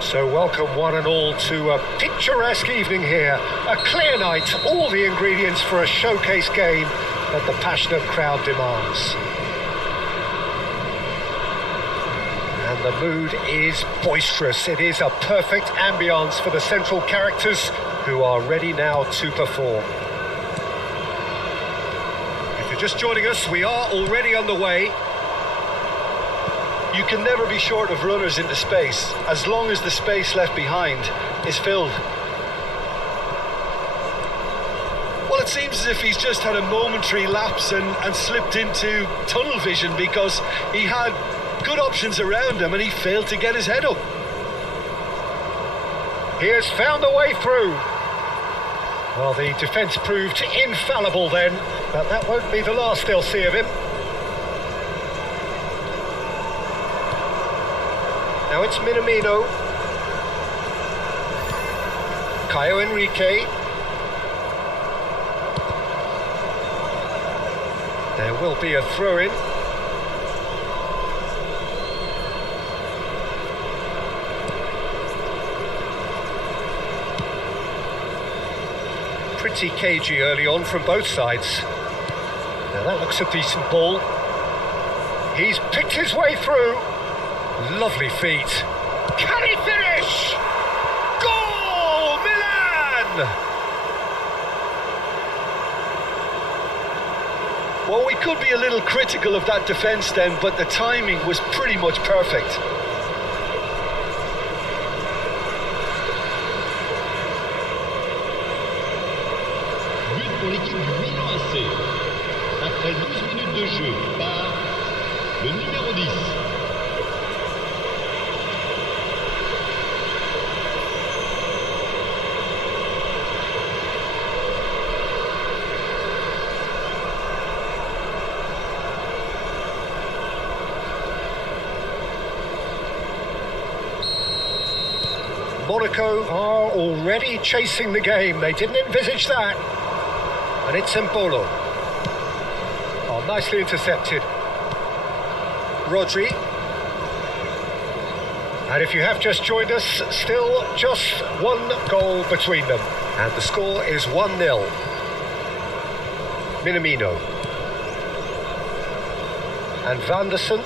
So welcome one and all to a picturesque evening here. A clear night, all the ingredients for a showcase game that the passionate crowd demands. And the mood is boisterous. It is a perfect ambience for the central characters who are ready now to perform. If you're just joining us, we are already underway. You can never be short of runners into space, as long as the space left behind is filled. Well, it seems as if he's just had a momentary lapse and slipped into tunnel vision because he had good options around him and he failed to get his head up. He has found a way through. Well, the defence proved infallible then, but that won't be the last they'll see of him. Now it's Minamino. Caio Henrique. There will be a throw-in. Pretty cagey early on from both sides. Now that looks a decent ball. He's picked his way through. Lovely feet. Can he finish? Goal! Milan! Well, we could be a little critical of that defence then, but the timing was pretty much perfect. But pour l'équipe du Milan AC. Après 12 minutes de jeu par le numéro 10. Monaco are already chasing the game. They didn't envisage that. And it's Embolo. Oh, nicely intercepted. Rodri. And if you have just joined us, still just one goal between them. And the score is 1-0. Minamino. And Vanderson.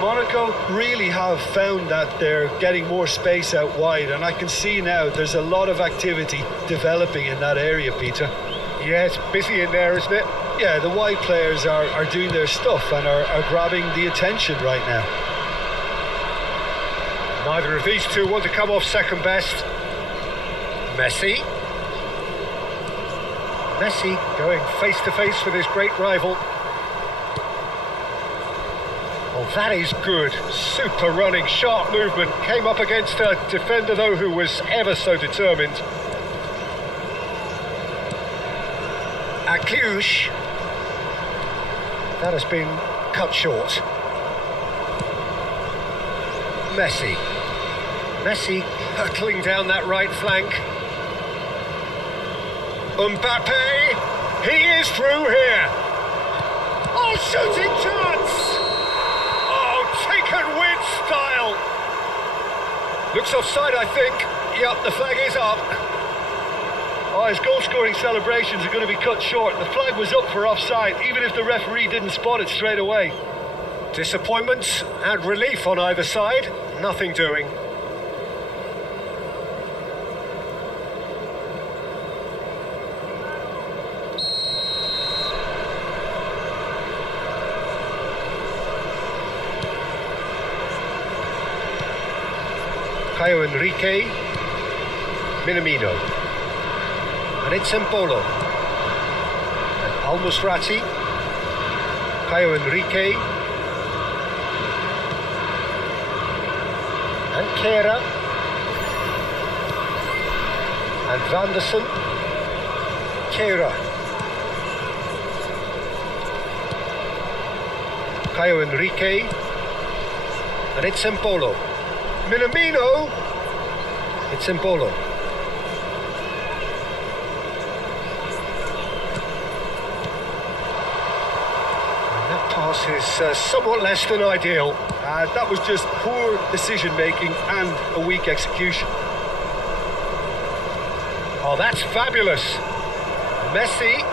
Monaco really have found that they're getting more space out wide, and I can see now there's a lot of activity developing in that area, Peter. Yeah, it's busy in there, isn't it? Yeah, the wide players are doing their stuff and are grabbing the attention right now. Neither of these two want to come off second best. Messi. Messi going face to face with his great rival. Oh, that is good. Super running, sharp movement. Came up against a defender, though, who was ever so determined. Akliouche. That has been cut short. Messi. Messi hurtling down that right flank. Mbappe. He is through here. Oh, shooting chance! Taken with style. Looks offside, I think. Yep, the flag is up. Oh, his goal-scoring celebrations are going to be cut short. The flag was up for offside, even if the referee didn't spot it straight away. Disappointment and relief on either side. Nothing doing. Caio Henrique, Minamino, and it's Embolo, and Al Musrati, Caio Henrique, and Kehrer, and Vanderson, Kehrer, Caio Henrique, and it's Embolo. Minamino, it's Embolo. And that pass This is somewhat less than ideal. That was just poor decision making and a weak execution. Oh, that's fabulous. Messi.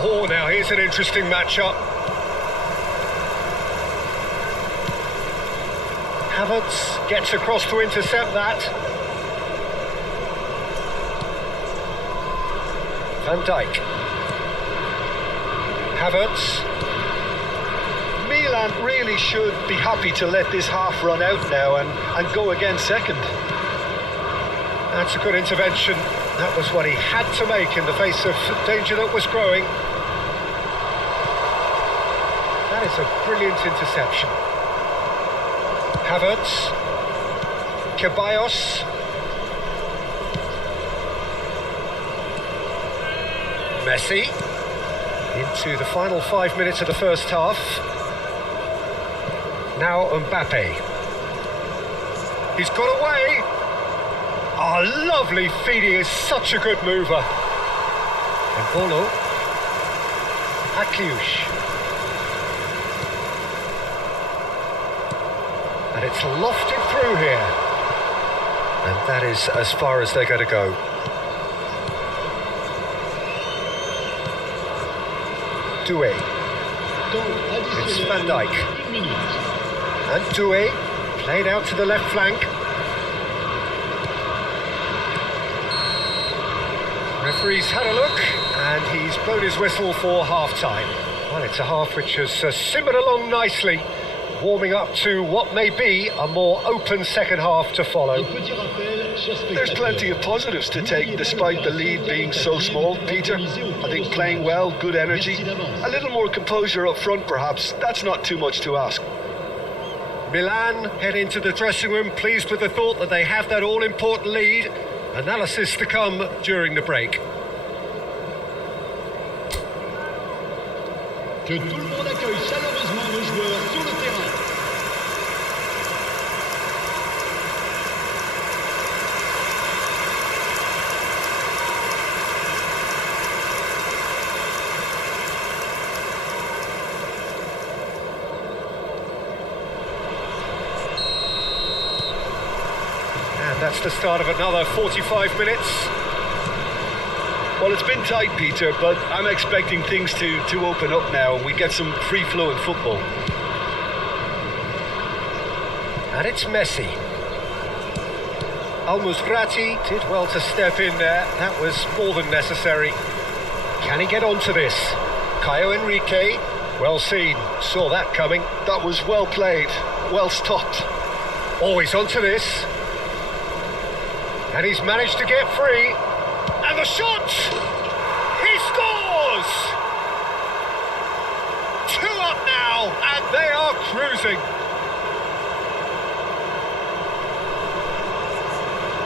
Oh, now here's an interesting matchup. Havertz gets across to intercept that. Van Dijk. Havertz. Milan really should be happy to let this half run out now and go again second. That's a good intervention. That was what he had to make in the face of danger that was growing. That is a brilliant interception. Havertz. Ceballos. Messi. Into the final 5 minutes of the first half. Now Mbappe. He's got away. Oh, lovely feed. He is such a good mover. Embolo. Akliouz. And it's lofted through here. And that is as far as they're going to go. Doué. It's Van Dijk. And Doué played out to the left flank. Referee's had a look and he's blown his whistle for half-time. Well, it's a half which has simmered along nicely, warming up to what may be a more open second half to follow. There's plenty of positives to take despite the lead being so small, Peter. I think playing well, good energy, a little more composure up front perhaps, that's not too much to ask. Milan head into the dressing room pleased with the thought that they have that all-important lead. Analysis to come during the break. Que tout le monde accueille chaleureusement nos joueurs sur le terrain. And that's the start of another 45 minutes. Well, it's been tight, Peter, but I'm expecting things to open up now and we get some free-flowing football. And it's Messi. Al-Musrati did well to step in there. That was more than necessary. Can he get onto this? Caio Henrique, well seen, saw that coming. That was well played, well stopped. Always onto this. And he's managed to get free. And the shot! He scores! 2 up now, and they are cruising.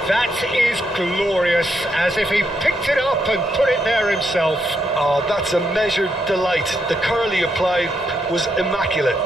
That is glorious, as if he picked it up and put it there himself. Oh, that's a measured delight. The curl he applied was immaculate.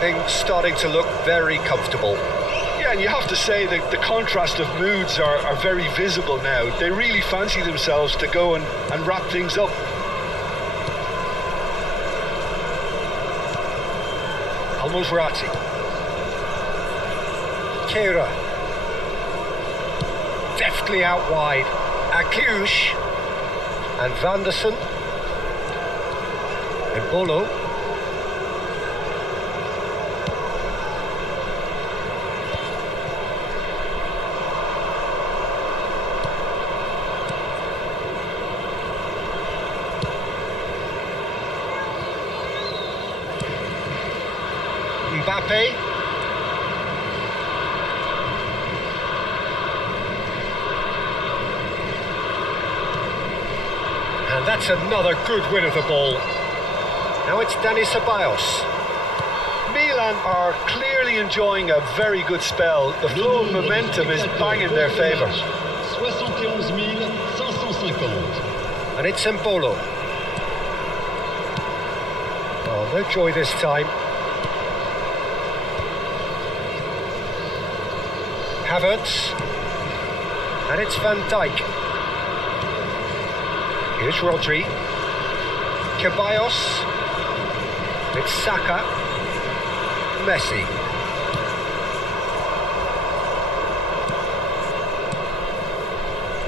Things starting to look very comfortable. Yeah, and you have to say that the contrast of moods are very visible now. They really fancy themselves to go and wrap things up. Al-Musrati. Kehrer. Deftly out wide. Akliouz. And Vanderson. Embolo. Mbappe. And that's another good win of the ball. Now it's Dani Ceballos. Milan are clearly enjoying a very good spell. The flow of momentum is bang in their favour. 71 And it's Embolo. Oh, no joy this time. Havertz. And it's Van Dijk. Here's Rodri. Ceballos. It's Saka. Messi.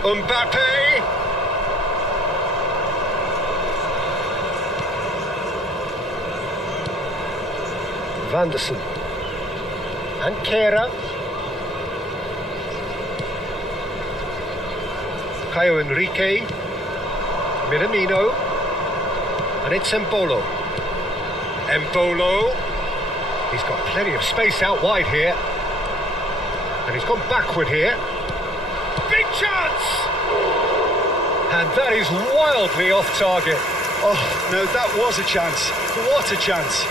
Mbappe. Vanderson. And Kehrer. Caio Henrique. Minamino. And it's Embolo. Embolo. He's got plenty of space out wide here. And he's gone backward here. Big chance! And that is wildly off target. Oh, no, that was a chance. What a chance.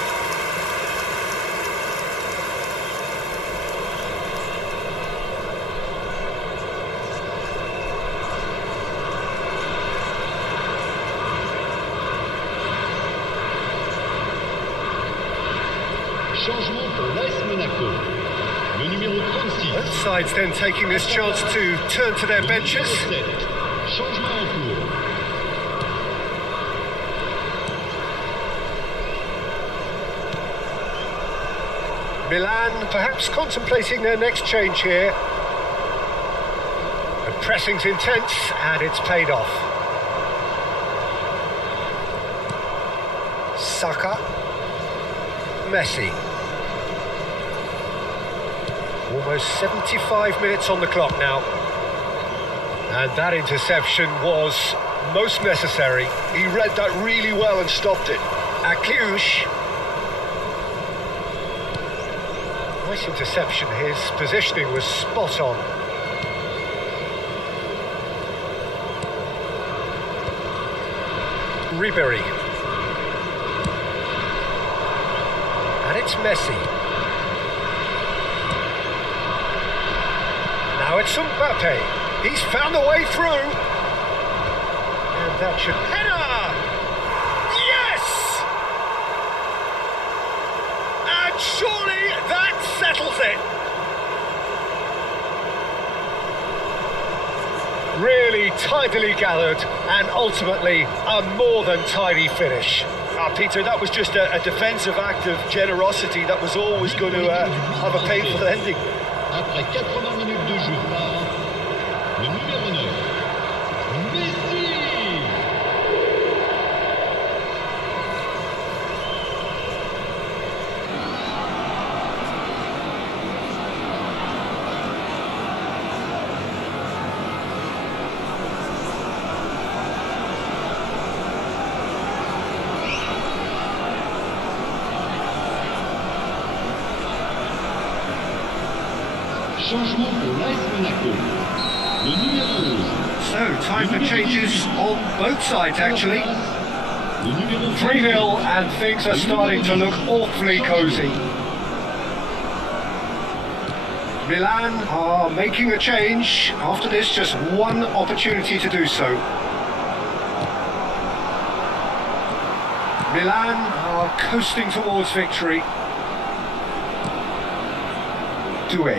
Changement pour l'AS Monaco. Le numéro 36. Both sides then taking this chance to turn to their benches. Changement en cours. Milan perhaps contemplating their next change here. The pressing's intense and it's paid off. Saka. Messi. Almost 75 minutes on the clock now. And that interception was most necessary. He read that really well and stopped it. Akleuch. Nice interception. His positioning was spot on. Ribéry. And it's Messi. Now it's Mbappe. He's found a way through. And that should... Header! Yes! And surely that settles it. Really tidily gathered and ultimately a more than tidy finish. Peter, that was just a defensive act of generosity that was always going to have a painful ending. Après 80 minutes de jeu par le numéro 9, Messi. Changement pour l'AS Monaco. Le numéro 11. So, time for changes on both sides actually. Le numéro 3-0 and things are starting to look awfully cosy. Milan are making a change. After this, just one opportunity to do so. Milan are coasting towards victory. Doué.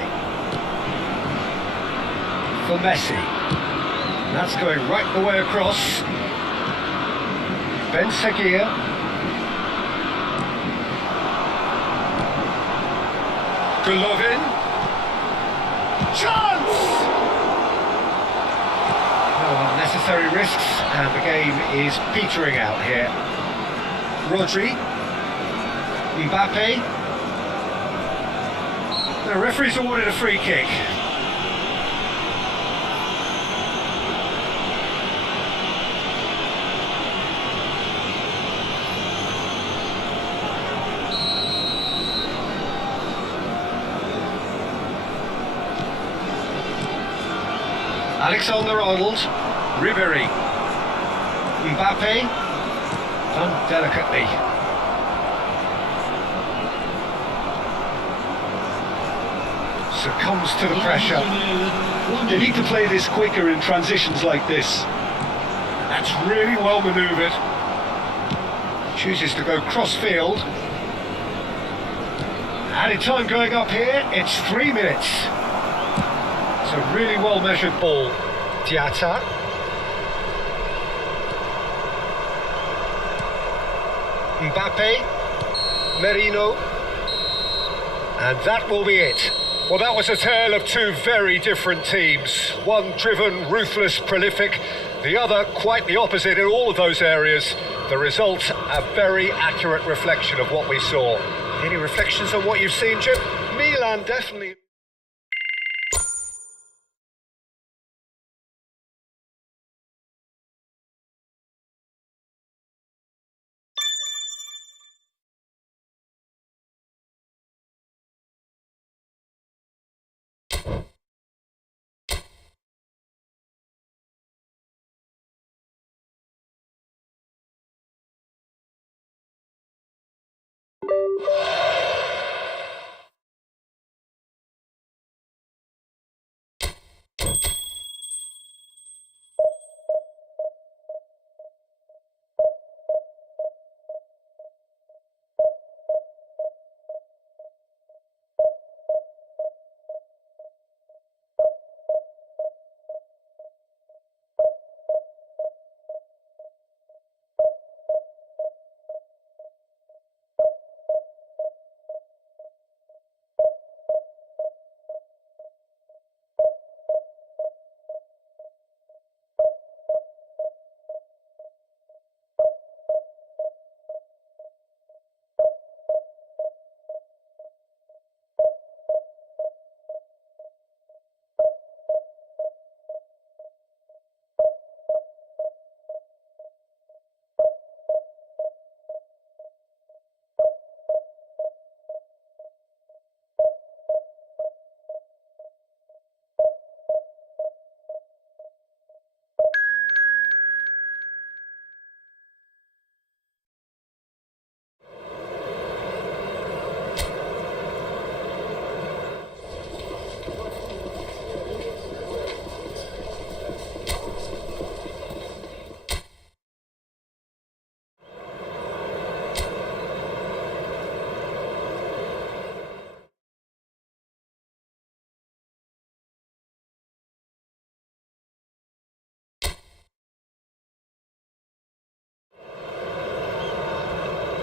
For Messi. That's going right the way across. Ben Seguir. Golovin. Chance! No unnecessary risks, and the game is petering out here. Rodri. Mbappe. The referee's awarded a free kick. Alexander-Arnold, Ribéry, Mbappe, done delicately. Succumbs to the pressure. They need to play this quicker in transitions like this. That's really well manoeuvred. Chooses to go cross-field. Added time going up here, it's 3 minutes. It's a really well-measured ball. Diatta. Mbappe. Merino. And that will be it. Well, that was a tale of two very different teams. One driven, ruthless, prolific. The other quite the opposite in all of those areas. The result, a very accurate reflection of what we saw. Any reflections on what you've seen, Jim? Milan definitely.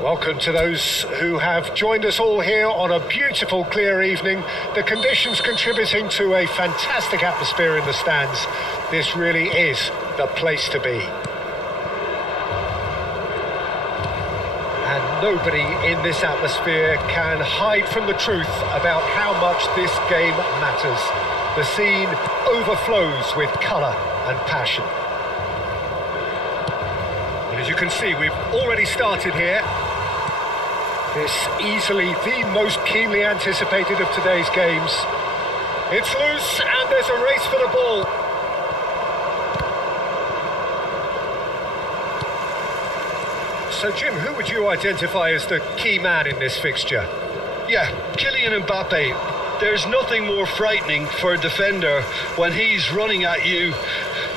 Welcome to those who have joined us all here on a beautiful, clear evening. The conditions contributing to a fantastic atmosphere in the stands. This really is the place to be. And nobody in this atmosphere can hide from the truth about how much this game matters. The scene overflows with colour and passion. And as you can see, we've already started here. This easily the most keenly anticipated of today's games. It's loose and there's a race for the ball. So Jim, who would you identify as the key man in this fixture? Yeah, Kylian Mbappe. There's nothing more frightening for a defender when he's running at you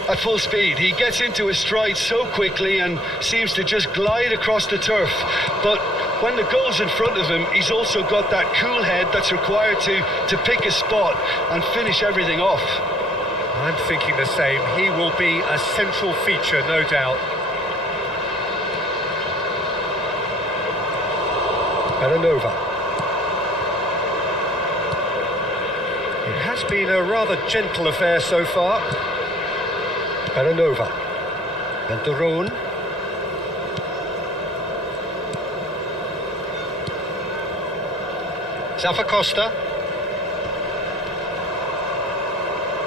at full speed. He gets into his stride so quickly and seems to just glide across the turf. But when the goal's in front of him, he's also got that cool head that's required to pick a spot and finish everything off. I'm thinking the same. He will be a central feature, no doubt. Belanova. It has been a rather gentle affair so far. Belanova. And De Roon. Zappacosta.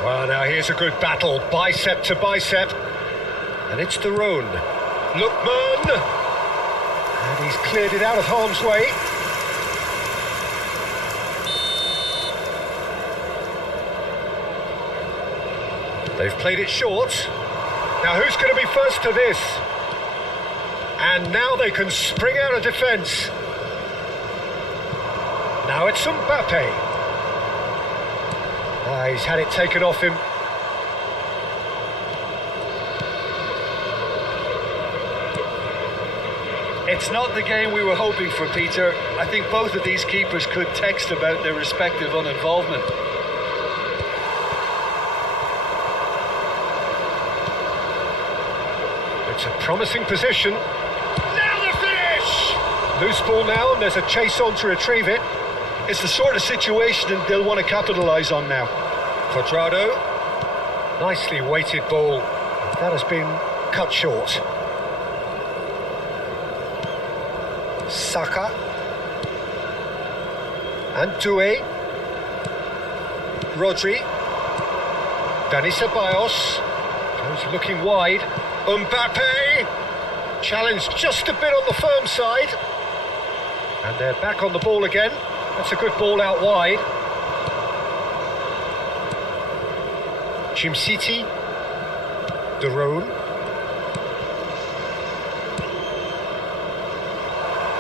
Well, now here's a good battle, bicep to bicep. And it's De Roon. Lookman. And he's cleared it out of harm's way. They've played it short. Now who's going to be first to this? And now they can spring out of defence. Now it's Mbappe. He's had it taken off him. It's not the game we were hoping for, Peter. I think both of these keepers could text about their respective uninvolvement. It's a promising position. Now the finish! Loose ball now, and there's a chase on to retrieve it. It's the sort of situation that they'll want to capitalise on now. Cuadrado. Nicely weighted ball. That has been cut short. Saka. And Doué. Rodri. Dani Ceballos. Goes looking wide. Mbappe. Challenged just a bit on the firm side. And they're back on the ball again. That's a good ball out wide. Chimsiti. De Roon.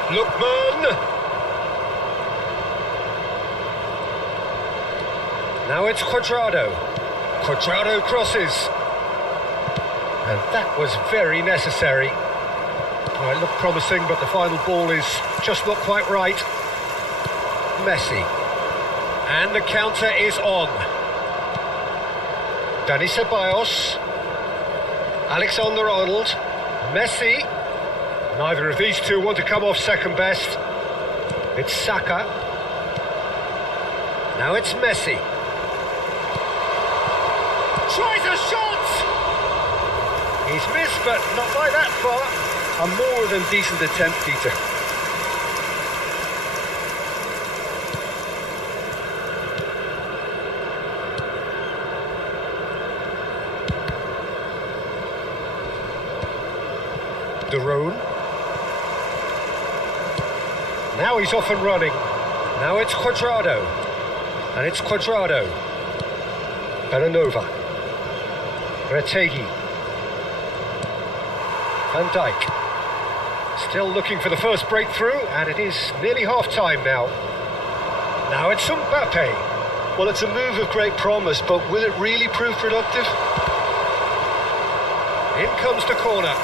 Lookman. Now it's Cuadrado. Cuadrado crosses. And that was very necessary. Oh, it looked promising, but the final ball is just not quite right. Messi. And the counter is on. Dani Ceballos. Alexander-Arnold. Messi. Neither of these two want to come off second best. It's Saka. Now it's Messi. Tries a shot! He's missed, but not by that far. A more than decent attempt, Peter. De Roon. Now he's off and running. Now it's Cuadrado. And it's Cuadrado. Bellanova. Retegi. Van Dijk. Still looking for the first breakthrough, and it is nearly half-time now. Now it's Mbappe. Well, it's a move of great promise, but will it really prove productive? In comes the corner.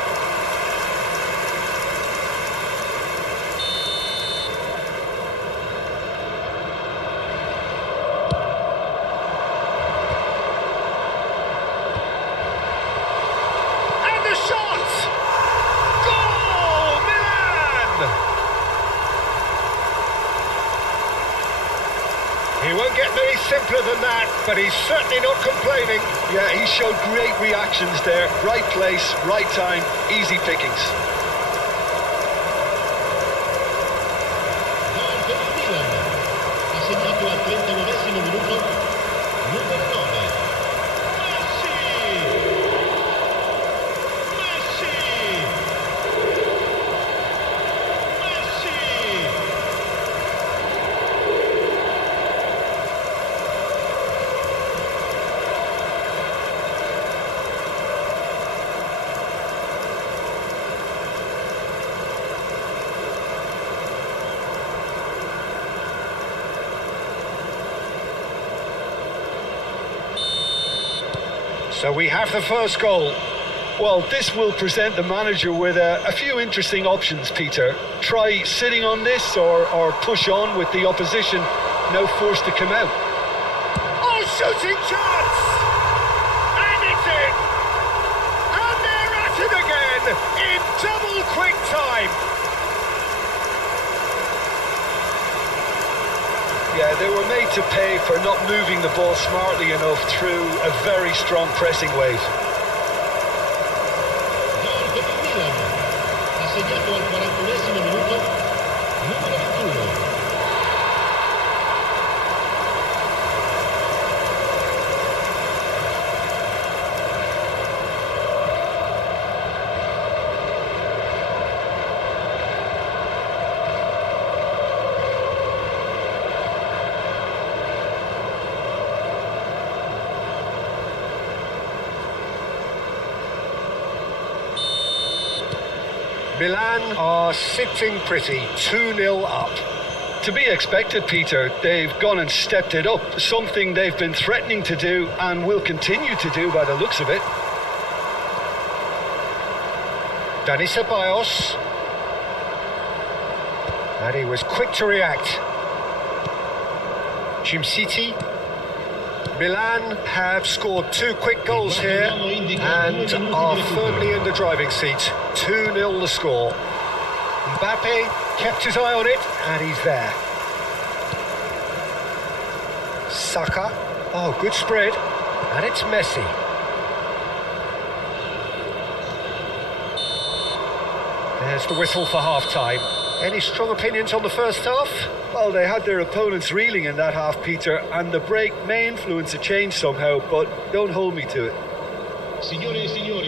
He won't get any simpler than that, but he's certainly not complaining. Yeah, he showed great reactions there. Right place, right time, easy pickings. Gol per il Milan. Ha segnato al 39esimo minuto. Numero 9. Messi! Messi! Messi! So we have the first goal. Well, this will present the manager with a few interesting options, Peter. Try sitting on this or push on with the opposition now forced to come out. Oh, shooting chance! And it's in! And they're at it again in double quick time. Yeah, they were made to pay for not moving the ball smartly enough through a very strong pressing wave. Gol per il Milan. Ha segnato al 41esimo minuto. Numero 21. Milan are sitting pretty, 2-0 up. To be expected, Peter. They've gone and stepped it up, something they've been threatening to do and will continue to do by the looks of it. Dani Ceballos. And he was quick to react. City. Milan have scored 2 quick goals here and are firmly in the driving seat. 2-0 the score. Mbappe kept his eye on it and he's there. Saka. Oh, good spread. And it's Messi. There's the whistle for half-time. Any strong opinions on the first half? Well, they had their opponents reeling in that half, Peter, and the break may influence a change somehow, but don't hold me to it.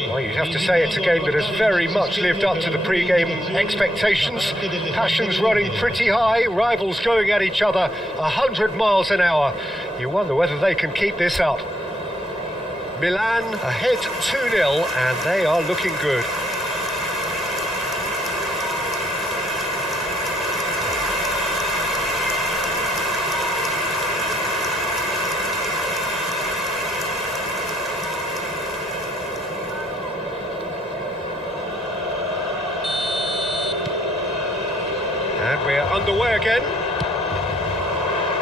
Well, you'd have to say it's a game that has very much lived up to the pre-game expectations. Passions running pretty high, rivals going at each other 100 miles an hour. You wonder whether they can keep this up. Milan ahead 2-0 and they are looking good. And we're underway again.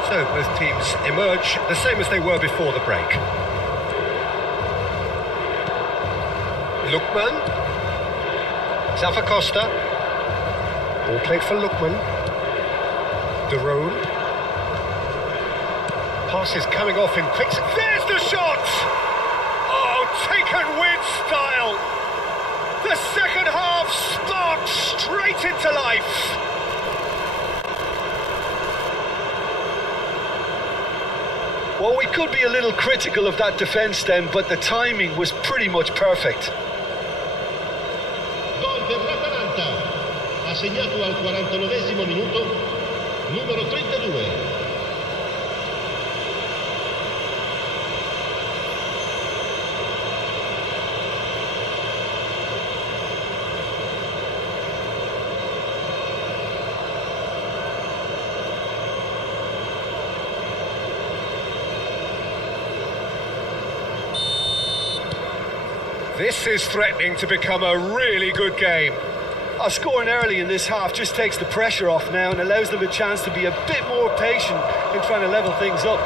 So both teams emerge the same as they were before the break. Lookman. Zappacosta. Ball played for Lookman. De Roon. Pass is coming off in quick... There's the shot! Oh, taken with style! The second half sparks straight into life! Well, we could be a little critical of that defence then, but the timing was pretty much perfect. Gol per l'Atalanta. Ha segnato al 49esimo minuto, numero 32. This is threatening to become a really good game. Scoring early in this half just takes the pressure off now and allows them a chance to be a bit more patient in trying to level things up.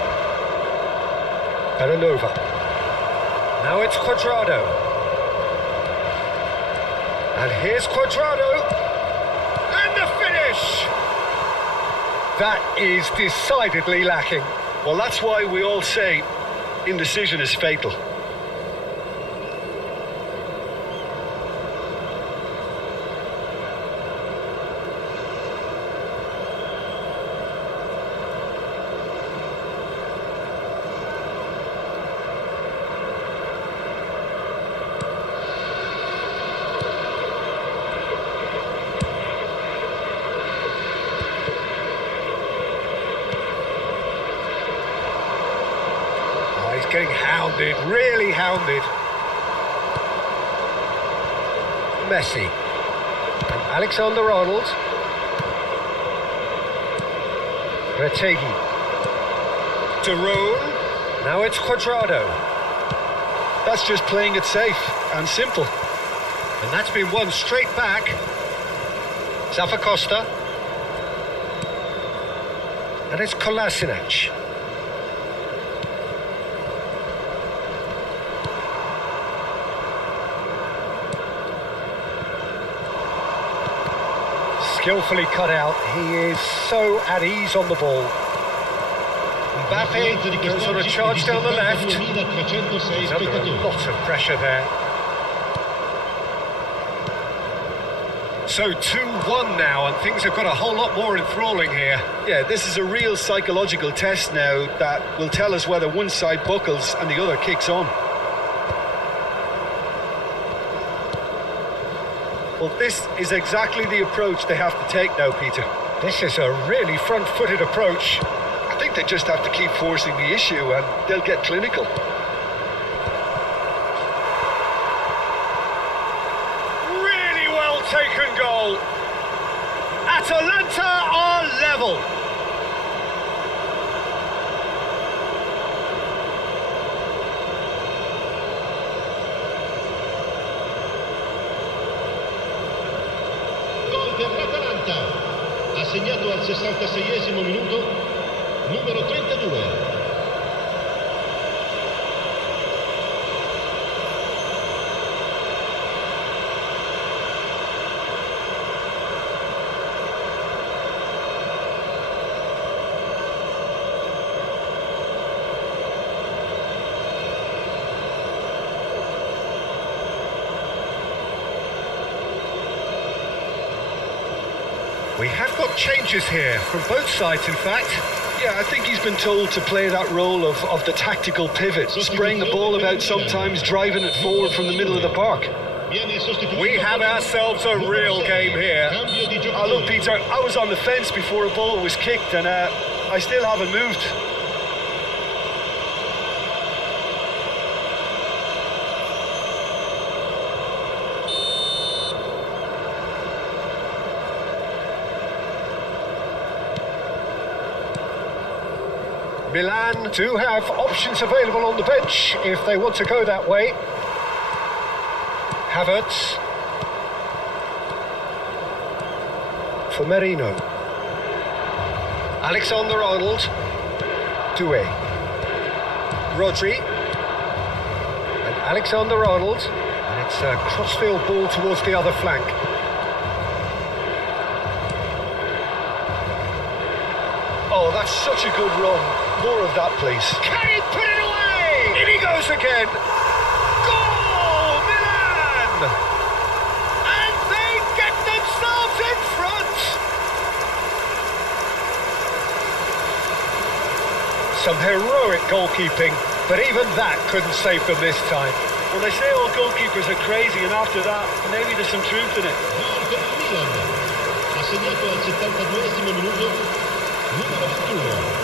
Belanova. Now it's Cuadrado. And here's Cuadrado. And the finish! That is decidedly lacking. Well, that's why we all say indecision is fatal. Getting hounded, really hounded. Messi. And Alexander-Arnold. Retegui. De Roon. Now it's Cuadrado. That's just playing it safe and simple. And that's been won straight back. Zappacosta. And it's Kolasinac. Skillfully cut out. He is so at ease on the ball. Mbappe goes on a charge down the left. He's under a lot of pressure there. So 2-1 now, and things have got a whole lot more enthralling here. Yeah, this is a real psychological test now that will tell us whether one side buckles and the other kicks on. Well, this is exactly the approach they have to take now, Peter. This is a really front-footed approach. I think they just have to keep forcing the issue and they'll get clinical. Really well taken goal. Atalanta are level. Per l'Atalanta. ha segnato al 66esimo minuto, numero 32. We have got changes here from both sides, in fact. Yeah, I think he's been told to play that role of the tactical pivot, spraying the ball about sometimes, driving it forward from the middle of the park. We have ourselves a real game here. Oh, look, Peter, I was on the fence before a ball was kicked, and I still haven't moved. Milan do have options available on the bench if they want to go that way. Havertz. For Merino. Alexander-Arnold. Doué. Rodri. And Alexander-Arnold. And it's a crossfield ball towards the other flank. Oh, that's such a good run. More of that, please. Can he put it away? In he goes again. Goal, Milan! And they get themselves in front. Some heroic goalkeeping, but even that couldn't save them this time. Well, they say all goalkeepers are crazy, and after that, maybe there's some truth in it. Ha segnato al 72esimo minuto, numero 21.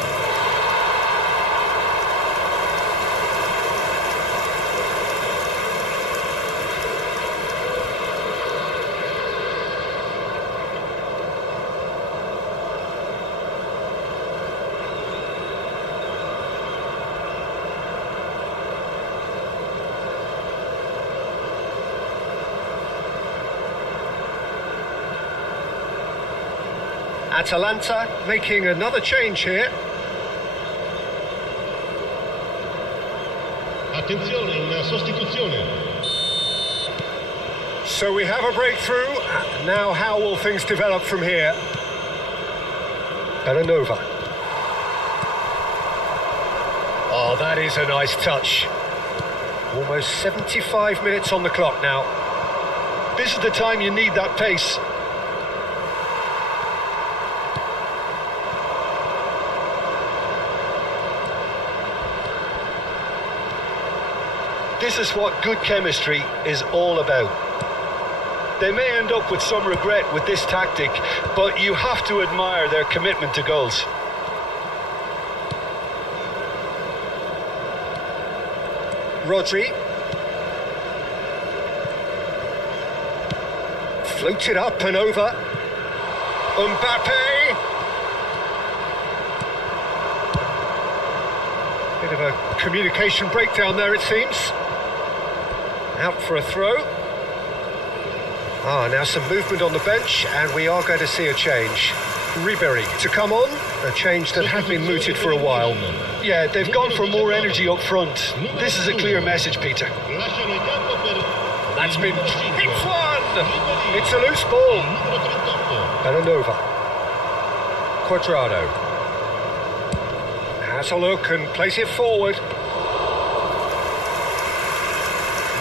Atalanta making another change here. Attenzione, una sostituzione. So we have a breakthrough. Now how will things develop from here? Belanova. Oh, that is a nice touch. Almost 75 minutes on the clock now. This is the time you need that pace. This is what good chemistry is all about. They may end up with some regret with this tactic, but you have to admire their commitment to goals. Rodri. Floated up and over. Mbappe. Bit of a communication breakdown there, it seems. Out for a throw. Now some movement on the bench, and we are going to see a change. Ribéry to come on, a change that had been mooted for a while. Yeah, they've gone for more energy up front. This is a clear message, Peter. That's been hit one! It's a loose ball. Belanova. Cuadrado. Has a look and plays it forward.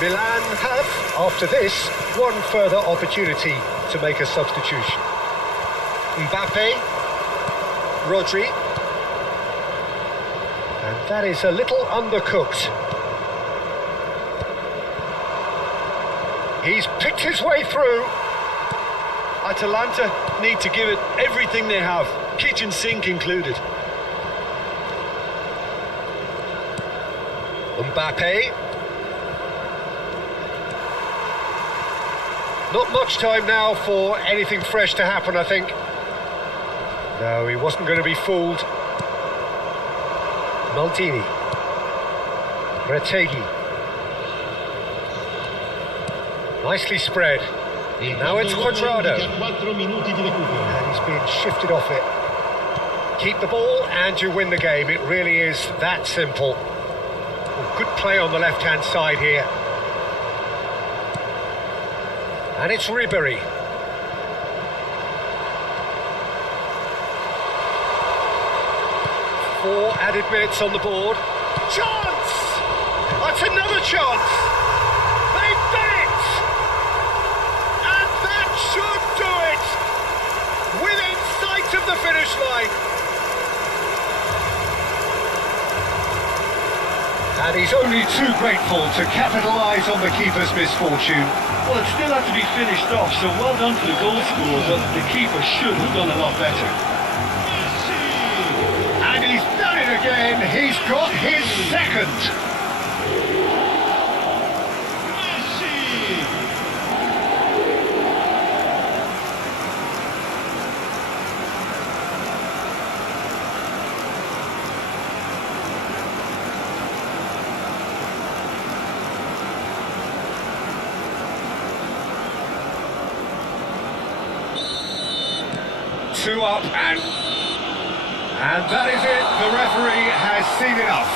Milan have, after this, one further opportunity to make a substitution. Mbappe, Rodri, and that is a little undercooked. He's picked his way through. Atalanta need to give it everything they have, kitchen sink included. Mbappe. Not much time now for anything fresh to happen, I think. No, he wasn't going to be fooled. Maldini. Retegui. Nicely spread. Now it's Cuadrado. Che ha 4 minuti di recupero. And he's being shifted off it. Keep the ball and you win the game. It really is that simple. Well, good play on the left-hand side here. And it's Ribéry. Four added minutes on the board. Chance! That's another chance! They've done it! And that should do it! Within sight of the finish line. And he's only too grateful to capitalise on the keeper's misfortune. Well, it still had to be finished off, so well done to the goal scorer, but the keeper should have done a lot better. And he's done it again. He's got his second. Two up and that is it. The referee has seen enough.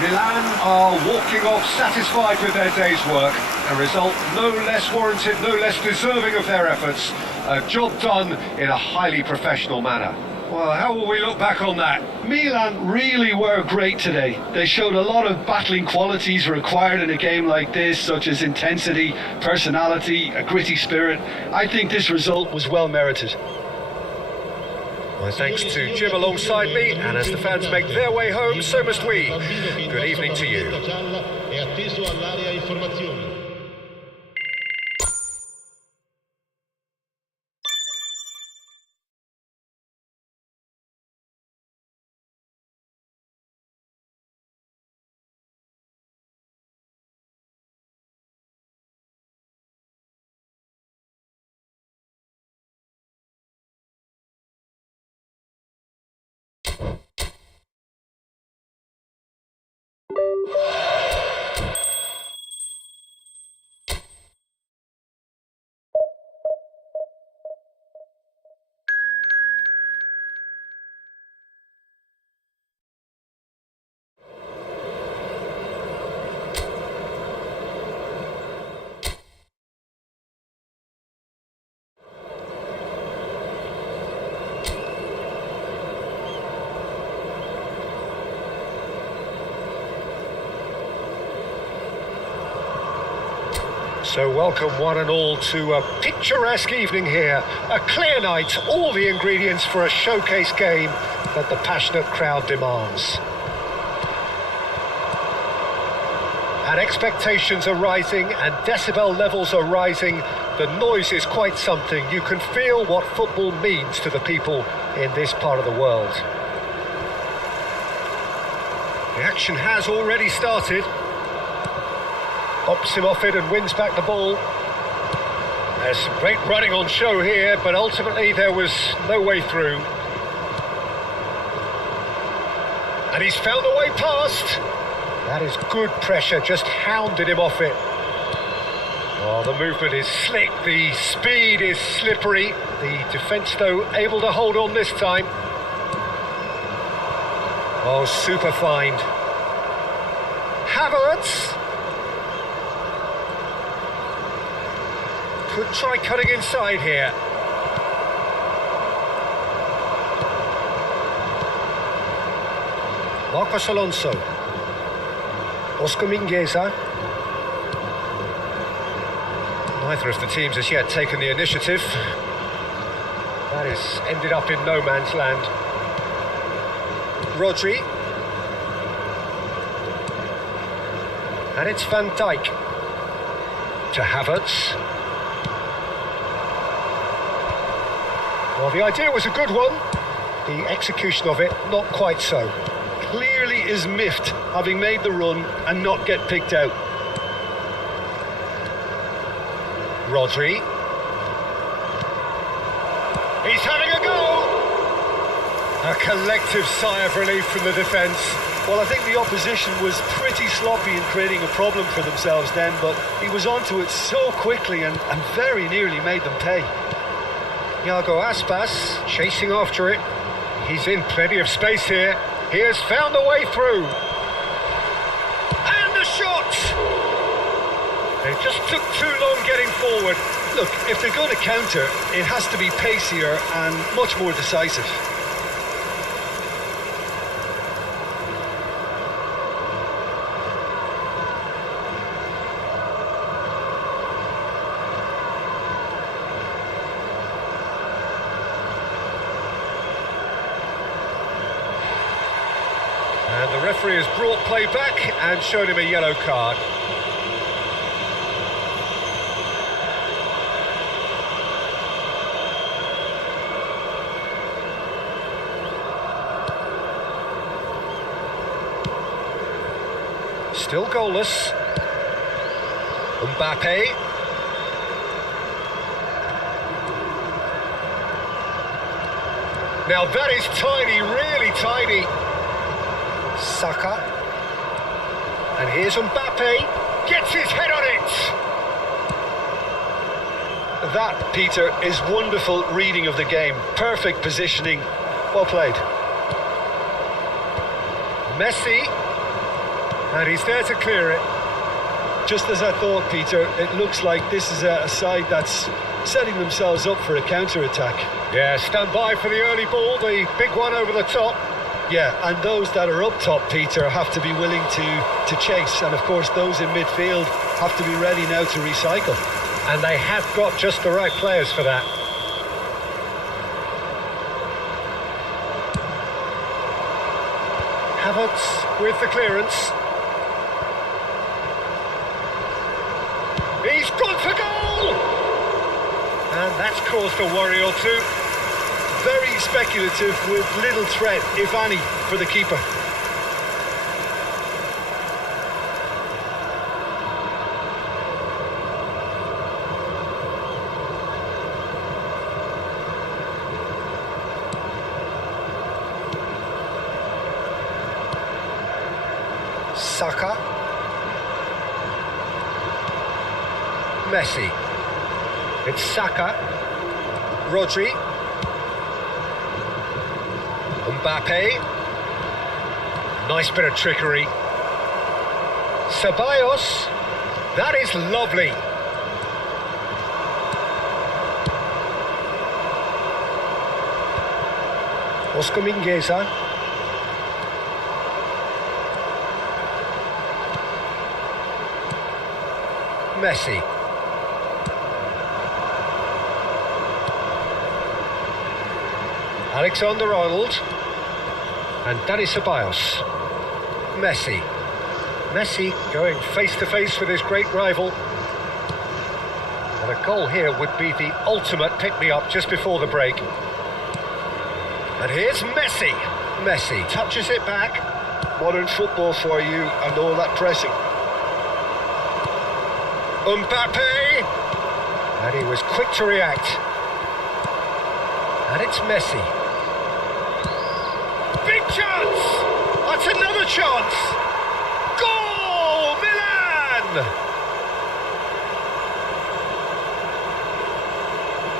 Milan are walking off satisfied with their day's work. A result no less warranted, no less deserving of their efforts. A job done in a highly professional manner. Well, how will we look back on that? Milan really were great today. They showed a lot of battling qualities required in a game like this, such as intensity, personality, a gritty spirit. I think this result was well merited. My thanks to Jim alongside me, and as the fans make their way home, so must we. Good evening to you. È atteso all'area informazioni. So welcome one and all to a picturesque evening here. A clear night, all the ingredients for a showcase game that the passionate crowd demands. And expectations are rising and decibel levels are rising. The noise is quite something. You can feel what football means to the people in this part of the world. The action has already started. Hops him off it and wins back the ball. There's some great running on show here, but ultimately there was no way through. And he's found a way past. That is good pressure, just hounded him off it. Oh, the movement is slick, the speed is slippery. The defence, though, able to hold on this time. Oh, super find. Havertz. Could try cutting inside here. Marcos Alonso. Oscar Mingueza. Neither of the teams has yet taken the initiative. That has ended up in no man's land. Rodri. And it's Van Dijk. To Havertz. Well, the idea was a good one. The execution of it, not quite so. Clearly is miffed, having made the run and not get picked out. Rodri. He's having a go! A collective sigh of relief from the defence. Well, I think the opposition was pretty sloppy in creating a problem for themselves then, but he was onto it so quickly and very nearly made them pay. Iago Aspas chasing after it. He's in plenty of space here. He has found a way through. And the shot! They just took too long getting forward. Look, if they're going to counter, it has to be pacier and much more decisive. And the referee has brought play back and shown him a yellow card. Still goalless. Mbappe. Now that is tiny, really tiny. Saka. And here's Mbappe. Gets his head on it. That, Peter, is wonderful reading of the game. Perfect positioning. Well played. Messi. And he's there to clear it. Just as I thought, Peter, it looks like this is a side that's setting themselves up for a counter-attack. Yeah, stand by for the early ball, the big one over the top. Yeah, and those that are up top, Peter, have to be willing to chase. And of course, those in midfield have to be ready now to recycle. And they have got just the right players for that. Havertz with the clearance. He's gone for goal! And that's caused a worry or two. Very speculative with little threat, if any, for the keeper. Saka. Messi. It's Saka. Rodri. Mbappe. Nice bit of trickery. Ceballos. That is lovely. Oscar Mingueza. Messi. Alexander-Arnold. And Dani Ceballos. Messi. Messi going face-to-face with his great rival. And a goal here would be the ultimate pick-me-up just before the break. And here's Messi. Messi touches it back. Modern football for you and all that pressing. Mbappe. And he was quick to react. And it's Messi. Big chance! That's another chance! Goal! Milan!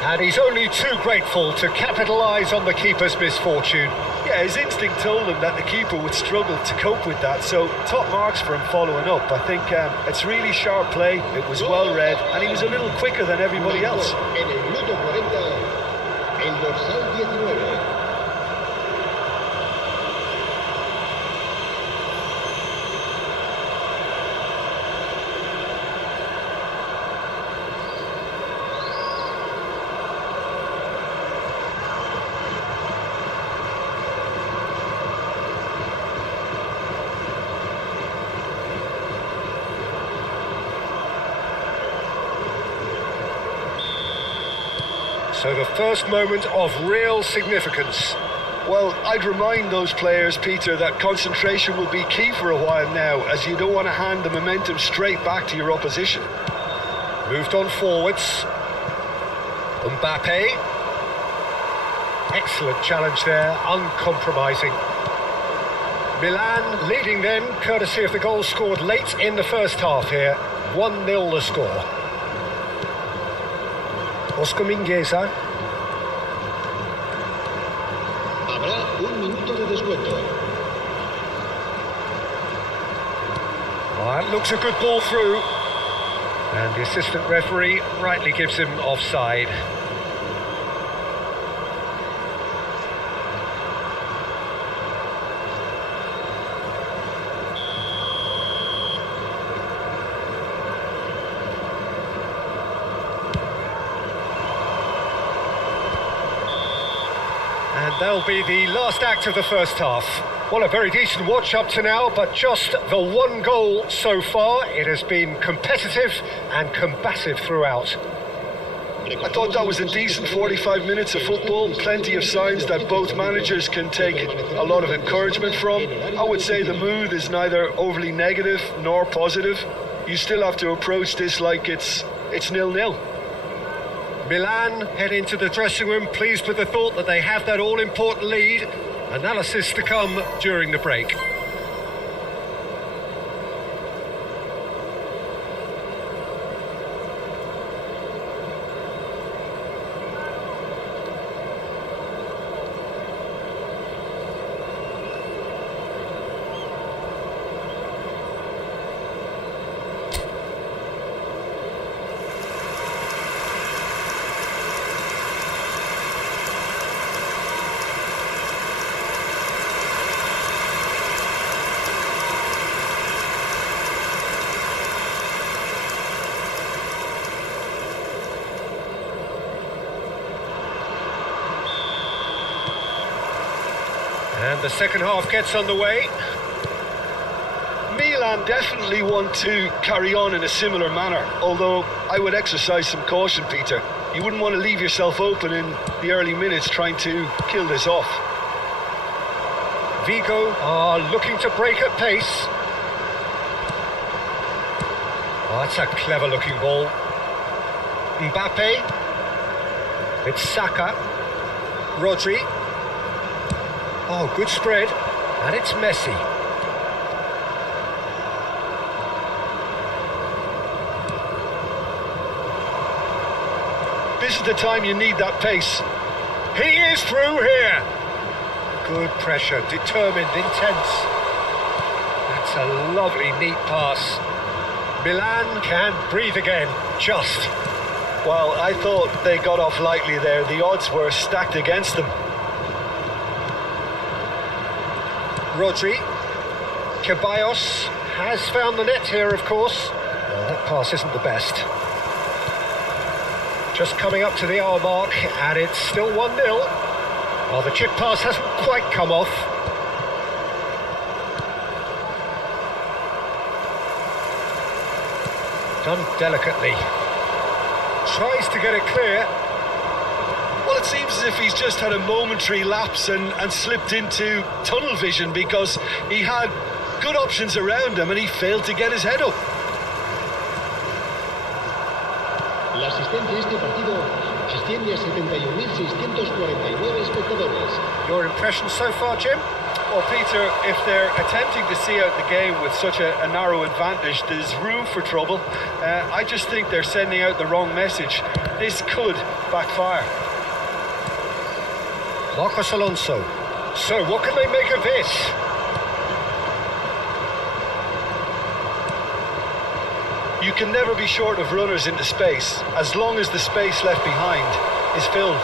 And he's only too grateful to capitalise on the keeper's misfortune. Yeah, his instinct told him that the keeper would struggle to cope with that, so top marks for him following up. I think it's really sharp play, it was well read, and he was a little quicker than everybody else. En el minuto 40, el dorsal 19. So the first moment of real significance. Well, I'd remind those players, Peter, that concentration will be key for a while now, as you don't want to hand the momentum straight back to your opposition. Moved on forwards. Mbappe. Excellent challenge there, uncompromising. Milan leading then, courtesy of the goal scored late in the first half here. 1-0 the score. Oscar Mingueza. Habrá un minuto de descuento. That looks a good ball through. And the assistant referee rightly gives him offside. And that'll be the last act of the first half. Well, a very decent watch up to now, but just the one goal so far. It has been competitive and combative throughout. I thought that was a decent 45 minutes of football. Plenty of signs that both managers can take a lot of encouragement from. I would say the mood is neither overly negative nor positive. You still have to approach this like it's 0-0. Milan head into the dressing room pleased with the thought that they have that all-important lead. Analysis to come during the break. And the second half gets underway. Milan definitely want to carry on in a similar manner, although I would exercise some caution, Peter. You wouldn't want to leave yourself open in the early minutes trying to kill this off. Vigo are looking to break at pace. Oh, that's a clever looking ball. Mbappe. It's Saka. Rodri. Oh, good spread. And it's Messi. This is the time you need that pace. He is through here. Good pressure, determined, intense. That's a lovely, neat pass. Milan can breathe again, just. Well, I thought they got off lightly there. The odds were stacked against them. Rodri. Ceballos has found the net here, of course. That pass isn't the best. Just coming up to the hour mark, and it's still 1-0. Well, the chip pass hasn't quite come off. Done delicately. Tries to get it clear. Well, it seems as if he's just had a momentary lapse and slipped into tunnel vision, because he had good options around him and he failed to get his head up. La asistencia a este partido asciende a 71.649 espectadores. Your impression so far, Jim? Well, Peter, if they're attempting to see out the game with such a narrow advantage, there's room for trouble. I just think they're sending out the wrong message. This could backfire. Marcos Alonso. So, what can they make of this? You can never be short of runners into space, as long as the space left behind is filled.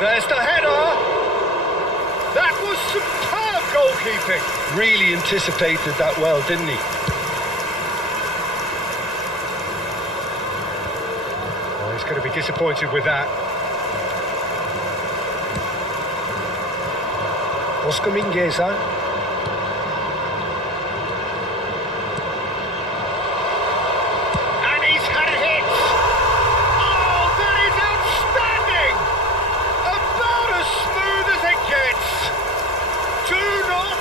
There's the header. That was superb goalkeeping. Really anticipated that well, didn't he? Oh, he's going to be disappointed with that. Oscar Mingueza. And he's had a hit. Oh, that is outstanding. About as smooth as it gets. Do not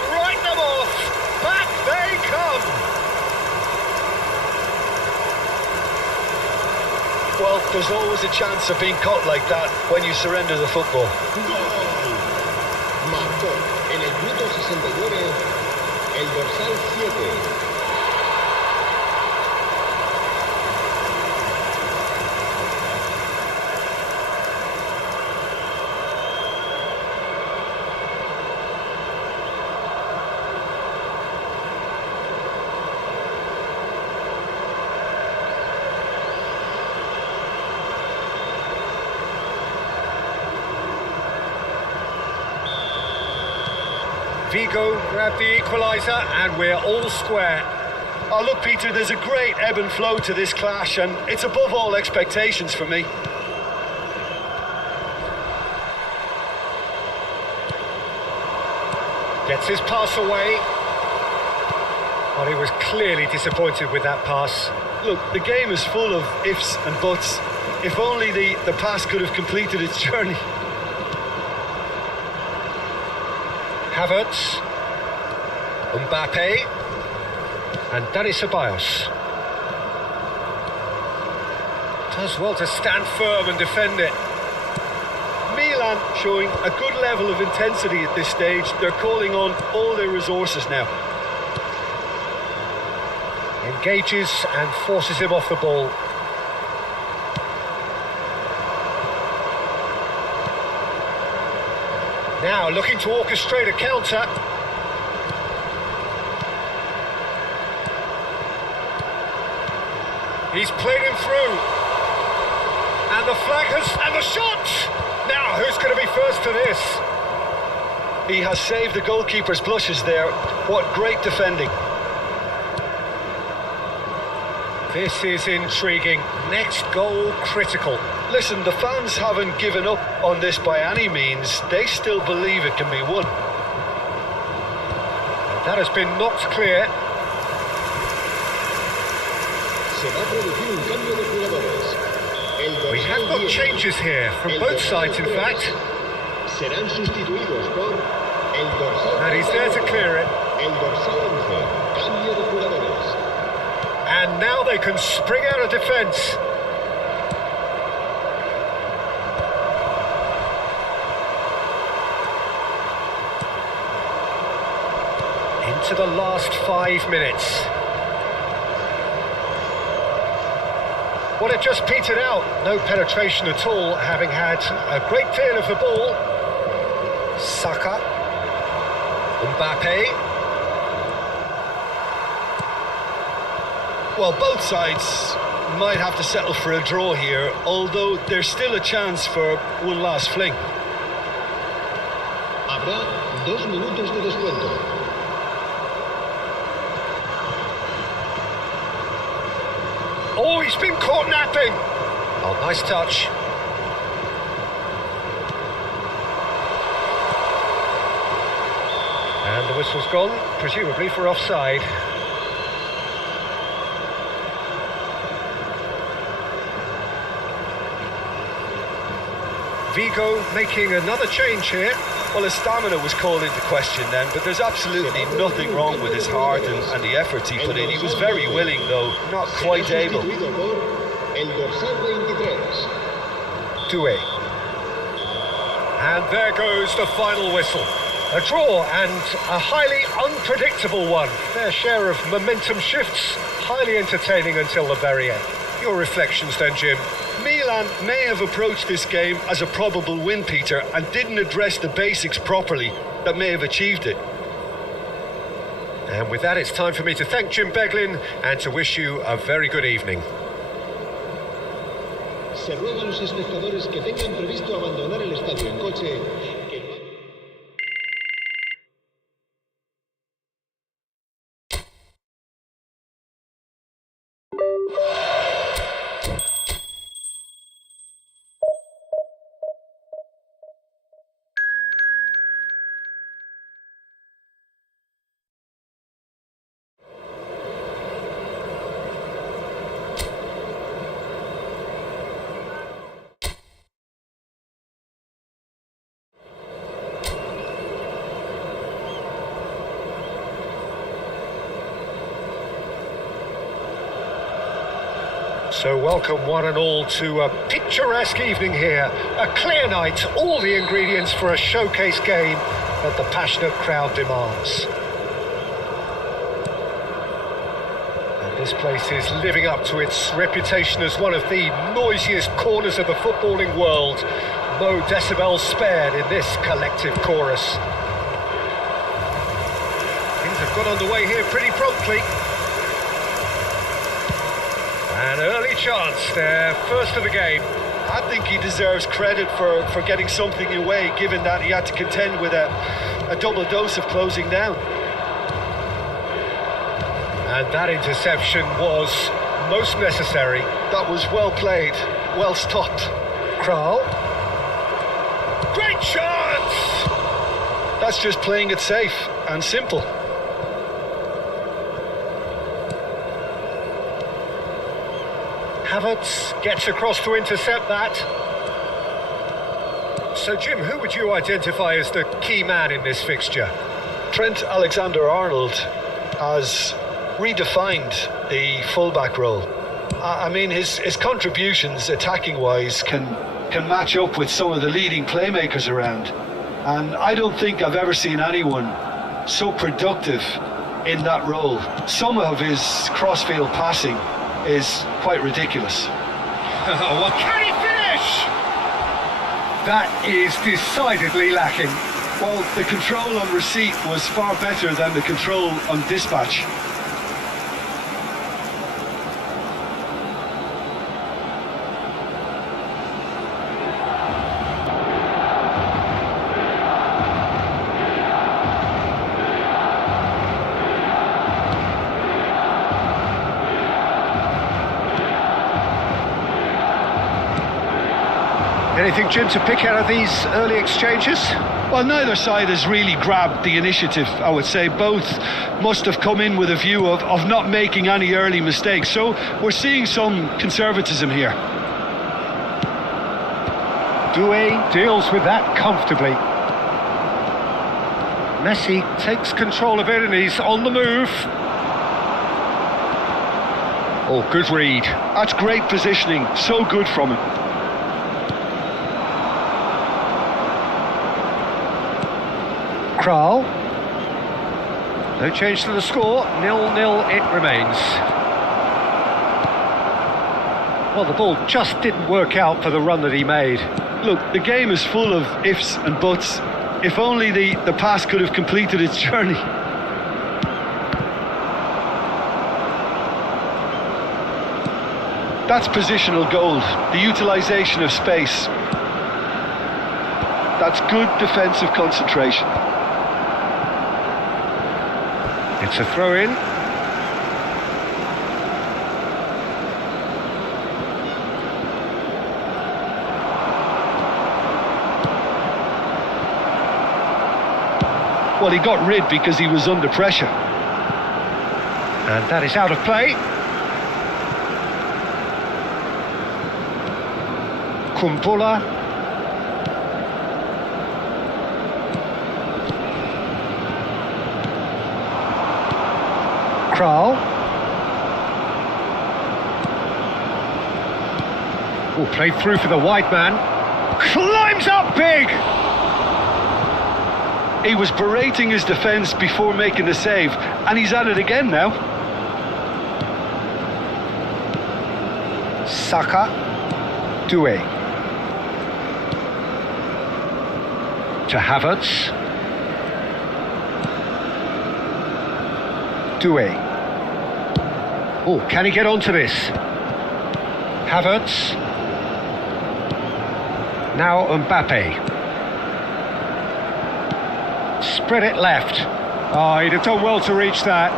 there's always a chance of being caught like that when you surrender the football. ¡Gol! Marcó en el minuto 69 el dorsal 7. Vigo grabbed the equaliser and we're all square. Oh, look, Peter, there's a great ebb and flow to this clash, and it's above all expectations for me. Gets his pass away. Well, he was clearly disappointed with that pass. Look, the game is full of ifs and buts. If only the pass could have completed its journey. Havertz, Mbappe, and Dani Ceballos. Does well to stand firm and defend it. Milan showing a good level of intensity at this stage. They're calling on all their resources now. Engages and forces him off the ball. Now looking to orchestrate a counter. He's played him through. And the flag and the shot! Now, who's going to be first to this? He has saved the goalkeeper's blushes there. What great defending. This is intriguing. Next goal critical. Listen, the fans haven't given up on this by any means. They still believe it can be won. That has been knocked clear. Se va a producir un cambio de jugadores. El We have dorsal got 10, changes here from el both dorsal sides, in 3, fact. serán sustituidos por el dorsal And he's there to 39, clear it. el dorsal 11, cambio de jugadores. And now they can spring out of defence. Into the last 5 minutes. Well, it just petered out. No penetration at all, having had a great deal of the ball. Saka. Mbappe. Well, both sides might have to settle for a draw here, although there's still a chance for one last fling. Habrá 2 minutos de descuento. Oh, he's been caught napping. Oh, nice touch. And the whistle's gone, presumably for offside. Vigo making another change here. Well, his stamina was called into question then, but there's absolutely nothing wrong with his heart and the efforts he put in. He was very willing, though not quite able. Sustituido por el dorsal 23. Doué. And there goes the final whistle. A draw and a highly unpredictable one. Fair share of momentum shifts, highly entertaining until the very end. Your reflections then, Jim? Milan may have approached this game as a probable win, Peter, and didn't address the basics properly that may have achieved it. And with that, it's time for me to thank Jim Beglin and to wish you a very good evening. Se ruega a los espectadores que tengan previsto abandonar el estadio en coche So welcome one and all to a picturesque evening here. A clear night, all the ingredients for a showcase game that the passionate crowd demands. And this place is living up to its reputation as one of the noisiest corners of the footballing world. No decibels spared in this collective chorus. Things have got underway here pretty promptly. An early chance, their first of the game. I think he deserves credit for getting something away, given that he had to contend with a double dose of closing down. And that interception was most necessary. That was well played, well stopped. Kral. Great chance! That's just playing it safe and simple. Havertz gets across to intercept that. So, Jim, who would you identify as the key man in this fixture? Trent Alexander-Arnold has redefined the fullback role. I mean, his contributions, attacking-wise, can match up with some of the leading playmakers around. And I don't think I've ever seen anyone so productive in that role. Some of his cross-field passing is quite ridiculous. What can he finish? That is decidedly lacking. Well, the control on receipt was far better than the control on dispatch. Anything, Jim, to pick out of these early exchanges? Well, neither side has really grabbed the initiative, I would say. Both must have come in with a view of not making any early mistakes. So we're seeing some conservatism here. Doué deals with that comfortably. Messi takes control of it and he's on the move. Oh, good read. That's great positioning. So good from him. Kral. No change to the score, 0-0 it remains. Well, the ball just didn't work out for the run that he made. Look, the game is full of ifs and buts. If only the pass could have completed its journey. That's positional gold, the utilisation of space. That's good defensive concentration. It's a throw-in. Well, he got rid because he was under pressure. And that is out of play. Kumbula. Kral. Oh, played through for the wide man. Climbs up big! He was berating his defence before making the save, and he's at it again now. Saka. Doué. To Havertz. Doué. Oh, can he get onto this? Havertz. Now Mbappe. Spread it left. Oh, he'd have done well to reach that.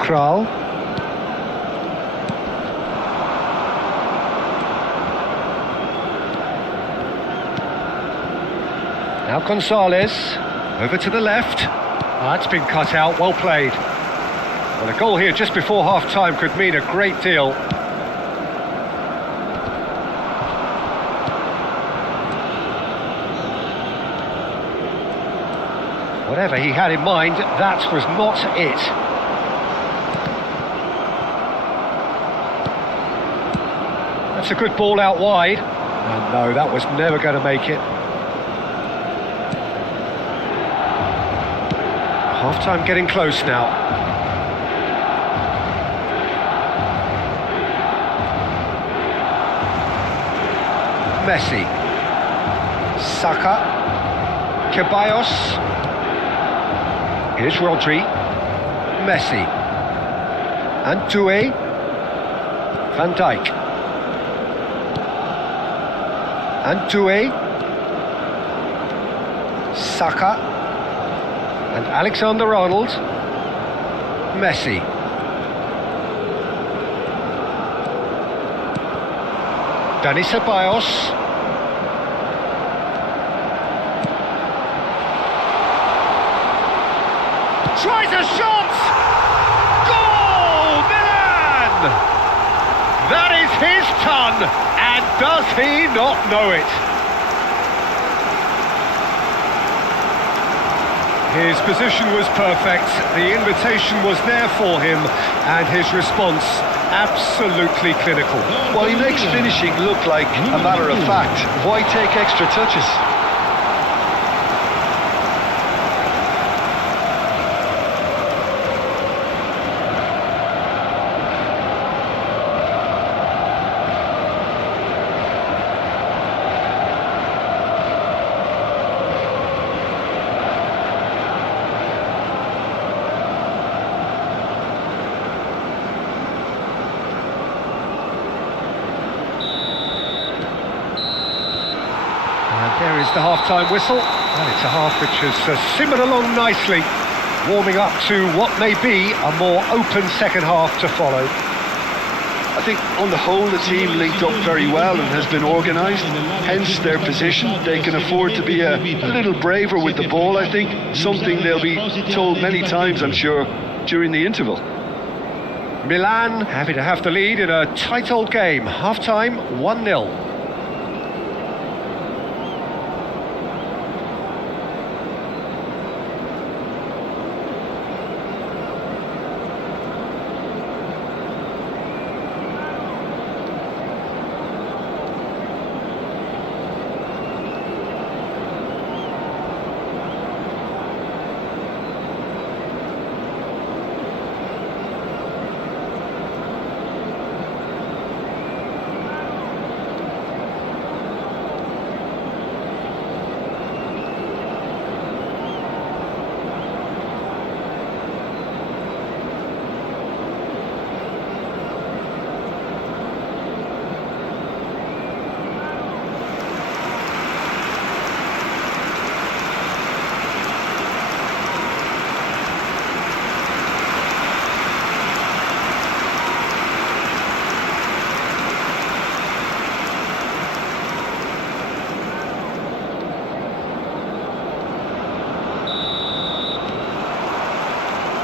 Kral. Now Gonzalez. Over to the left. That's been cut out, well played. Well, a goal here just before half-time could mean a great deal. Whatever he had in mind, that was not it. That's a good ball out wide. And no, that was never going to make it. Half-time getting close now. Messi. Saka. Ceballos. Here's Rodri. Messi. And Doué. Van Dijk. And Doué. Saka. And Alexander-Arnold. Messi. Dani Ceballos. Tries a shot! Goal! Milan! That is his ton, and does he not know it? His position was perfect, the invitation was there for him, and his response absolutely clinical. Well, he makes finishing look like a matter of fact. Why take extra touches? There is the half-time whistle, and it's a half which has simmered along nicely, warming up to what may be a more open second half to follow. I think on the whole the team linked up very well and has been organised, hence their position. They can afford to be a little braver with the ball, I think, something they'll be told many times, I'm sure, during the interval. Milan happy to have the lead in a tight old game, half-time 1-0.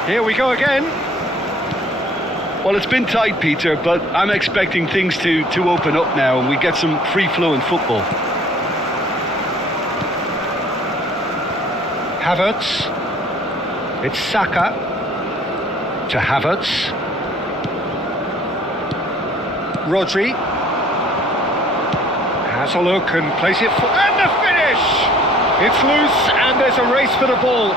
Here we go again. Well, it's been tight, Peter, but I'm expecting things to open up now and we get some free-flowing football. Havertz. It's Saka. To Havertz. Rodri. Has a look and plays it for... And the finish! It's loose and there's a race for the ball.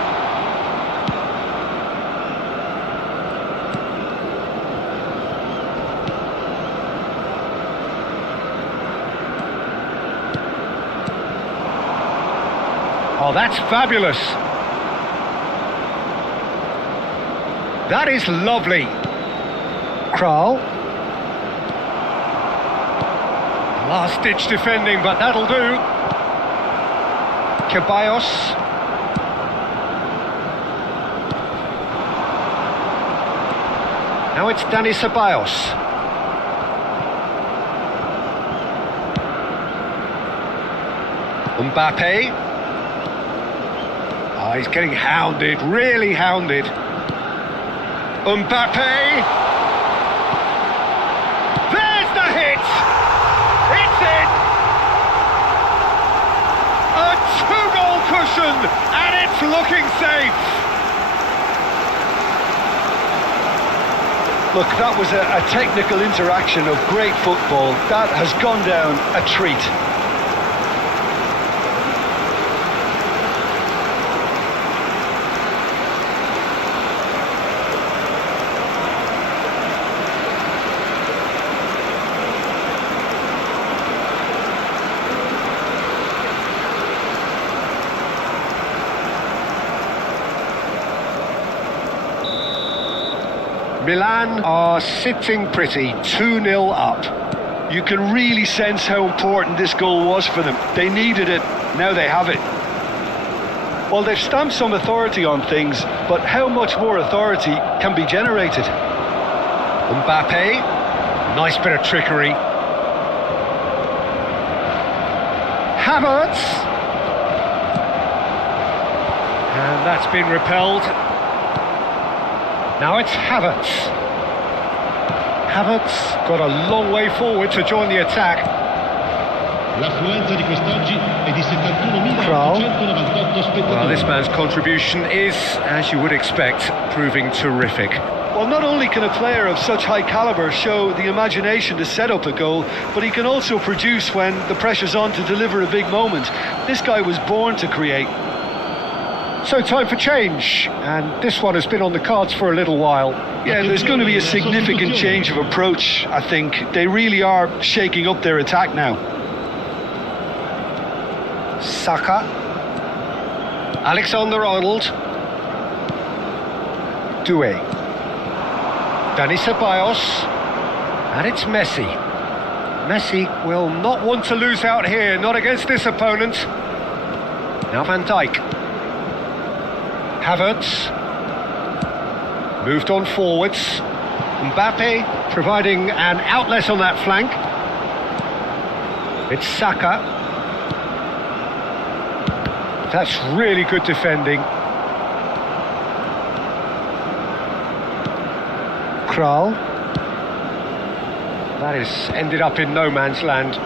Oh, that's fabulous. That is lovely. Kral. Last-ditch defending, but that'll do. Ceballos. Now it's Dani Ceballos. Mbappe. Oh, he's getting hounded, really hounded. Mbappe! There's the hit! It's in! A two-goal cushion, and it's looking safe! Look, that was a technical interaction of great football. That has gone down a treat. Milan are sitting pretty, 2-0 up. You can really sense how important this goal was for them. They needed it, now they have it. Well, they've stamped some authority on things, but how much more authority can be generated? Mbappe, nice bit of trickery. Havertz. And that's been repelled. Now it's Havertz. Havertz got a long way forward to join the attack. L'affluenza di quest'oggi è di 71.898 Well, spettatori. this man's contribution is, as you would expect, proving terrific. Well, not only can a player of such high calibre show the imagination to set up a goal, but he can also produce when the pressure's on to deliver a big moment. This guy was born to create. So time for change, and this one has been on the cards for a little while. Yeah, there's going to be a significant change of approach, I think. They really are shaking up their attack now. Saka. Alexander-Arnold. Doué. Dani Ceballos. And it's Messi. Messi will not want to lose out here, not against this opponent. Now Van Dijk. Havertz. Moved on forwards. Mbappe providing an outlet on that flank. It's Saka. That's really good defending. Kral. That is ended up in no man's land.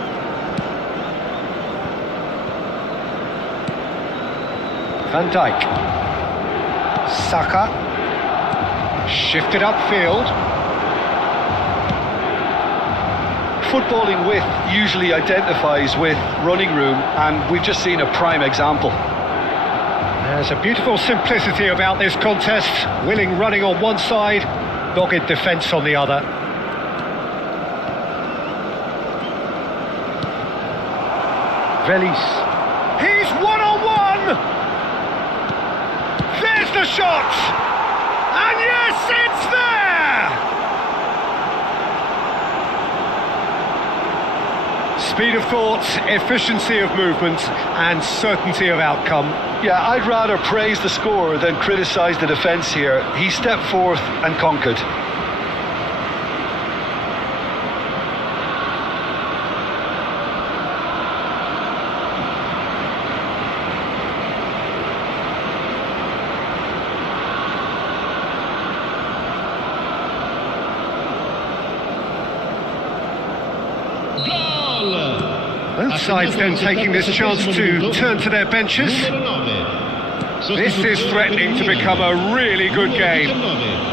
Van Dijk. Saka. Shifted upfield. Footballing width usually identifies with running room, and we've just seen a prime example. There's a beautiful simplicity about this contest. Willing running on one side, dogged defence on the other. Velis. He's one-on-one! There's the shot! And yes, it's there! Speed of thought, efficiency of movement, and certainty of outcome. Yeah, I'd rather praise the scorer than criticise the defence here. He stepped forth and conquered. Both sides then taking this chance to turn to their benches. This is threatening to become a really good game.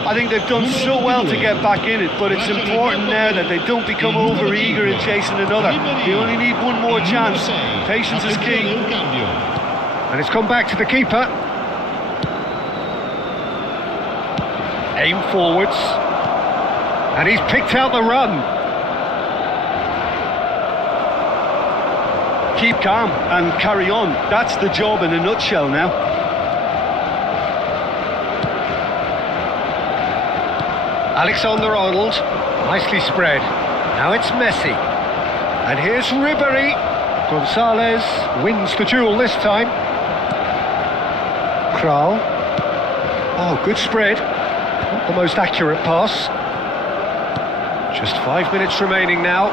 I think they've done so well to get back in it, but it's important now that they don't become over-eager in chasing another. They only need one more chance. Patience is king. And it's gone back to the keeper. Aim forwards. And he's picked out the run. Keep calm and carry on. That's the job in a nutshell now. Alexander-Arnold, nicely spread. Now it's Messi. And here's Ribéry. Gonzalez wins the duel this time. Kral. Oh, good spread. Not the most accurate pass. Just 5 minutes remaining now.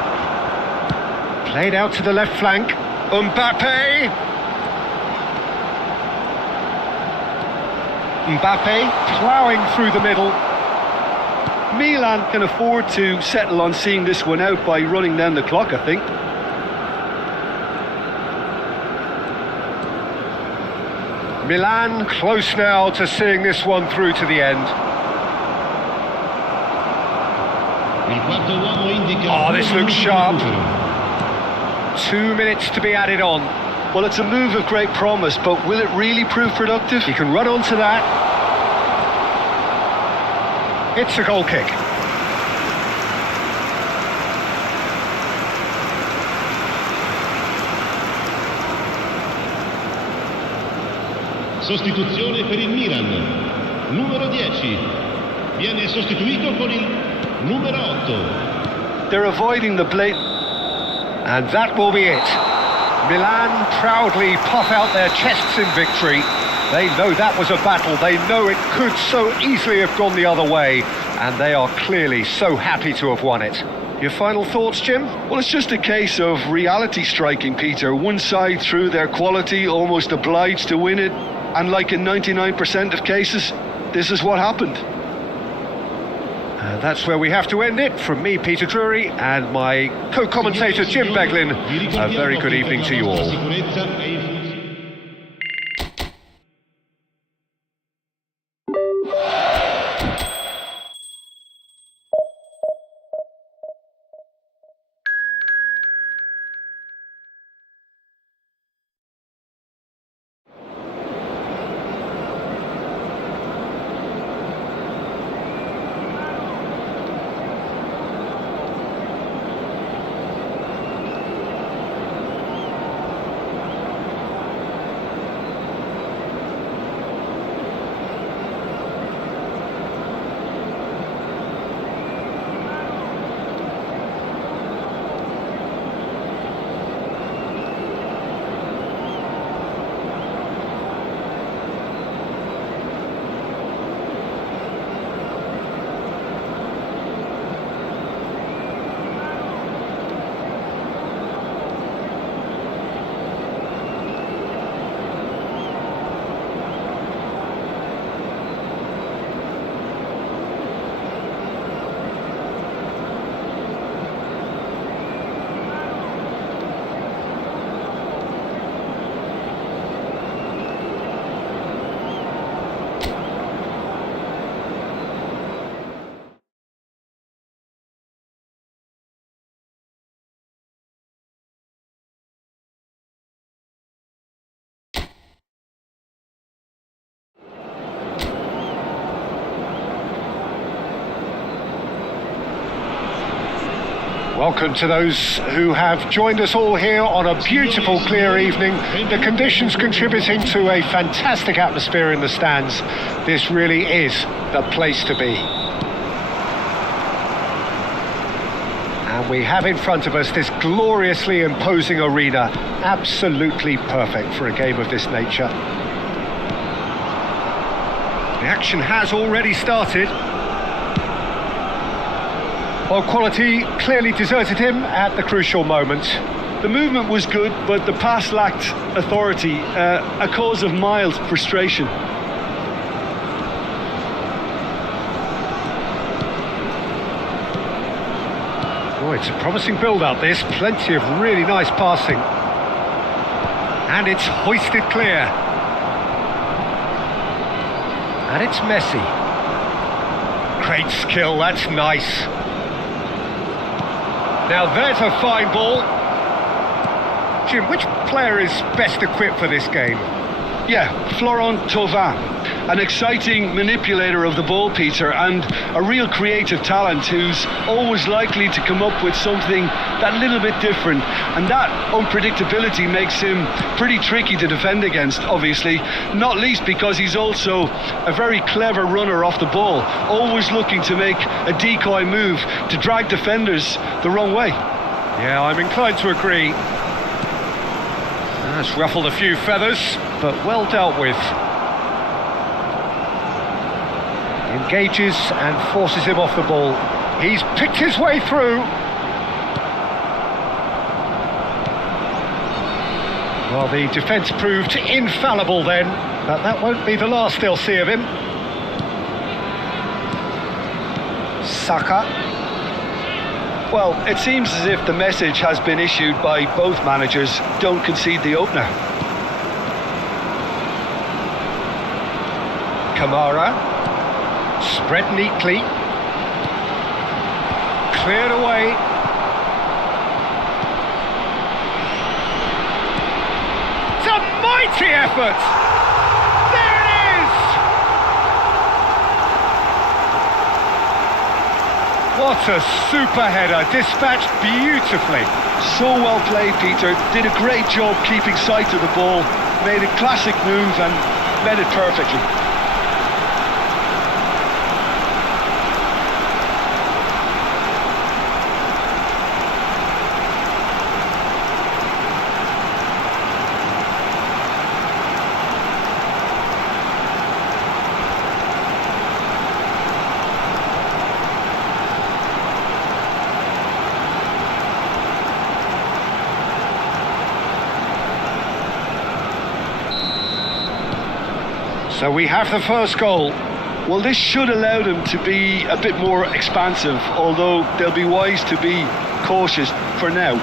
Played out to the left flank. Mbappe. Mbappe ploughing through the middle. Milan can afford to settle on seeing this one out by running down the clock, I think. Milan close now to seeing this one through to the end. Il quarto uomo indica... Oh, this looks sharp. 2 minutes to be added on. Well, it's a move of great promise, but will it really prove productive? He can run onto that. It's a goal kick. Sostituzione per il Milan. Numero 10. Viene sostituito con il numero 8. They're avoiding the blatant... And that will be it. Milan proudly puff out their chests in victory. They know that was a battle. They know it could so easily have gone the other way. And they are clearly so happy to have won it. Your final thoughts, Jim? Well, it's just a case of reality striking, Peter. One side, through their quality, almost obliged to win it. And like in 99% of cases, this is what happened. And that's where we have to end it. From me, Peter Drury, and my co-commentator, Jim Beglin. A very good evening to you all. Welcome to those who have joined us all here on a beautiful, clear evening. The conditions contributing to a fantastic atmosphere in the stands. This really is the place to be. And we have in front of us this gloriously imposing arena. Absolutely perfect for a game of this nature. The action has already started. Well, quality clearly deserted him at the crucial moment. The movement was good, but the pass lacked authority, a cause of mild frustration. Oh, it's a promising build-up, this. Plenty of really nice passing. And it's hoisted clear. And it's Messi. Great skill, that's nice. Now there's a fine ball. Jim, which player is best equipped for this game? Yeah, Florent Thauvin, an exciting manipulator of the ball, Peter, and a real creative talent who's always likely to come up with something that little bit different. And that unpredictability makes him pretty tricky to defend against, obviously, not least because he's also a very clever runner off the ball, always looking to make a decoy move to drag defenders the wrong way. Yeah, I'm inclined to agree. That's ruffled a few feathers, but well dealt with. Engages and forces him off the ball. He's picked his way through. Well, the defence proved infallible then, but that won't be the last they'll see of him. Saka. Well, it seems as if the message has been issued by both managers: don't concede the opener. Kamara. Spread neatly. Cleared away. It's a mighty effort! There it is! What a super header, dispatched beautifully. So well played, Peter. Did a great job keeping sight of the ball. Made a classic move and met it perfectly. So we have the first goal. Well, this should allow them to be a bit more expansive, although they'll be wise to be cautious for now.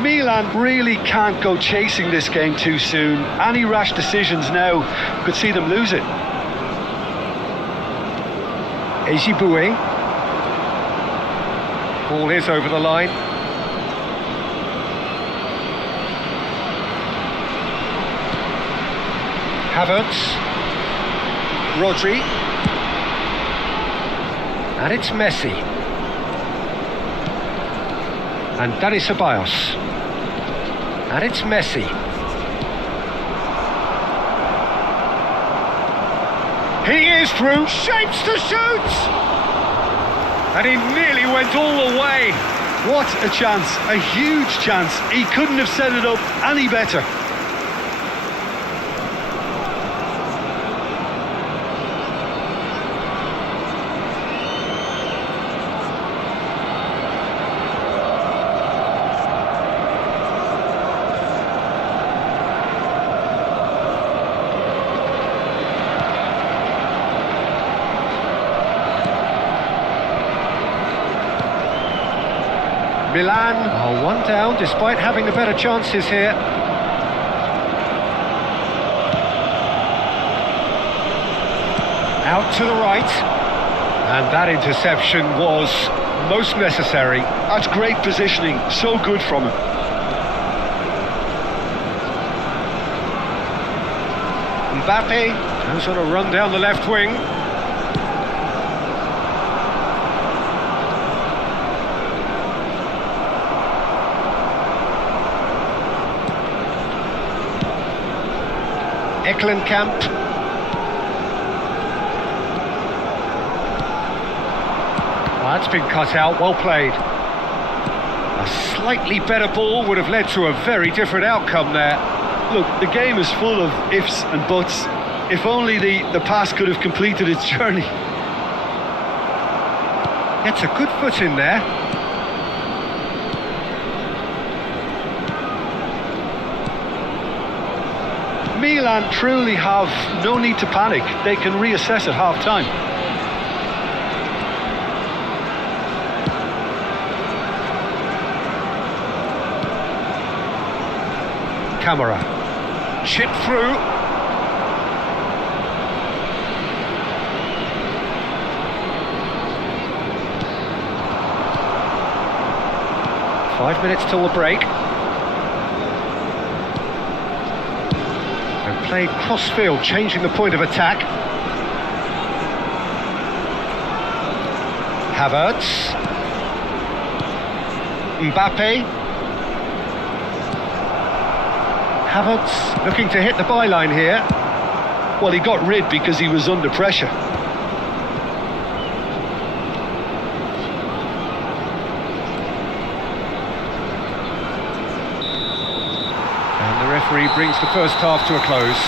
Milan really can't go chasing this game too soon. Any rash decisions now could see them lose it. Ejibue. Ball is over the line. Havertz. Rodri. And it's Messi. And Dani Ceballos. And it's Messi. He is through, shapes to shoot! And he nearly went all the way. What a chance, a huge chance. He couldn't have set it up any better. Milan are one down despite having the better chances here. Out to the right. And that interception was most necessary. That's great positioning, so good from him. Mbappe goes on a run down the left wing. Eklenkamp. That's been cut out, well played. A slightly better ball would have led to a very different outcome there. Look, the game is full of ifs and buts. If only the pass could have completed its journey. Gets a good foot in there. Milan truly have no need to panic. They can reassess at half-time. Camara. Chip through. Five minutes till the break. Played cross-field, changing the point of attack. Havertz. Mbappe. Havertz looking to hit the byline here. Well, he got rid because he was under pressure. The referee brings the first half to a close.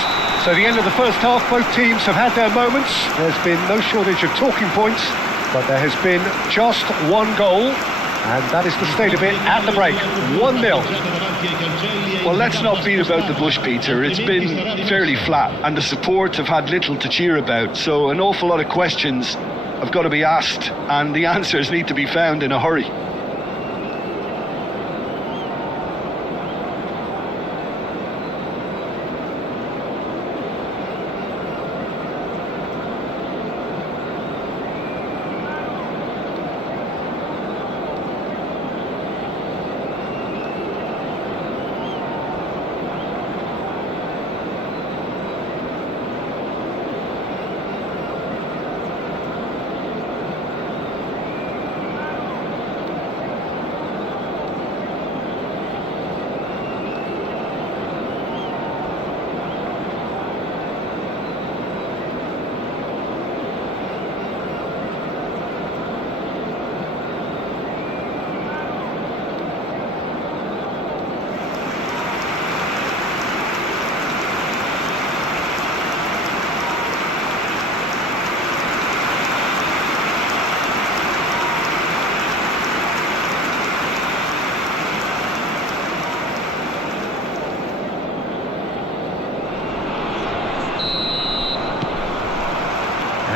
So the end of the first half, both teams have had their moments. There's been no shortage of talking points, but there has been just one goal, and that is the state of it at the break. 1-0. Well, let's not beat about the bush, Peter. It's been fairly flat, and the support have had little to cheer about. So an awful lot of questions have got to be asked, and the answers need to be found in a hurry.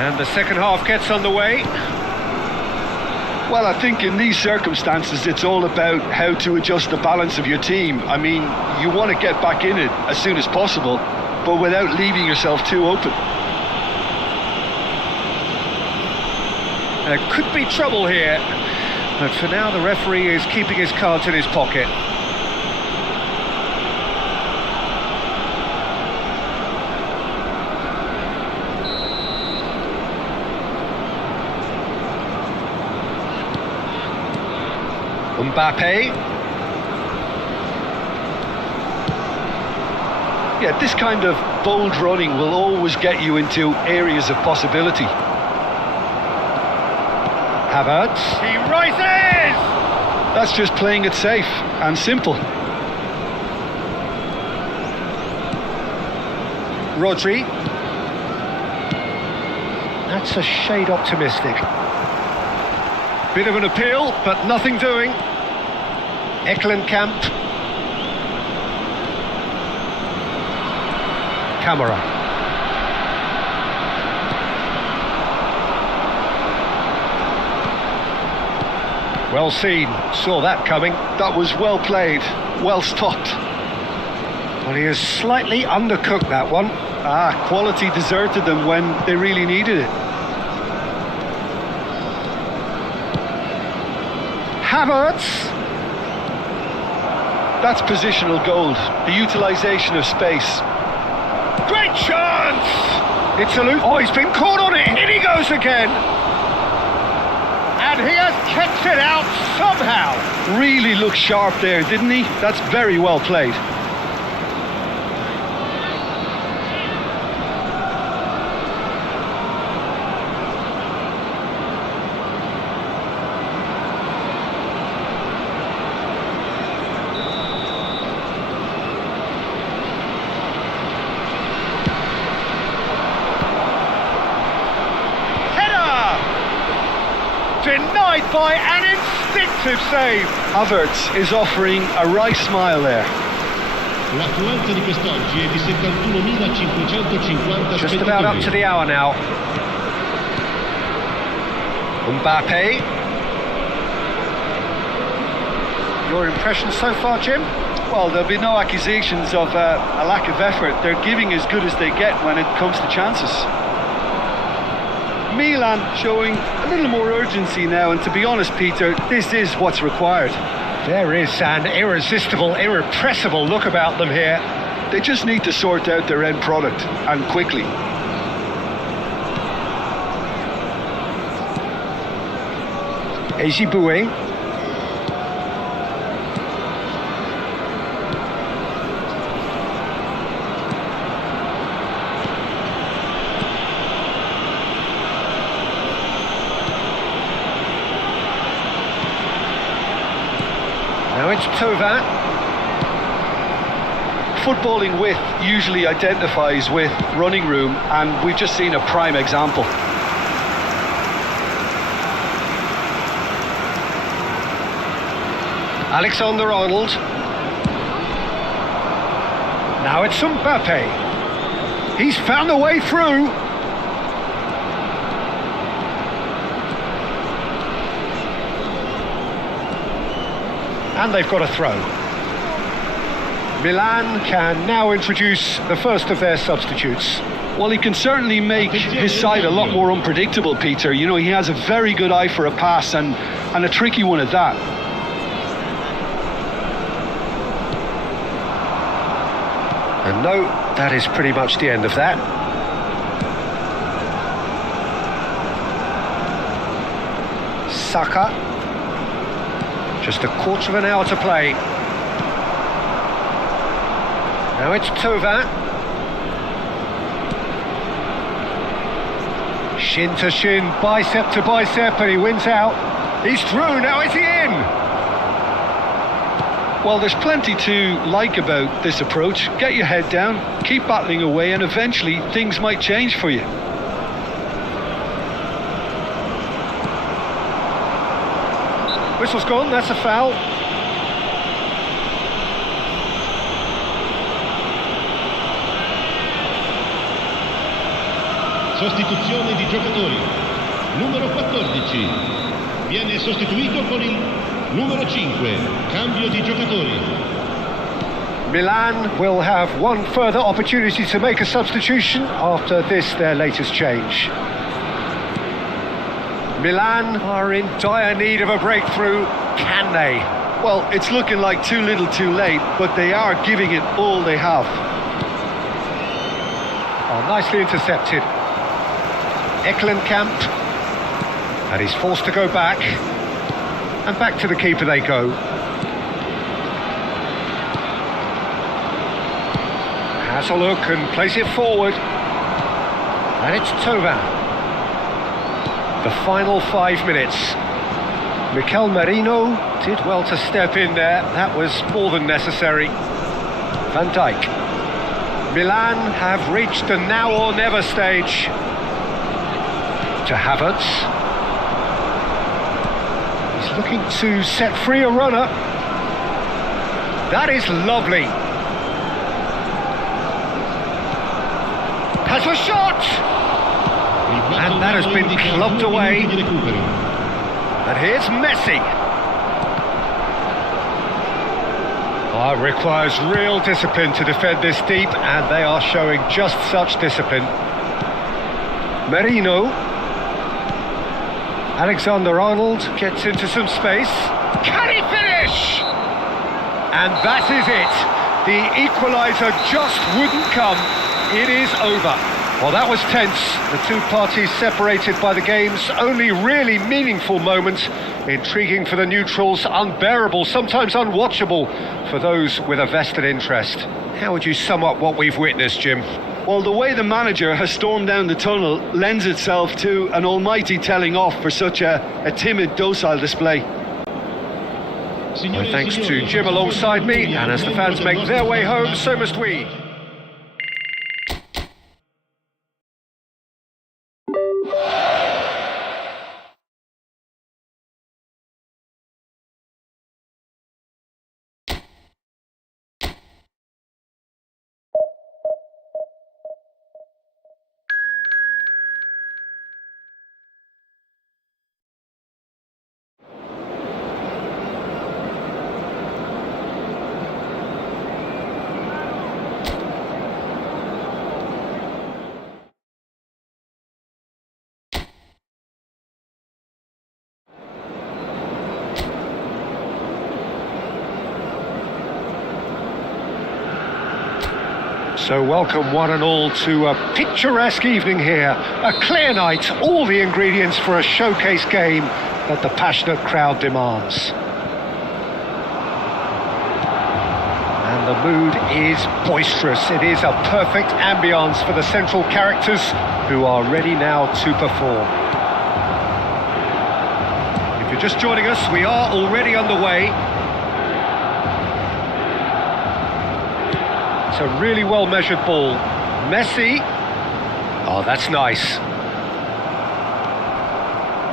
And the second half gets underway. Well, I think in these circumstances, it's all about how to adjust the balance of your team. I mean, you want to get back in it as soon as possible, but without leaving yourself too open. There could be trouble here, but for now the referee is keeping his cards in his pocket. Mbappe. Yeah, this kind of bold running will always get you into areas of possibility. Havertz. He rises! That's just playing it safe and simple. Rodri. That's a shade optimistic. Bit of an appeal, but nothing doing. Eklenkamp. Camera. Well seen, saw that coming. That was well played, well stopped. Well, he has slightly undercooked that one. Quality deserted them when they really needed it. Havertz. That's positional gold, the utilisation of space. Great chance! It's a loop. Oh, he's been caught on it. In he goes again. And he has kept it out somehow. Really looked sharp there, didn't he? That's very well played. Denied by an instinctive save. Havertz is offering a right smile there. L'affluenza di quest'oggi è di 71.550 Just about up to the hour now. Mbappe. Your impression so far, Jim? Well, there'll be no accusations of a lack of effort. They're giving as good as they get when it comes to chances. Milan showing a little more urgency now, and to be honest, Peter, this is what's required. There is an irresistible, irrepressible look about them here. They just need to sort out their end product, and quickly. Ejibue. Now it's Tova. Footballing width usually identifies with running room, and we've just seen a prime example. Alexander-Arnold. Now it's Mbappe. He's found a way through. And they've got a throw. Milan can now introduce the first of their substitutes. Well, he can certainly make his side a lot more unpredictable, Peter. You know, he has a very good eye for a pass, and a tricky one at that. And no, that is pretty much the end of that. Saka. Just a quarter of an hour to play. Now it's Tova. Shin to shin, bicep to bicep, and he wins out. He's through, now is he in? Well, there's plenty to like about this approach. Get your head down, keep battling away, and eventually things might change for you. Whistle's gone, that's a foul. Sostituzione di giocatori. Numero 14 viene sostituito con il numero 5. Cambio di giocatori. Milan will have one further opportunity to make a substitution after this, their latest change. Milan are in dire need of a breakthrough. Can they? Well, it's looking like too little too late, but they are giving it all they have. Oh, nicely intercepted. Eklenkamp. And he's forced to go back. And back to the keeper they go. Has a look and plays it forward. And it's Thauvin. The final 5 minutes. Mikel Merino did well to step in there. That was more than necessary. Van Dijk. Milan have reached the now or never stage. To Havertz. He's looking to set free a runner. That is lovely. Has a shot! And that has been clubbed away. And here's Messi. Oh, it requires real discipline to defend this deep, and they are showing just such discipline. Merino. Alexander-Arnold gets into some space. Can he finish? And that is it. The equaliser just wouldn't come. It is over. Well, that was tense. The two parties separated by the game's only really meaningful moment. Intriguing for the neutrals, unbearable, sometimes unwatchable for those with a vested interest. How would you sum up what we've witnessed, Jim? Well, the way the manager has stormed down the tunnel lends itself to an almighty telling off for such a timid, docile display. Well, thanks to Jim alongside me, and as the fans make their way home, so must we. So welcome one and all to a picturesque evening here, a clear night, all the ingredients for a showcase game that the passionate crowd demands. And the mood is boisterous. It is a perfect ambience for the central characters who are ready now to perform. If you're just joining us, we are already underway. It's a really well-measured ball. Messi. Oh, that's nice.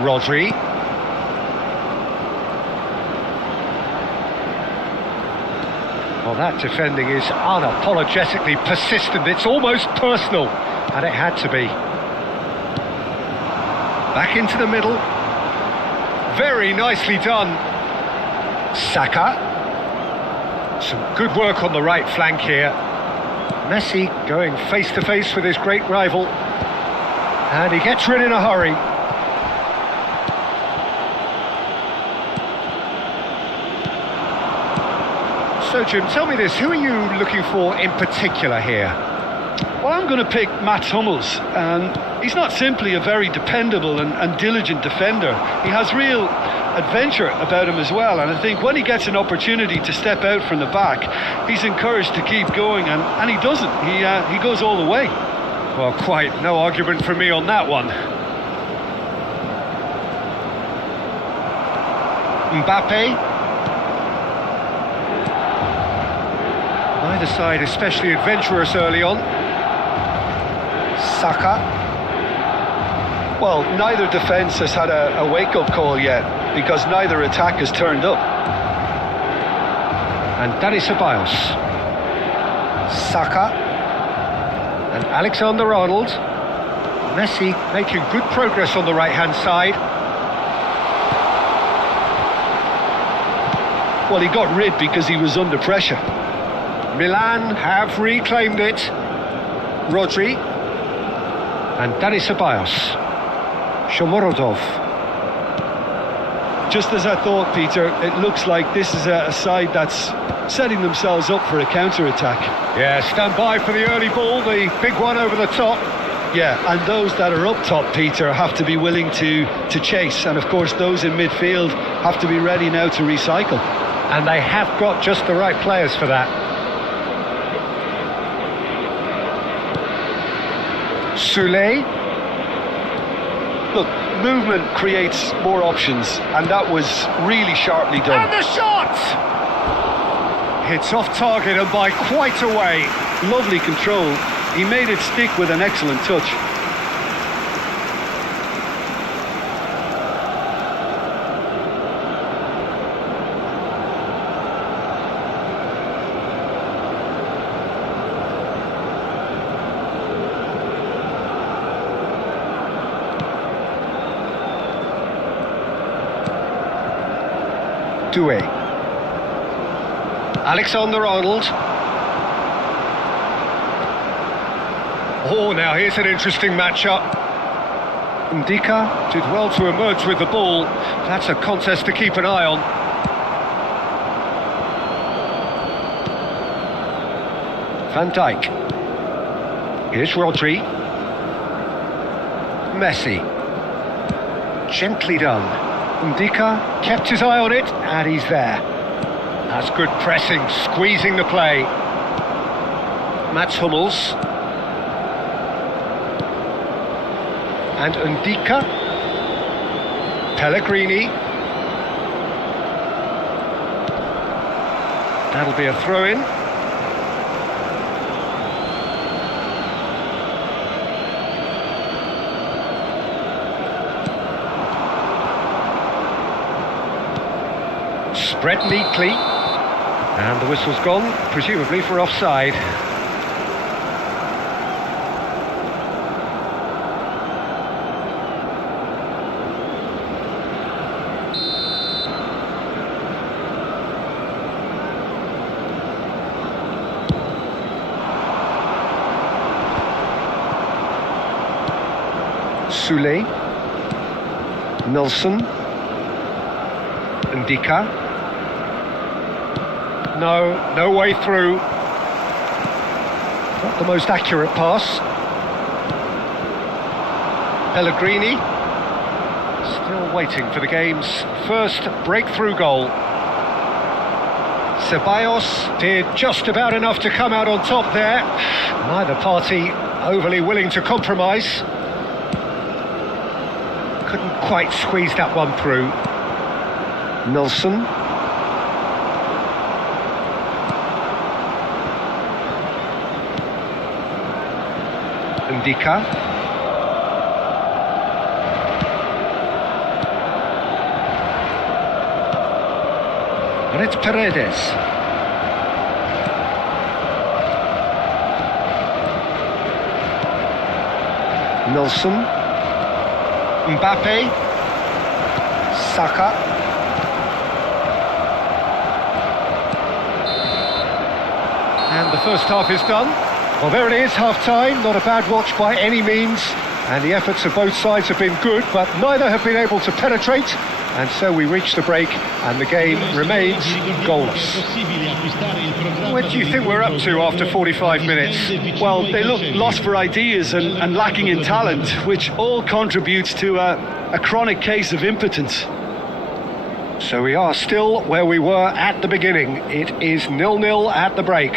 Rodri. Well, that defending is unapologetically persistent. It's almost personal, and it had to be. Back into the middle. Very nicely done. Saka. Some good work on the right flank here. Messi going face-to-face with his great rival. And he gets rid in a hurry. So, Jim, tell me this. Who are you looking for in particular here? Well, I'm going to pick Mats Hummels. He's not simply a very dependable and diligent defender. He has real adventure about him as well, and I think when he gets an opportunity to step out from the back, he's encouraged to keep going, and he doesn't. He goes all the way. Well, quite no argument from me on that one. Mbappe. Neither side especially adventurous early on. Saka. Well, neither defence has had a wake-up call yet, because neither attack has turned up. And Dani Ceballos. Saka. And Alexander-Arnold. Messi making good progress on the right-hand side. Well, he got rid because he was under pressure. Milan have reclaimed it. Rodri. And Dani Ceballos. Shomurodov. Just as I thought, Peter, it looks like this is a side that's setting themselves up for a counter-attack. Yeah, stand by for the early ball, the big one over the top. Yeah, and those that are up top, Peter, have to be willing to chase. And of course, those in midfield have to be ready now to recycle. And they have got just the right players for that. Soulé. Look, movement creates more options, and that was really sharply done. And the shot! Hits off target and by quite a way. Lovely control. He made it stick with an excellent touch. Doué. Alexander-Arnold. Oh, now here's an interesting matchup. Ndika did well to emerge with the ball. That's a contest to keep an eye on. Van Dijk. Here's Rodri. Messi. Gently done. Ndika kept his eye on it, and he's there. That's good pressing, squeezing the play. Mats Hummels. And Ndika. Pellegrini. That'll be a throw-in. Spread neatly, and the whistle's gone, presumably for offside. Soulé, Nelson, Ndika. No way through. Not the most accurate pass. Pellegrini. Still waiting for the game's first breakthrough goal. Ceballos did just about enough to come out on top there. Neither party overly willing to compromise. Couldn't quite squeeze that one through. Nelson. Ndika. And it's Paredes. Nelson. Mbappe. Saka. And the first half is done. Well, there it is, half-time. Not a bad watch by any means. And the efforts of both sides have been good, but neither have been able to penetrate. And so we reach the break, and the game remains goalless. What do you think we're up to after 45 minutes? Well, they look lost for ideas and lacking in talent, which all contributes to a chronic case of impotence. So we are still where we were at the beginning. It is 0-0 at the break.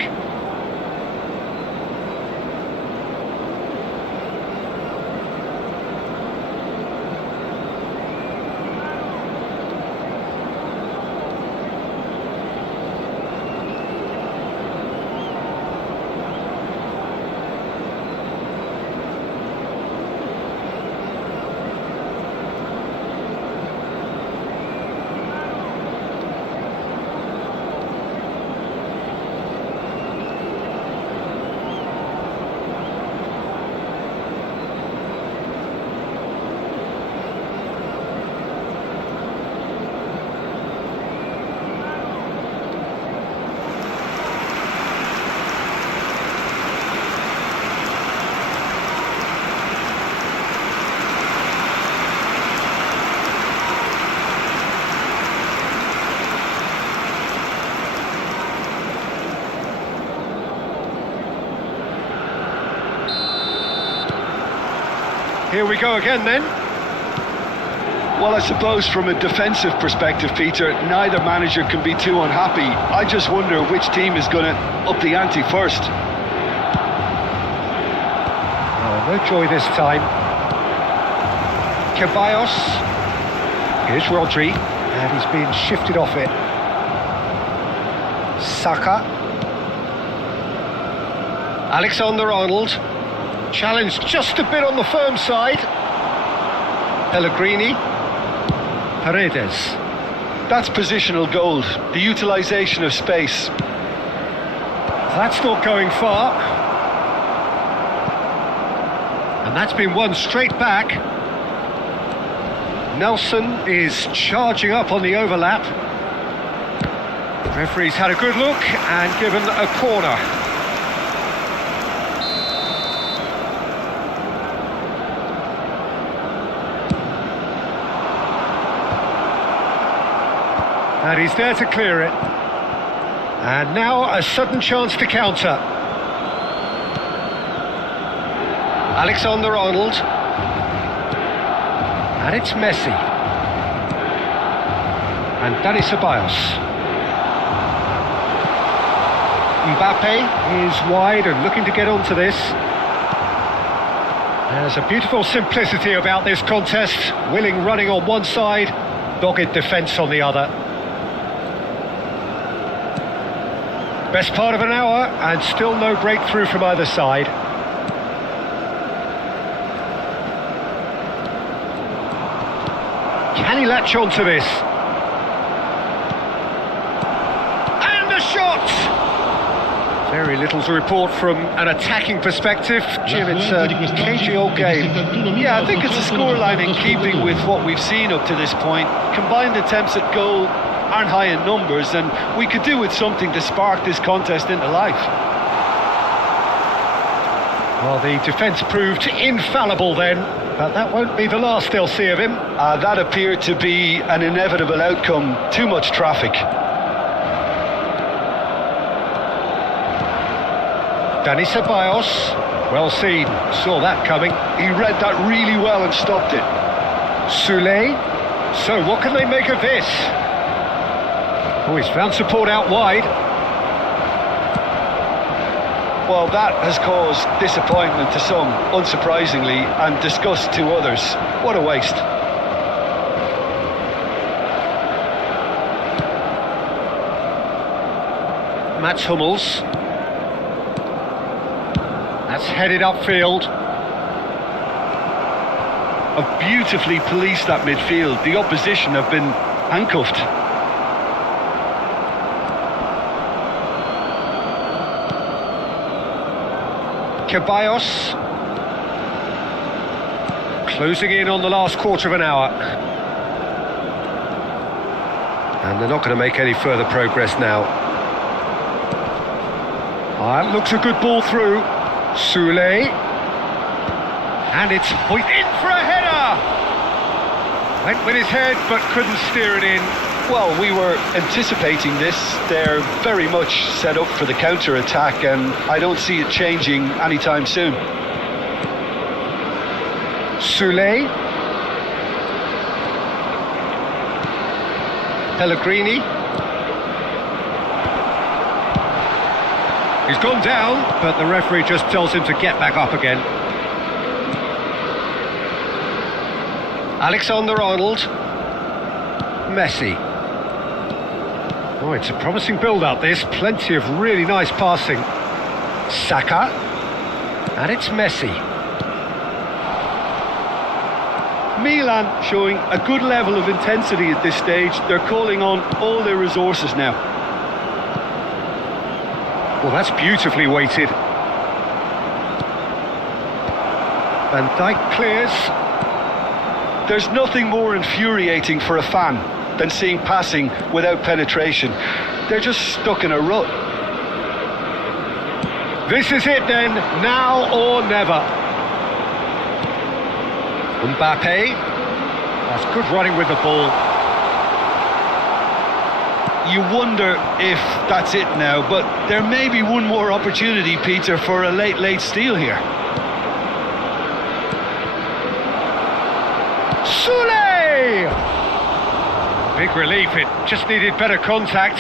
Here we go again then. Well, I suppose from a defensive perspective, Peter, neither manager can be too unhappy. I just wonder which team is going to up the ante first. Oh, no joy this time. Ceballos. Here's Rodri, and he's being shifted off it. Saka. Alexander-Arnold. Challenged just a bit on the firm side. Pellegrini. Paredes. That's positional gold, the utilisation of space. That's not going far. And that's been won straight back. Nelson is charging up on the overlap. The referee's had a good look and given a corner. And he's there to clear it. And now a sudden chance to counter. Alexander-Arnold. And it's Messi. And Dani Ceballos. Mbappe is wide and looking to get onto this. There's a beautiful simplicity about this contest. Willing running on one side, dogged defence on the other. Best part of an hour and still no breakthrough from either side. Can he latch on to this? And a shot! Very little to report from an attacking perspective. Jim, it's a cagey old game. Yeah, I think it's a scoreline in keeping with what we've seen up to this point. Combined attempts at goal aren't high in numbers, and we could do with something to spark this contest into life. Well, the defence proved infallible then, but that won't be the last they'll see of him. That appeared to be an inevitable outcome. Too much traffic. Dani Ceballos, well seen, saw that coming. He read that really well and stopped it. Soulé, so what can they make of this? Oh, he's found support out wide. Well, that has caused disappointment to some, unsurprisingly, and disgust to others. What a waste. Mats Hummels. That's headed upfield. Have beautifully policed that midfield. The opposition have been handcuffed. Ceballos. Closing in on the last quarter of an hour. And they're not going to make any further progress now. That looks a good ball through. Soulé. And it's in for a header! Went with his head but couldn't steer it in. Well, we were anticipating this. They're very much set up for the counter-attack, and I don't see it changing anytime soon. Soulé. Pellegrini. He's gone down, but the referee just tells him to get back up again. Alexander-Arnold. Messi. Oh, it's a promising build-up, this. Plenty of really nice passing. Saka. And it's Messi. Milan showing a good level of intensity at this stage. They're calling on all their resources now. Well, that's beautifully weighted. Van Dijk clears. There's nothing more infuriating for a fan than seeing passing without penetration. They're just stuck in a rut. This is it then, now or never. Mbappe. That's good running with the ball. You wonder if that's it now, but there may be one more opportunity, Peter, for a late steal here. Soulé! Big relief, it just needed better contact.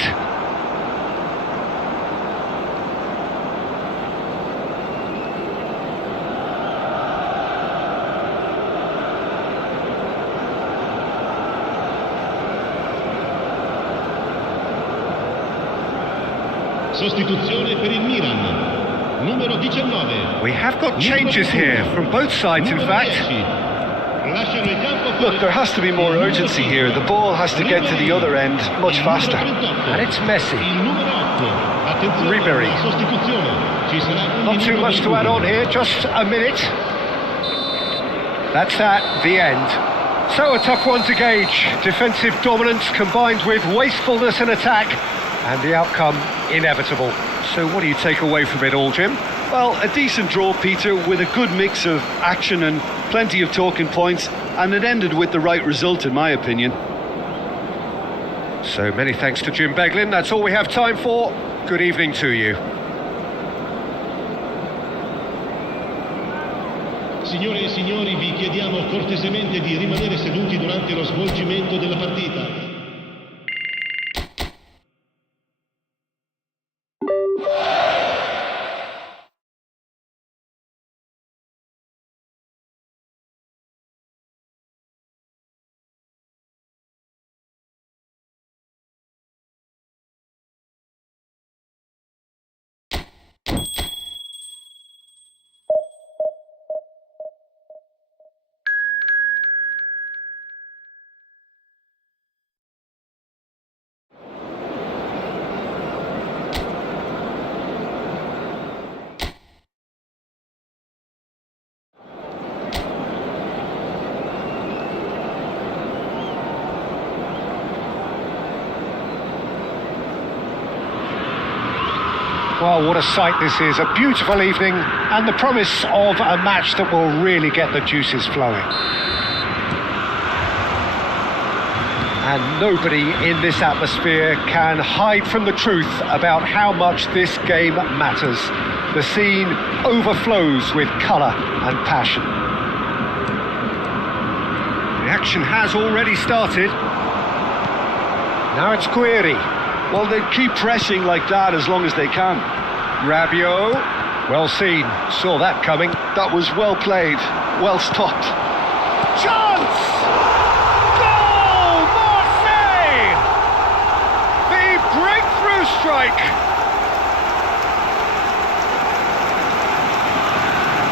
Sostituzione per il Milan. Numero 19. We have got changes here from both sides, in fact. Look, there has to be more urgency here. The ball has to get to the other end much faster. And it's Messi. Ribery. Not too much to add on here, just a minute. That's that, the end. So a tough one to gauge. Defensive dominance combined with wastefulness in attack, and the outcome inevitable. So what do you take away from it all, Jim? Well, a decent draw, Peter, with a good mix of action and plenty of talking points, and it ended with the right result, in my opinion. So many thanks to Jim Beglin. That's all we have time for. Good evening to you. Signore e signori, vi chiediamo cortesemente di rimanere seduti durante lo svolgimento della partita. Well, what a sight this is. A beautiful evening and the promise of a match that will really get the juices flowing. And nobody in this atmosphere can hide from the truth about how much this game matters. The scene overflows with colour and passion. The action has already started. Now it's Guiri. Well, they keep pressing like that as long as they can. Rabiot, well seen, saw that coming. That was well played, well stopped. Chance! Goal! Marseille! The breakthrough strike!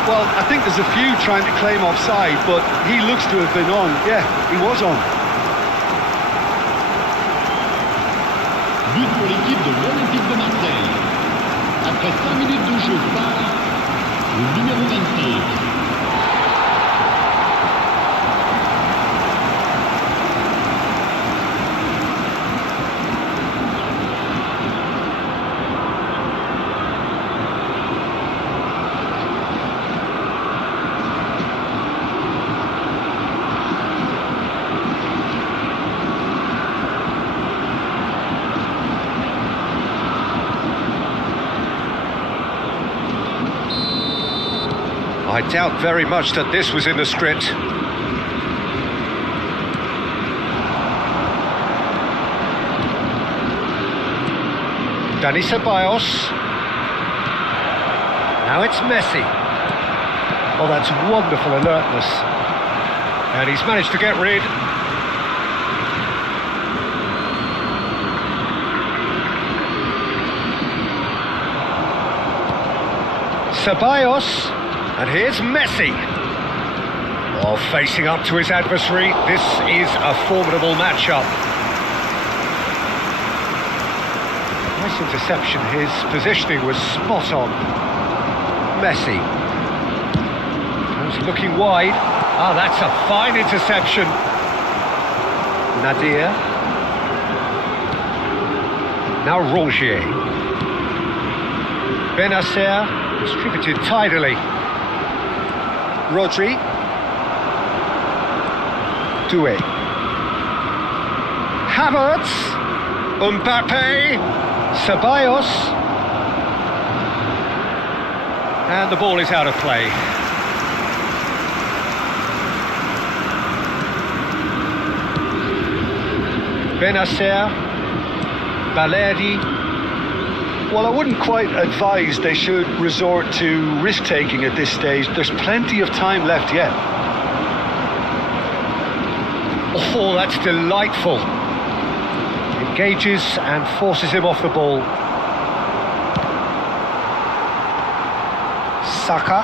Well, I think there's a few trying to claim offside, but he looks to have been on. Yeah, he was on. But pour l'équipe de l'Olympique de Marseille. Après 5 minutes de jeu par le numéro 25. I doubt very much that this was in the script. Dani Ceballos. Now it's Messi. Oh, that's wonderful alertness. And he's managed to get rid. Ceballos. And here's Messi. Oh, facing up to his adversary. This is a formidable matchup. Nice interception. His positioning was spot on. Messi. He's looking wide. Ah, that's a fine interception. Nadir. Now Rongier. Benacer distributed tidily. Rodri. Doué. Havertz. Mbappe. Ceballos. And the ball is out of play. Benacer, Balerdi. Well, I wouldn't quite advise they should resort to risk-taking at this stage. There's plenty of time left yet. Oh, that's delightful. Engages and forces him off the ball. Saka.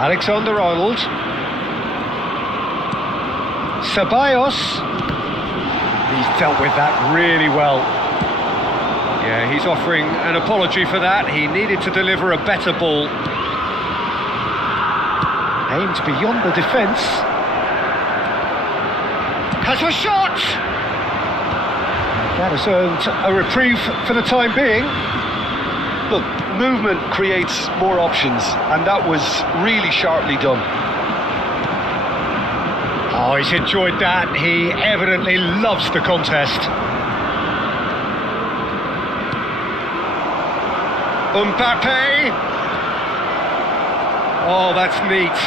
Alexander-Arnold. Ceballos. He's dealt with that really well. Yeah, he's offering an apology for that. He needed to deliver a better ball. Aimed beyond the defence. Has a shot! That has earned a reprieve for the time being. Look, movement creates more options, and that was really sharply done. Oh, he's enjoyed that. He evidently loves the contest. Mbappe. Oh, that's neat.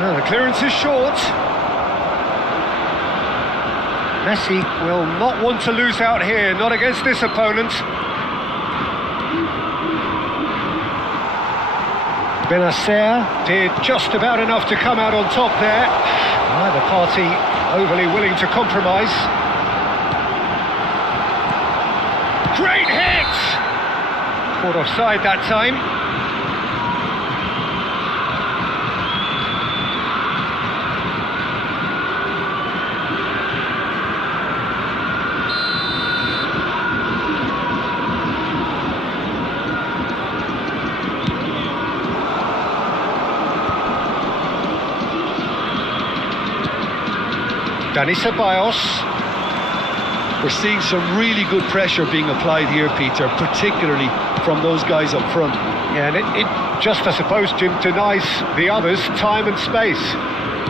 Oh, the clearance is short. Messi will not want to lose out here, not against this opponent. Benacer did just about enough to come out on top there. Neither party overly willing to compromise. Great hit! Caught offside that time. Dani Ceballos. We're seeing some really good pressure being applied here, Peter, particularly from those guys up front. Yeah, and it just, I suppose, Jim, denies the others time and space.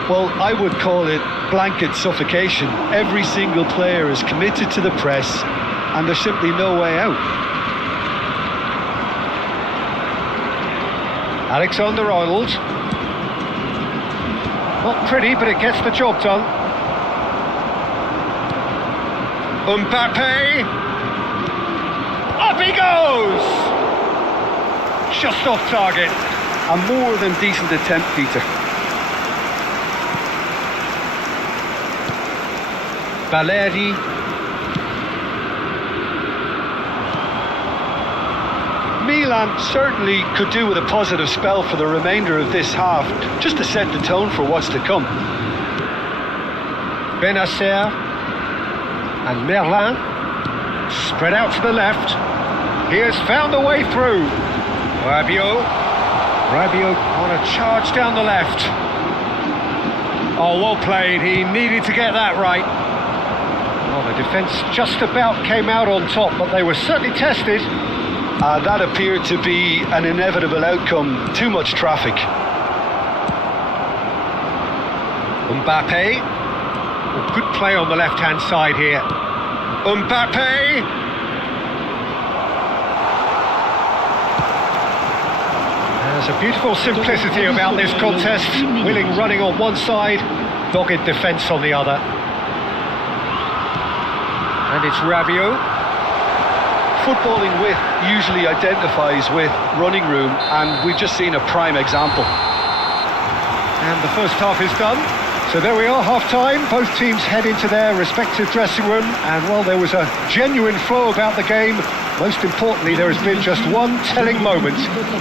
Well, I would call it blanket suffocation. Every single player is committed to the press, and there's simply no way out. Alexander-Arnold. Not pretty, but it gets the job done. Mbappe! Up he goes! Just off target. A more than decent attempt, Peter. Balerdi. Milan certainly could do with a positive spell for the remainder of this half, just to set the tone for what's to come. Benacer. And Merlin, spread out to the left. He has found a way through. Rabiot on a charge down the left. Oh, well played. He needed to get that right. Well, the defence just about came out on top, but they were certainly tested. That appeared to be an inevitable outcome. Too much traffic. Mbappe. Good play on the left-hand side here. Mbappe! There's a beautiful simplicity about this contest. Willing running on one side, dogged defence on the other. And it's Rabiot. Footballing width usually identifies with running room, and we've just seen a prime example. And the first half is done. So there we are, half-time. Both teams head into their respective dressing room, and while there was a genuine flow about the game, most importantly, there has been just one telling moment.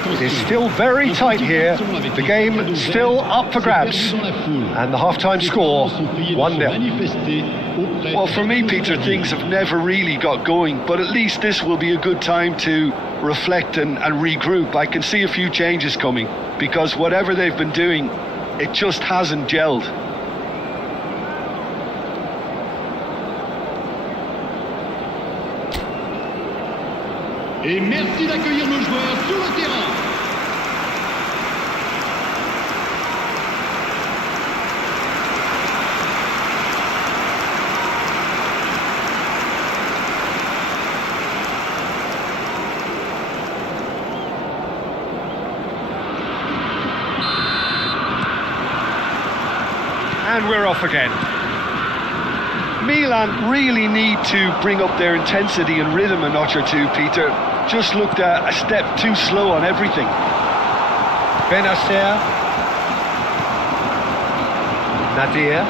It is still very tight here. The game still up for grabs, and the half-time score 1-0. Well, for me, Peter, things have never really got going, but at least this will be a good time to reflect and regroup. I can see a few changes coming, because whatever they've been doing, it just hasn't gelled. Et merci d'accueillir nos joueurs sur le terrain. And we're off again. Milan really need to bring up their intensity and rhythm a notch or two, Peter. Just looked a step too slow on everything. Benacer. Nadir.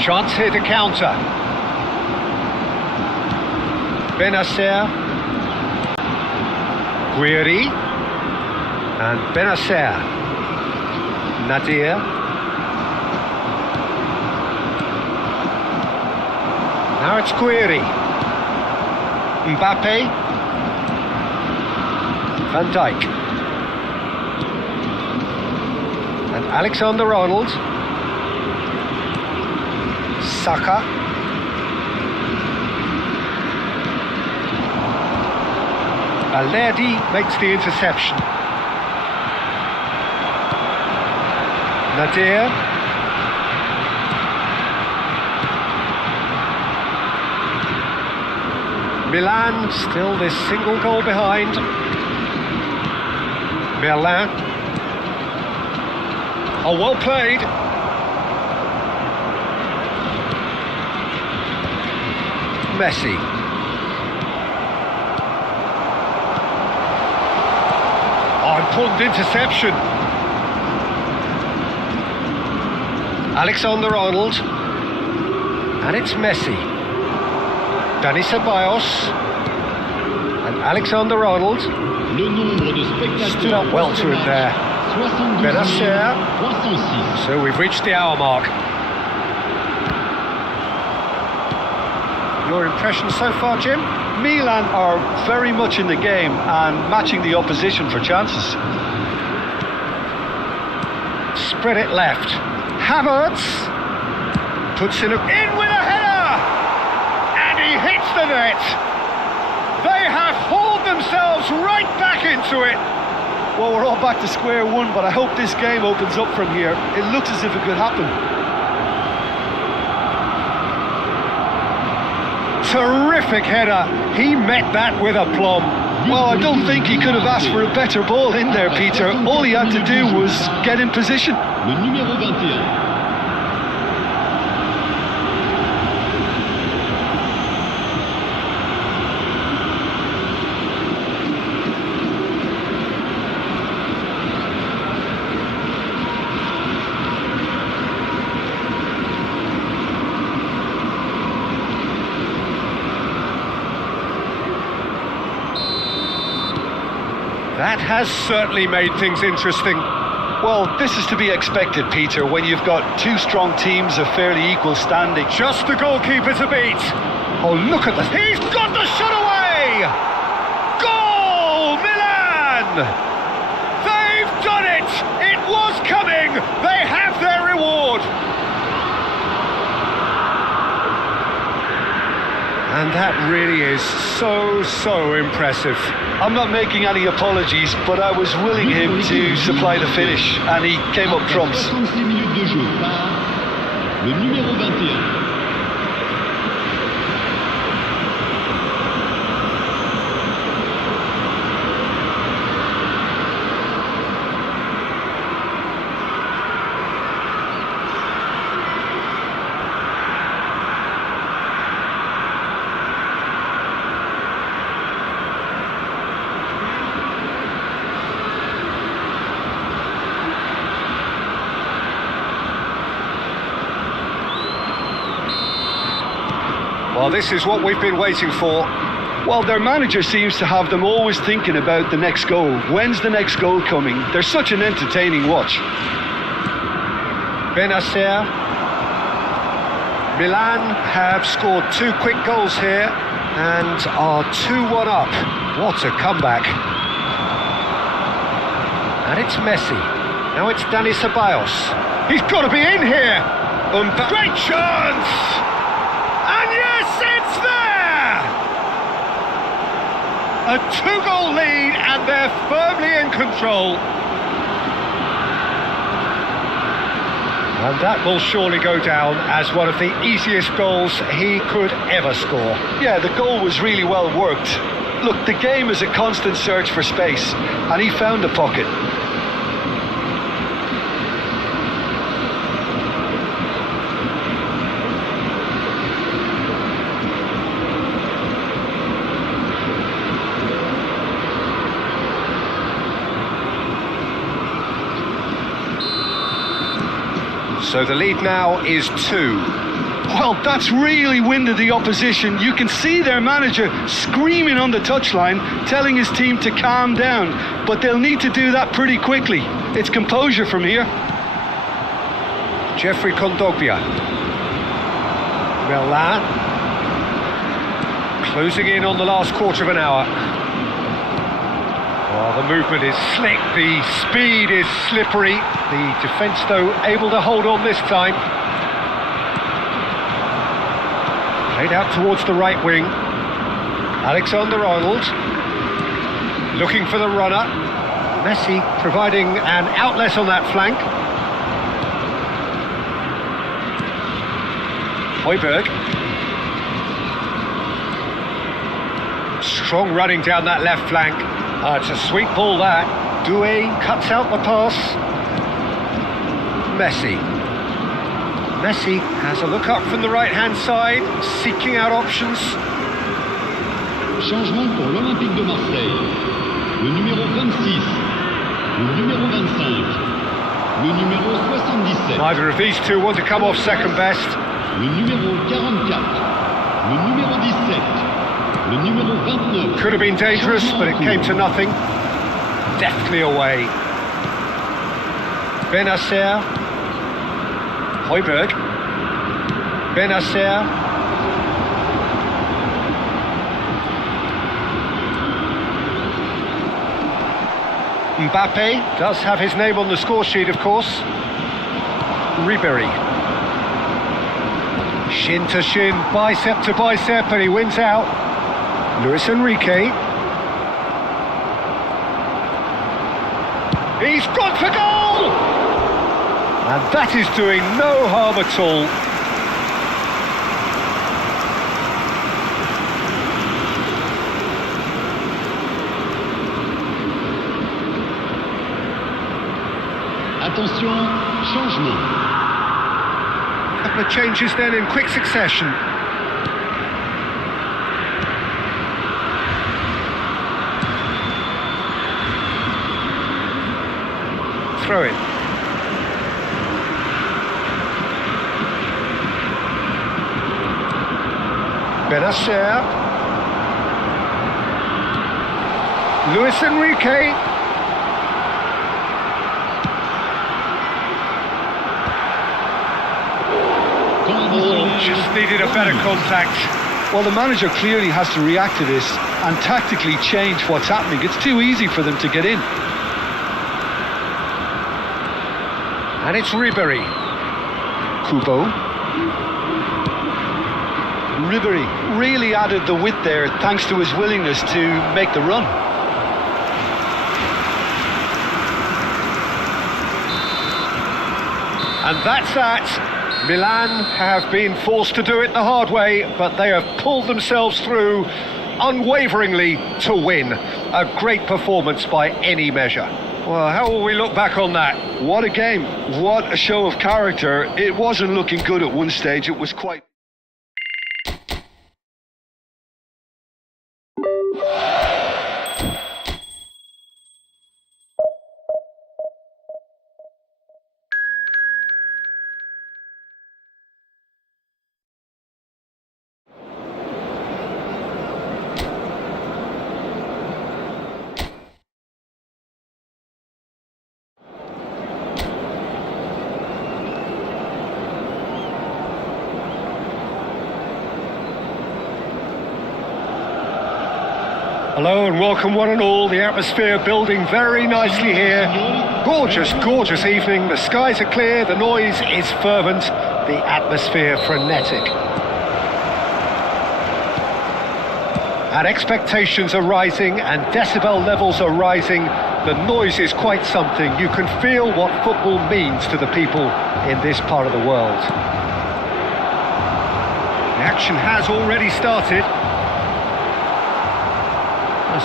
Chance here to counter. Benacer. Guiri. And Benacer. Nadir. Now it's Guiri. Mbappe. Van Dijk. And Alexander-Arnold. Saka. Balerdi makes the interception. Nadir. Milan still this single goal behind. Merlin. Oh, well played. Messi. Oh, important interception. Alexander-Arnold. And it's Messi. Dani Ceballos. And Alexander-Arnold. Le nombre de spectateurs Stood up well to him there. 72 Benacer. 306. So we've reached the hour mark. Your impression so far, Jim? Milan are very much in the game and matching the opposition for chances. Spread it left. Havertz puts in with a header, and he hits the net. They have hauled themselves right back into it. Well, we're all back to square one, but I hope this game opens up from here. It looks as if it could happen. Terrific header. He met that with aplomb. Well, I don't think he could have asked for a better ball in there, Peter. All he had to do was get in position. Le numéro 21. That has certainly made things interesting. Well, this is to be expected, Peter, when you've got two strong teams of fairly equal standing. Just the goalkeeper to beat. Oh, look at this. He's got the shot away! Goal, Milan! They've done it! It was coming! They have their reward! And that really is so impressive. I'm not making any apologies, but I was willing him to supply the finish, and he came up trumps. 66 minutes de jeu par le numéro 21. Well, this is what we've been waiting for. Well, their manager seems to have them always thinking about the next goal. When's the next goal coming? They're such an entertaining watch. Benacer. Milan have scored 2 quick goals here and are 2-1 up. What a comeback. And it's Messi. Now it's Dani Ceballos. He's got to be in here. Great chance! And yes, it's there! A 2-goal lead and they're firmly in control. And that will surely go down as one of the easiest goals he could ever score. Yeah, the goal was really well worked. Look, the game is a constant search for space, and he found a pocket. So the lead now is 2. Well, that's really winded the opposition. You can see their manager screaming on the touchline, telling his team to calm down. But they'll need to do that pretty quickly. It's composure from here. Jeffrey Kondogbia. Milan. Closing in on the last quarter of an hour. Well, the movement is slick, the speed is slippery. The defence, though, able to hold on this time. Played out towards the right wing. Alexander-Arnold looking for the runner. Messi providing an outlet on that flank. Højbjerg. Strong running down that left flank. It's a sweet ball that. Doué cuts out the pass. Messi. Messi has a look up from the right-hand side, seeking out options. Changement pour l'Olympique de Marseille. Le numéro 26, le numéro 25, le numéro 77. Neither of these two want to come off second best. Le numéro 44, le numéro 17, le numéro 29. Could have been dangerous, but it came to nothing. Deftly away. Benacer. Højbjerg. Benacer. Mbappe does have his name on the score sheet, of course. Ribéry. Shin to shin, bicep to bicep, and he wins out. Luis Enrique. He's gone for goal! And that is doing no harm at all. Attention, changement. A couple of changes then in quick succession. Throw it. Benacer. Luis Enrique. Just needed a better contact. Well, the manager clearly has to react to this and tactically change what's happening. It's too easy for them to get in. And it's Ribéry. Kubo. Ribéry really added the width there thanks to his willingness to make the run. And that's that. Milan have been forced to do it the hard way, but they have pulled themselves through unwaveringly to win. A great performance by any measure. Well, how will we look back on that? What a game. What a show of character. It wasn't looking good at one stage. It was quite... Hello and welcome one and all. The atmosphere building very nicely here. Gorgeous, gorgeous evening. The skies are clear, the noise is fervent, the atmosphere frenetic. And expectations are rising and decibel levels are rising. The noise is quite something. You can feel what football means to the people in this part of the world. The action has already started.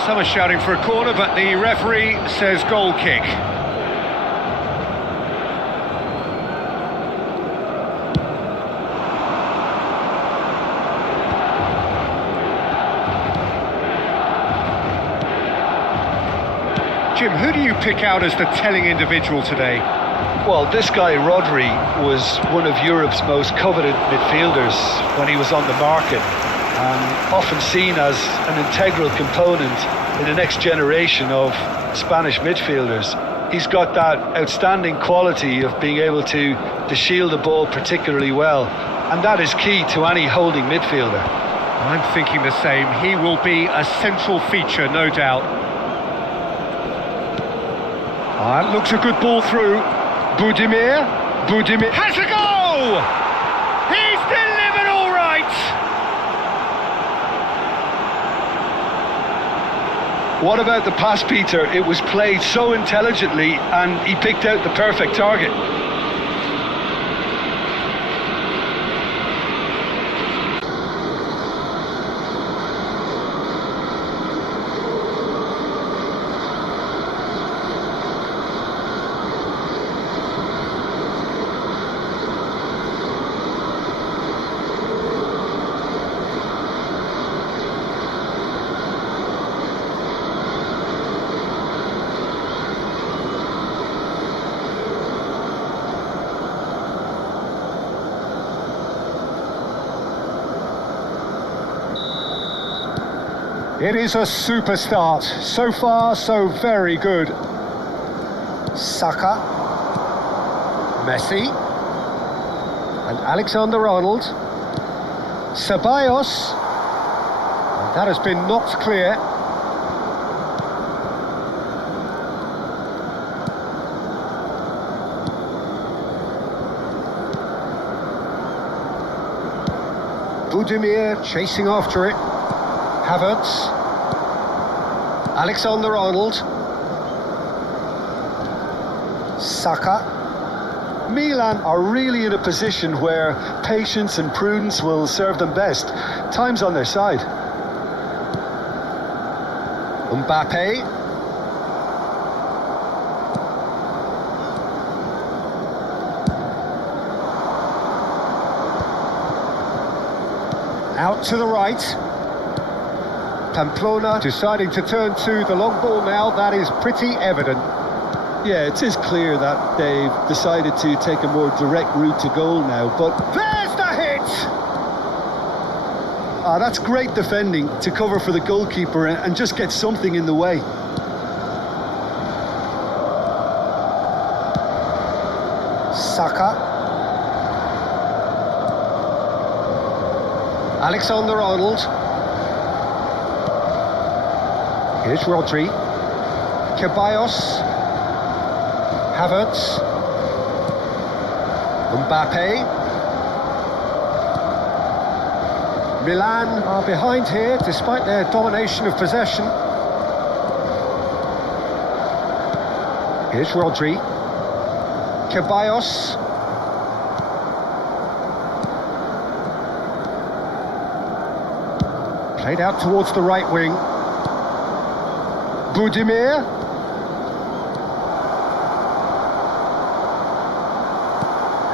Some are shouting for a corner, but the referee says goal kick. Jim, who do you pick out as the telling individual today? Well, this guy, Rodri, was one of Europe's most coveted midfielders when he was on the market, and often seen as an integral component in the next generation of Spanish midfielders. He's got that outstanding quality of being able to shield the ball particularly well, and that is key to any holding midfielder. I'm thinking the same. He will be a central feature, no doubt. That looks a good ball through. Budimir has a go! He's delivered all right! What about the pass, Peter? It was played so intelligently and he picked out the perfect target. It is a super start. So far, so very good. Saka, Messi, and Alexander-Arnold. Ceballos, and that has been knocked clear. Budimir chasing after it. Havertz, Alexander-Arnold, Saka. Milan are really in a position where patience and prudence will serve them best. Time's on their side. Mbappe. Out to the right. Pamplona deciding to turn to the long ball now. That is pretty evident. Yeah, it is clear that they've decided to take a more direct route to goal now, but There's the hit! that's great defending to cover for the goalkeeper and just get something in the way. Saka. Alexander-Arnold. Here's Rodri. Ceballos. Havertz. Mbappe. Milan are behind here despite their domination of possession. Here's Rodri. Ceballos. Played out towards the right wing. Budimir.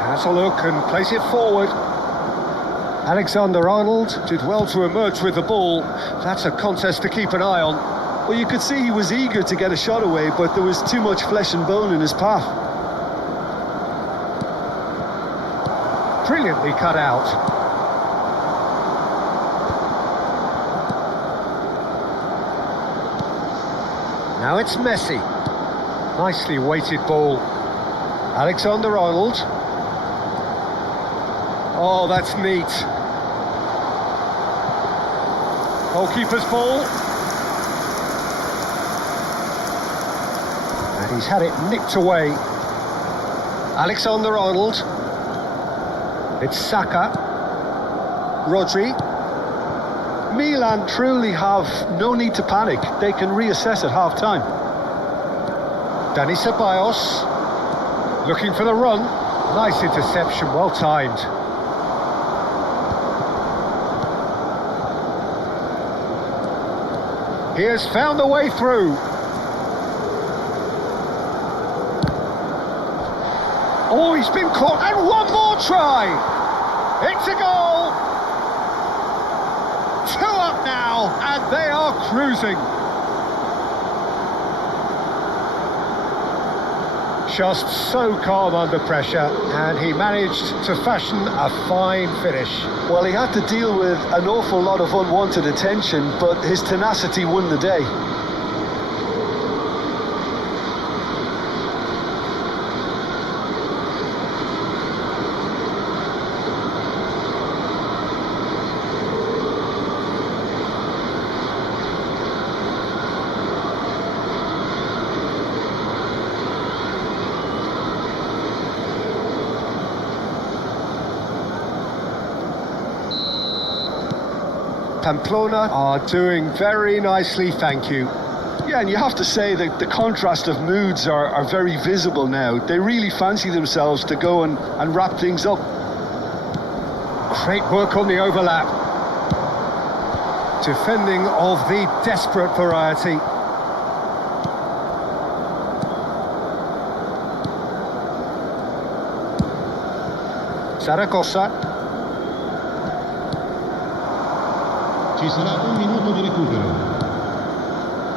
Has a look and plays it forward. Alexander-Arnold did well to emerge with the ball. That's a contest to keep an eye on. Well, you could see he was eager to get a shot away, but there was too much flesh and bone in his path. Brilliantly cut out. Now it's Messi. Nicely weighted ball. Alexander-Arnold. Oh, that's neat. Goalkeeper's ball. And he's had it nicked away. Alexander-Arnold. It's Saka. Rodri. Milan truly have no need to panic. They can reassess at half-time. Dani Ceballos. Looking for the run. Nice interception, well timed. He has found a way through. Oh, he's been caught, and one more try! It's a goal! 2 up now, and they are cruising. just so calm under pressure, and he managed to fashion a fine finish. Well, he had to deal with an awful lot of unwanted attention, but his tenacity won the day. Pamplona are doing very nicely, thank you. Yeah, and you have to say that the contrast of moods are very visible now. They really fancy themselves to go and wrap things up. Great work on the overlap. Defending of the desperate variety. Zaragoza. Ci sarà un minuto di recupero.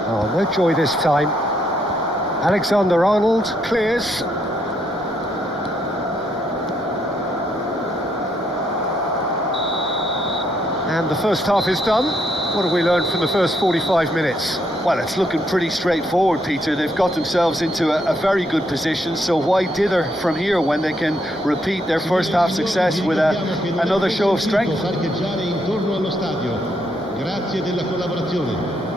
Oh, no joy this time. Alexander-Arnold clears. And the first half is done. What have we learned from the first 45 minutes? Well, it's looking pretty straightforward, Peter. They've got themselves into a very good position, so why dither from here when they can repeat their first half success with another show of strength? Parcheggiare intorno allo stadio. Grazie della collaborazione.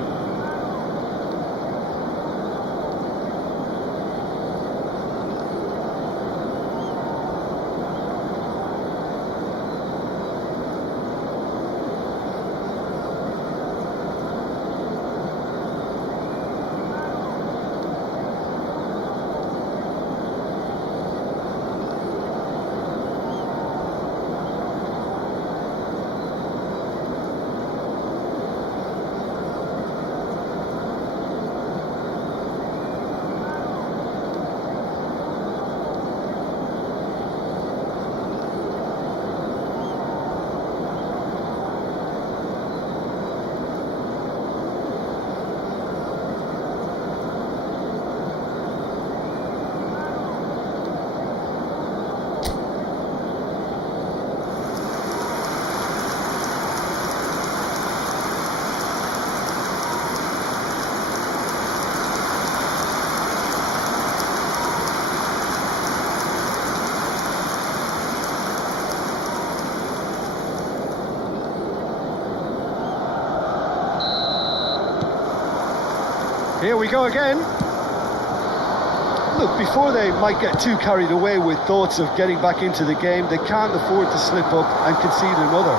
Here we go again. Look, before they might get too carried away with thoughts of getting back into the game, they can't afford to slip up and concede another.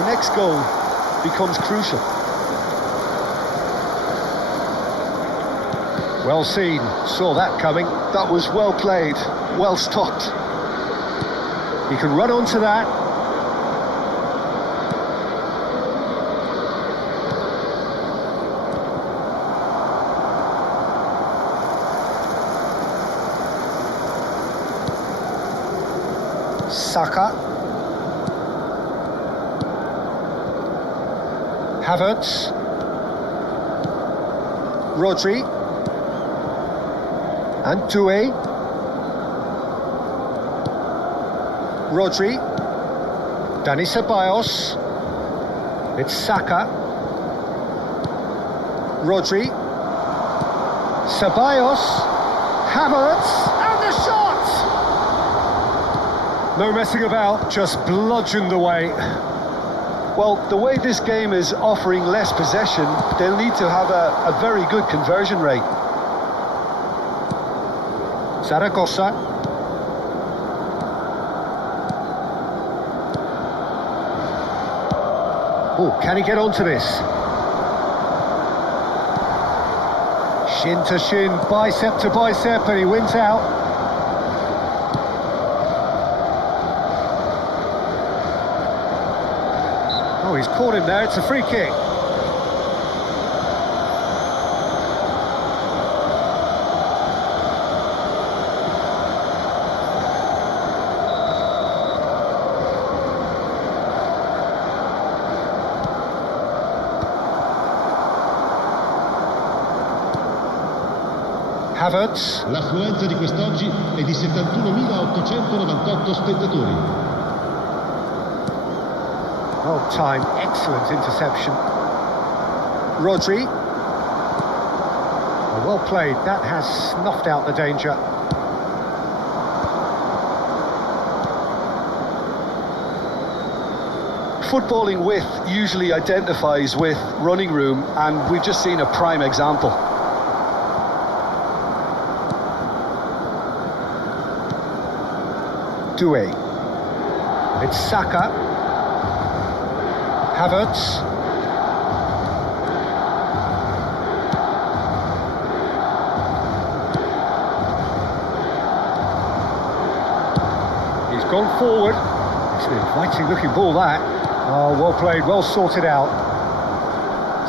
The next goal becomes crucial. Well seen, saw that coming. That was well played, well stopped. He can run onto that. Saka. Havertz. Rodri. And Doué. Rodri. Dani Ceballos. It's Saka. Rodri. Ceballos. Havertz. And the shot! No messing about, just bludgeoned away. Well, the way this game is offering less possession, they'll need to have a very good conversion rate. Zaragoza. Oh, can he get onto this? Shin to shin, bicep to bicep, and he wins out. Oh, he's caught him there, it's a free kick. Havertz. L'affluenza di quest'oggi è di 71.898 spettatori. Well timed, excellent interception. Rodri. Oh, well played, that has snuffed out the danger. Footballing width usually identifies with running room, and we've just seen a prime example. Doué. It's Saka. Havertz. He's gone forward. It's an inviting looking ball, that. Oh, well played, well sorted out.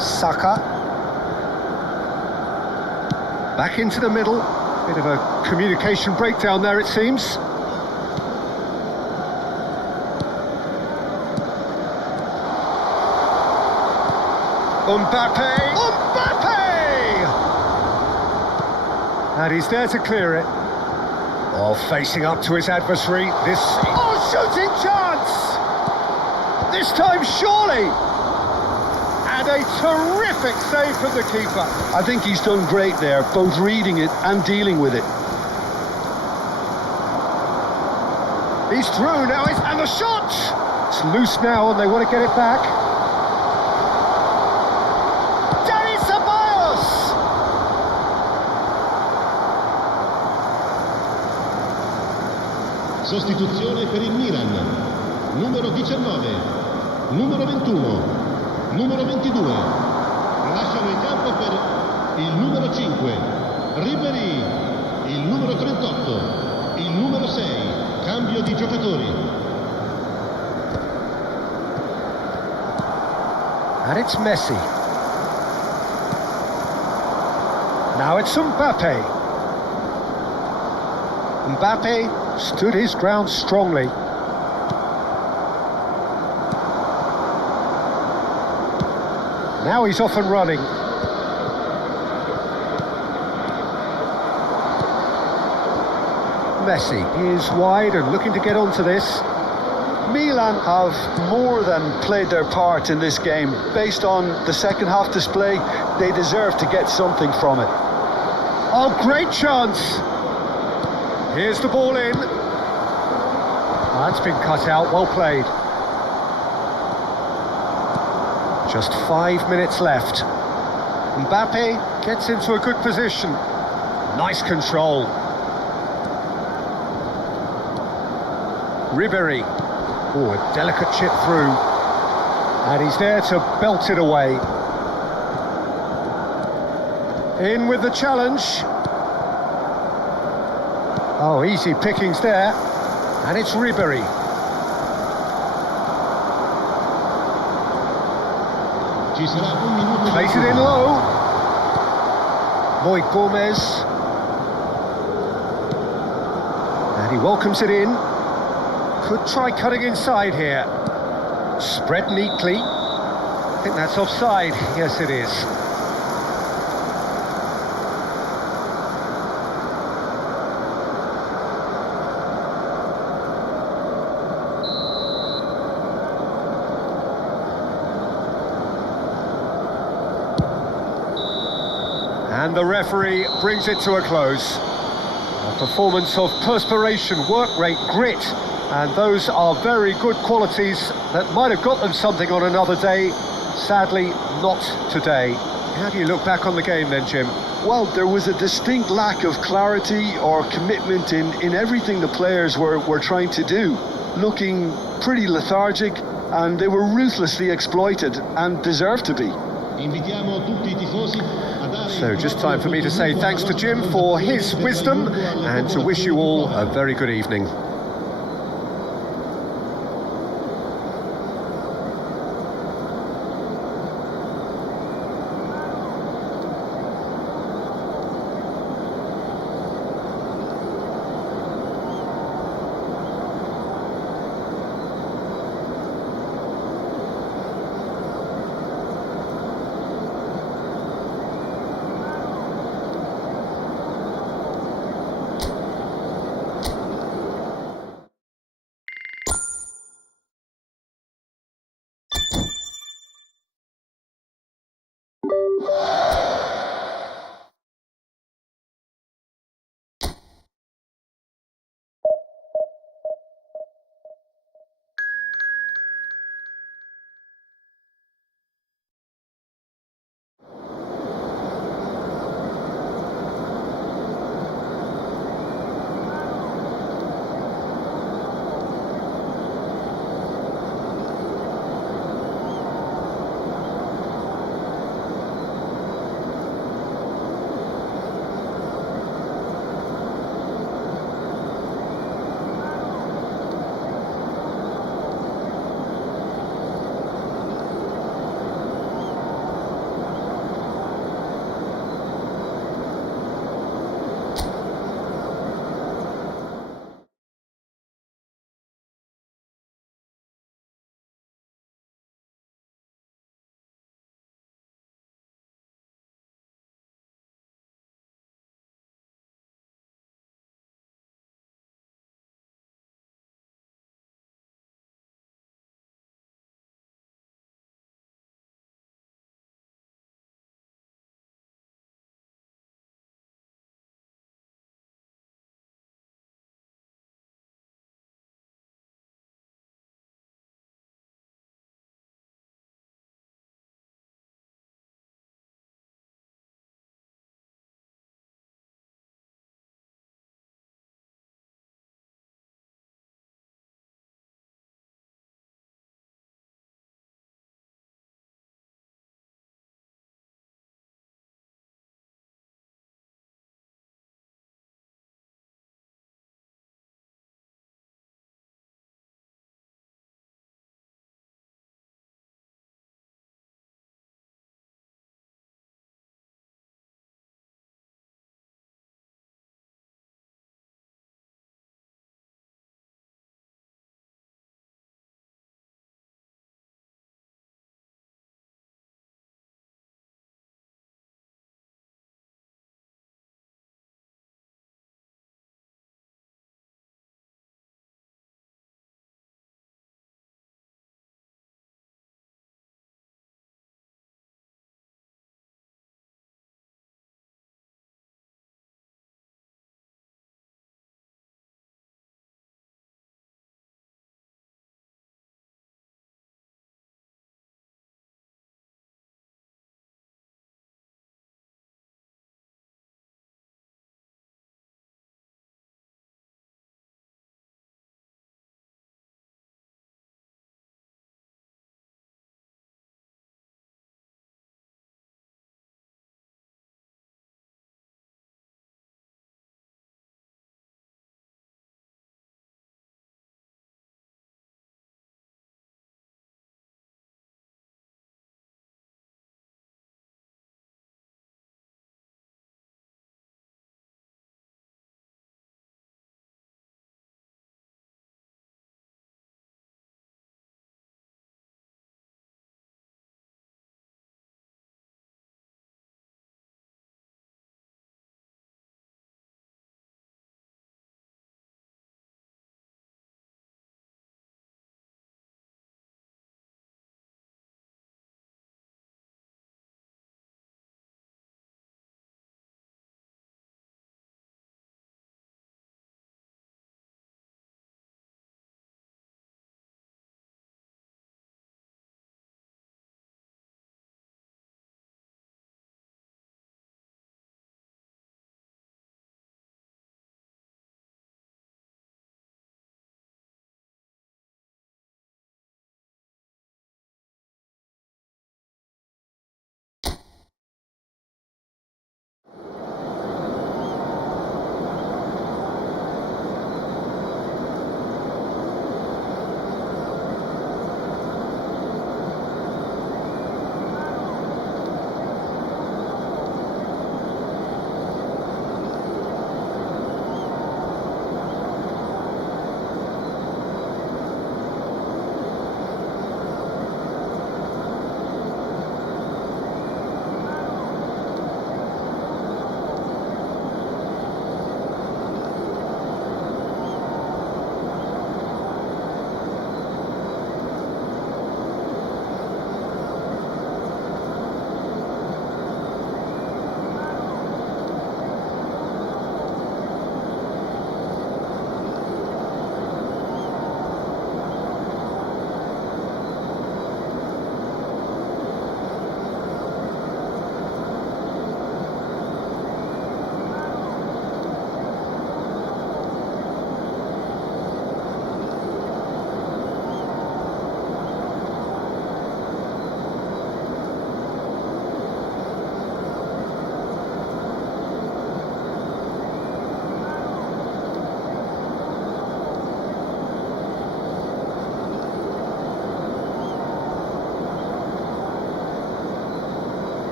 Saka. Back into the middle. Bit of a communication breakdown there, it seems. Mbappe! Mbappe! And he's there to clear it. Oh, facing up to his adversary. This... Oh, shooting chance! This time, surely! And a terrific save from the keeper. I think he's done great there, both reading it and dealing with it. He's through now, and the shot! It's loose now, and they want to get it back. Sostituzione per il Milan. Numero 19, numero 21, numero 22. Lasciano il campo per il numero 5, Ribéry, il numero 38, il numero 6. Cambio di giocatori. And it's Messi. Now it's Mbappe. Mbappe stood his ground strongly. Now he's off and running. Messi is wide and looking to get onto this. Milan have more than played their part in this game. Based on the second half display, they deserve to get something from it. Oh, great chance! Here's the ball in. Oh, that's been cut out, well played. Just 5 minutes left. Mbappe gets into a good position. Nice control. Ribéry. Oh, a delicate chip through. And he's there to belt it away. In with the challenge. Oh, easy pickings there. And it's Ribéry. Ci sarà un minuto. Plays it in low. Moy Gomez. And he welcomes it in. Could try cutting inside here. Spread neatly. I think that's offside. Yes, it is. And the referee brings it to a close. A performance of perspiration, work rate, grit, and those are very good qualities that might have got them something on another day. Sadly, not today. How do you look back on the game then, Jim? Well, there was a distinct lack of clarity or commitment in everything the players were trying to do. Looking pretty lethargic, and they were ruthlessly exploited and deserved to be. Invitiamo tutti I tifosi a dare. So just time for me to say thanks to Jim for his wisdom and to wish you all a very good evening.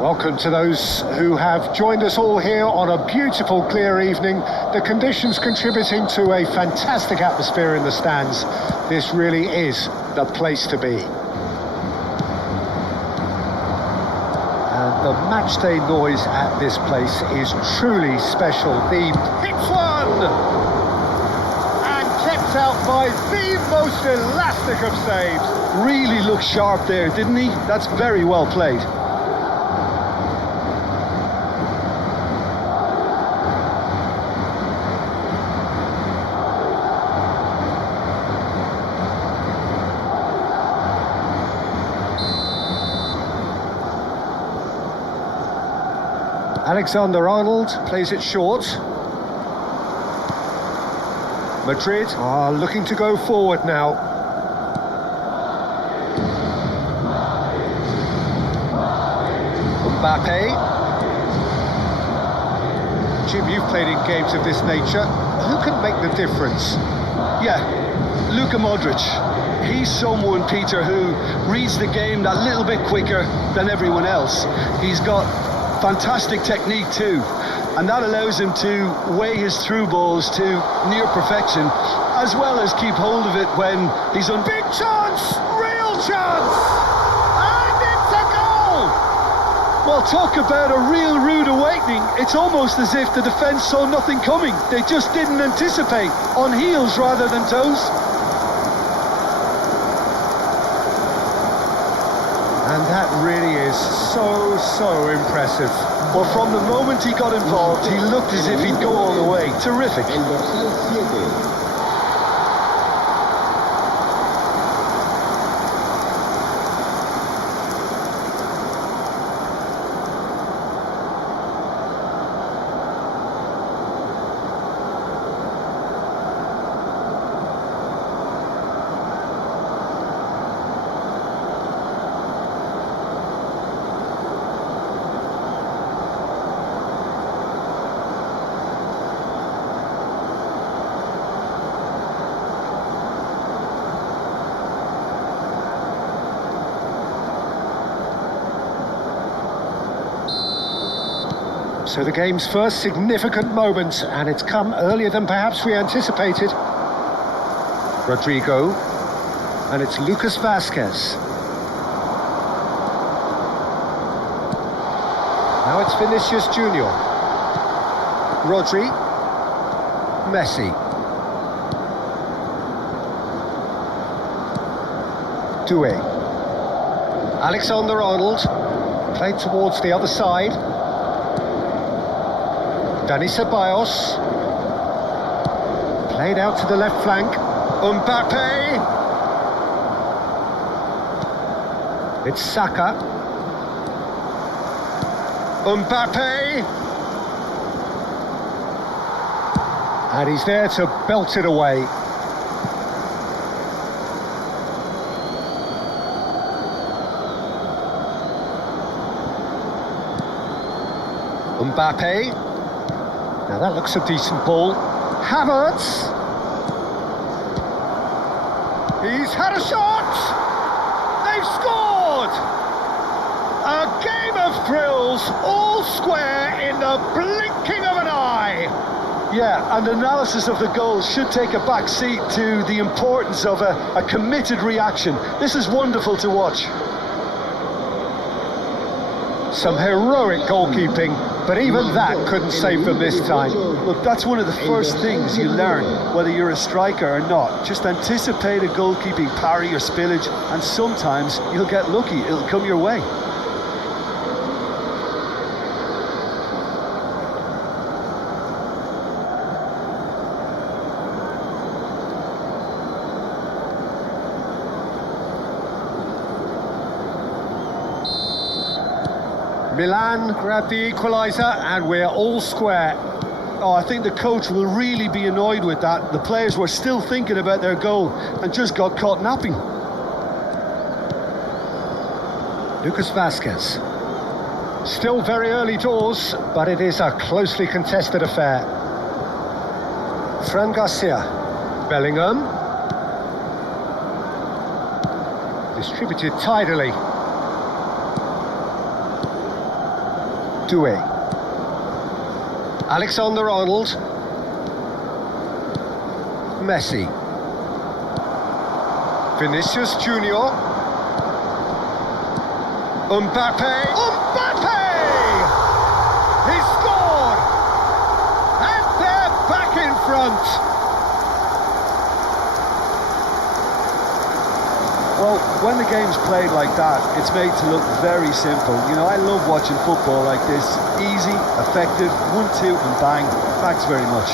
Welcome to those who have joined us all here on a beautiful, clear evening. The conditions contributing to a fantastic atmosphere in the stands. This really is the place to be. And the matchday noise at this place is truly special. The hits one! And kept out by the most elastic of saves. Really looked sharp there, didn't he? That's very well played. Alexander-Arnold plays it short. Madrid are looking to go forward now. Mbappe. Jim, you've played in games of this nature. Who can make the difference? Yeah, Luka Modric. He's someone, Peter, who reads the game that little bit quicker than everyone else. He's got fantastic technique too, and that allows him to weigh his through balls to near perfection, as well as keep hold of it when he's on. Big chance! Real chance! And it's a goal! Well, talk about a real rude awakening. It's almost as if the defence saw nothing coming. They just didn't anticipate, on heels rather than toes. And that really is so impressive. Well, from the moment he got involved, he looked as if he'd go all the way. Terrific. El dorsal 7. So the game's first significant moment, and it's come earlier than perhaps we anticipated. Rodrigo, and it's Lucas Vázquez. Now it's Vinicius Junior. Rodri, Messi. Doué. Alexander-Arnold, played towards the other side. Dani Ceballos, played out to the left flank. Mbappe. It's Saka. Mbappe. And he's there to belt it away. Mbappe. Now that looks a decent ball. Havertz. He's had a shot. They've scored. A game of thrills, all square in the blinking of an eye. Yeah, and analysis of the goal should take a back seat to the importance of a committed reaction. This is wonderful to watch. Some heroic goalkeeping, but even that couldn't save them this time. Look, that's one of the first things you learn, whether you're a striker or not. Just anticipate a goalkeeping parry or spillage, and sometimes you'll get lucky. It'll come your way. Milan grabbed the equaliser, and we're all square. Oh, I think the coach will really be annoyed with that. The players were still thinking about their goal and just got caught napping. Lucas Vázquez. Still very early doors, but it is a closely contested affair. Fran Garcia. Bellingham. Distributed tidily. Doué. Alexander-Arnold. Messi. Vinicius Junior. Mbappe. Mbappe! He scored! And they're back in front. Well, when the game's played like that, it's made to look very simple. You know, I love watching football like this. Easy, effective, 1-2 and bang. Thanks very much.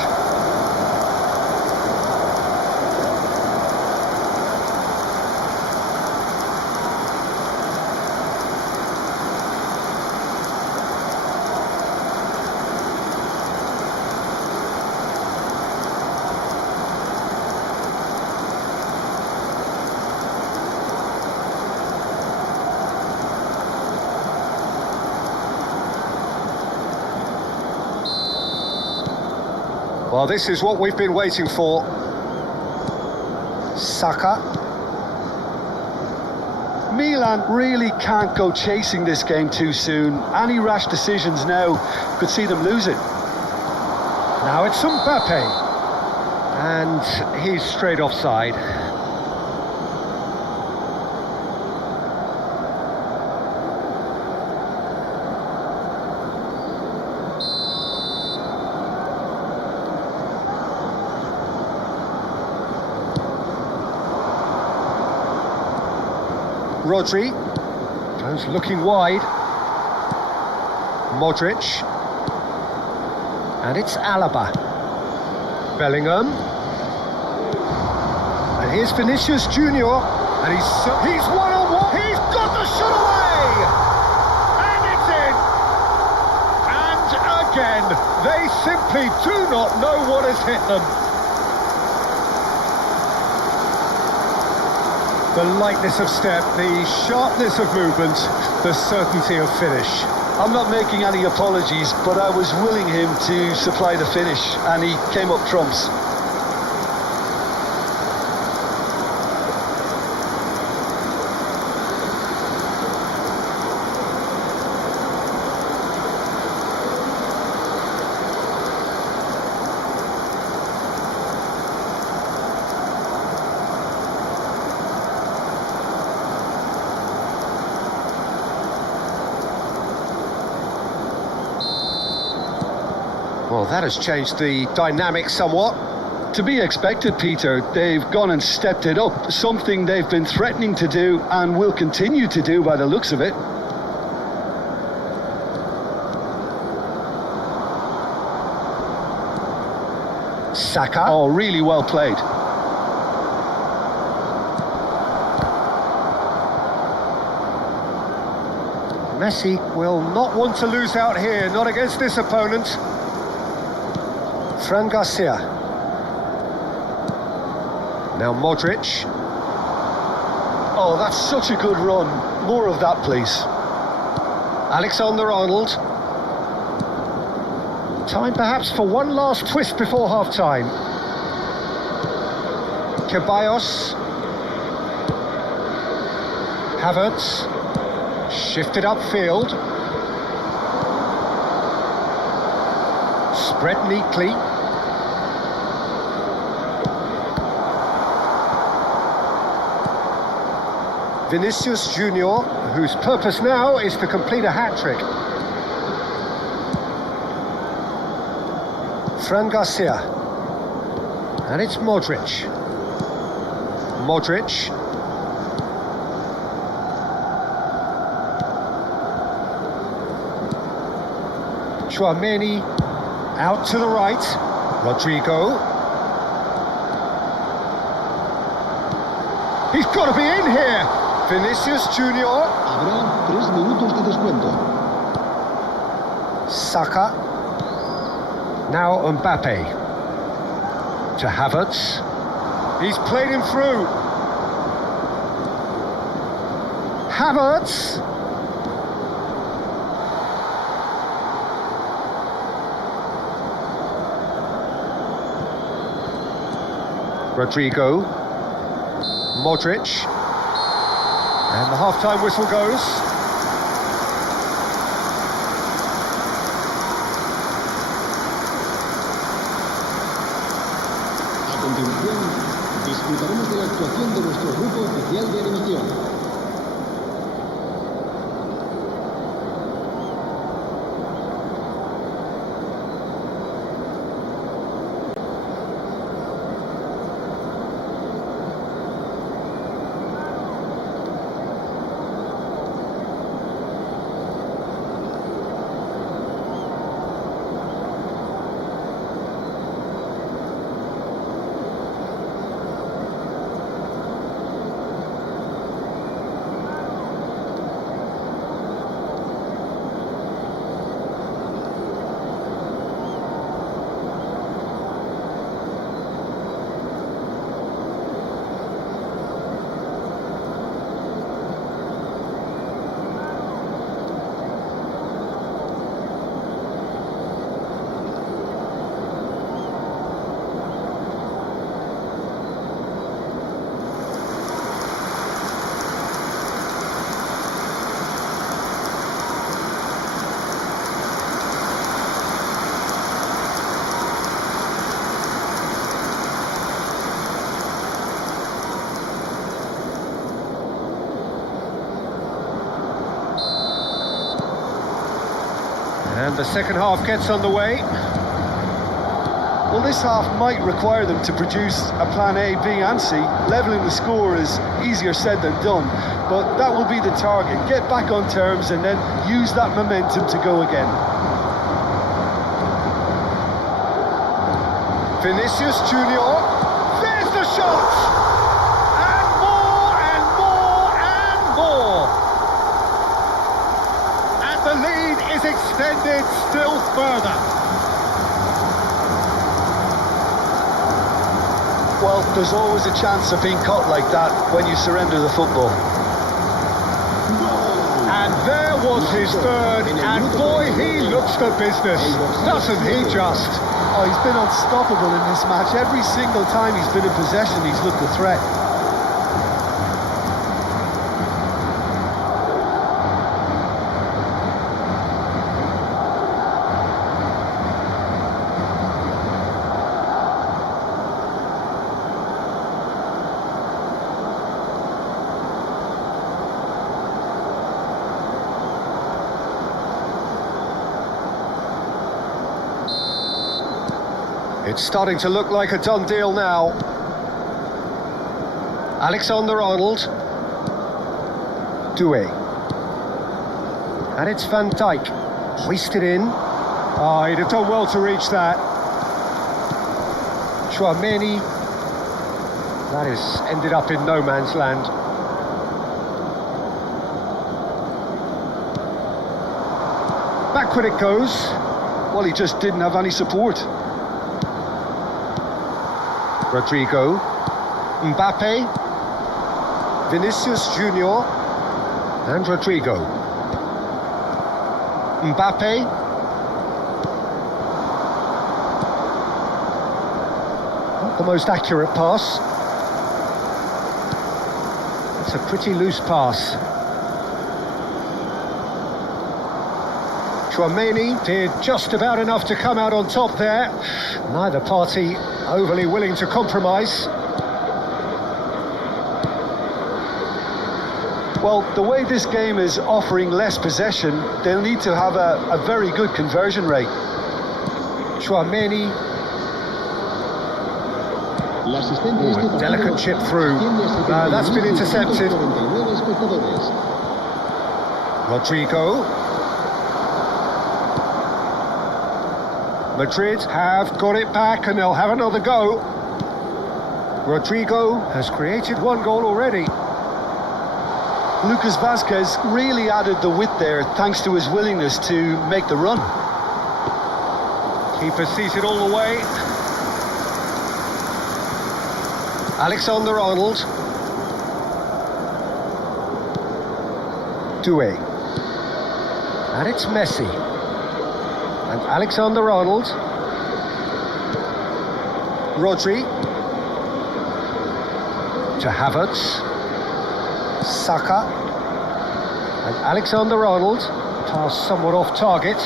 Well, this is what we've been waiting for. Saka. Milan really can't go chasing this game too soon. Any rash decisions now could see them lose it. Now it's Mbappe. And he's straight offside. Rodri goes looking wide. Modric. And it's Alaba. Bellingham. And here's Vinicius Junior. And he's one-on-one. He's got the shot away! And it's in! And again, they simply do not know what has hit them. The lightness of step, the sharpness of movement, the certainty of finish. I'm not making any apologies, but I was willing him to supply the finish, and he came up trumps. Well, that has changed the dynamic somewhat. To be expected, Peter. They've gone and stepped it up, something they've been threatening to do and will continue to do by the looks of it. Saka. Oh, really well played. Messi will not want to lose out here, not against this opponent. Fran Garcia. Now Modric. Oh, that's such a good run. More of that, please. Alexander-Arnold. Time perhaps for one last twist before half-time. Ceballos. Havertz. Shifted upfield. Spread neatly. Vinicius Junior, whose purpose now is to complete a hat-trick. Fran Garcia. And it's Modric. Modric. Tchouaméni out to the right. Rodrigo. He's got to be in here. Vinicius Junior. Habrá 3 minutos de descuento. Saka. Now Mbappe. To Havertz. He's played him through. Havertz. Rodrigo. Modric. And the half-time whistle goes. continuación, disfrutaremos de la actuación de nuestro grupo oficial de animación. And the second half gets underway. Well, this half might require them to produce a plan A, B and C. Levelling the score is easier said than done, but that will be the target. Get back on terms and then use that momentum to go again. Vinicius Junior, there's the shot! And more and more and more! And the lead is extended still further. Well, there's always a chance of being caught like that when you surrender the football. And there was his third, and boy, he looks the business, doesn't he just? Oh, he's been unstoppable in this match. Every single time he's been in possession, he's looked a threat. It's starting to look like a done deal now. Alexander-Arnold. Doué. And it's Van Dijk. Hoisted in. Oh, he'd have done well to reach that. Chouameni. That has ended up in no man's land. Backward it goes. Well, he just didn't have any support. Rodrigo, Mbappe, Vinicius Junior, and Rodrigo. Mbappe. Not the most accurate pass. It's a pretty loose pass. Chouameni did just about enough to come out on top there. Neither party overly willing to compromise. Well, the way this game is offering less possession, they'll need to have a very good conversion rate. Chouameni. Delicate chip through. That's been intercepted. Rodrigo. Madrid have got it back and they'll have another go. Rodrigo has created one goal already. Lucas Vazquez really added the width there thanks to his willingness to make the run. Keeper sees it all the way. Alexander-Arnold. Doué. And it's Messi. And Alexander-Arnold. Rodri. To Havertz. Saka. And Alexander-Arnold. Pass somewhat off target.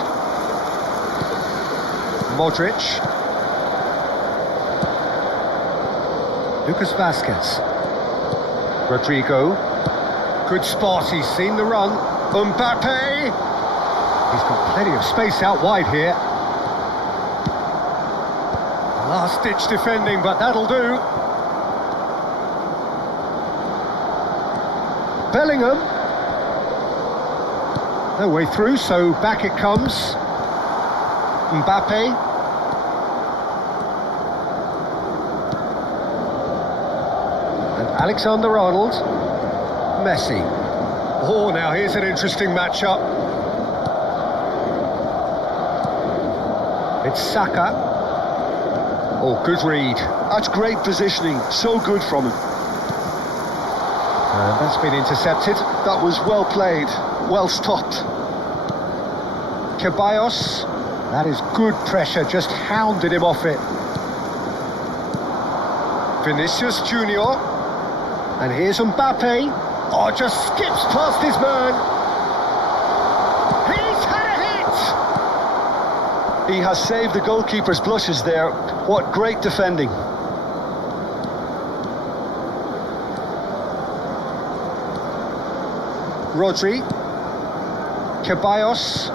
Modric. Lucas Vasquez. Rodrigo. Good spot, he's seen the run. Mbappe. He's got plenty of space out wide here. Last-ditch defending, but that'll do. Bellingham. No way through, so back it comes. Mbappe. And Alexander-Arnold. Messi. Oh, now here's an interesting matchup. It's Saka. Oh, good read. That's great positioning, so good from him. And that's been intercepted. That was well played, well stopped. Ceballos. That is good pressure, just hounded him off it. Vinicius Junior. And here's Mbappe. Oh, just skips past his man. He's had a hit! He has saved the goalkeeper's blushes there. What great defending. Rodri. Ceballos.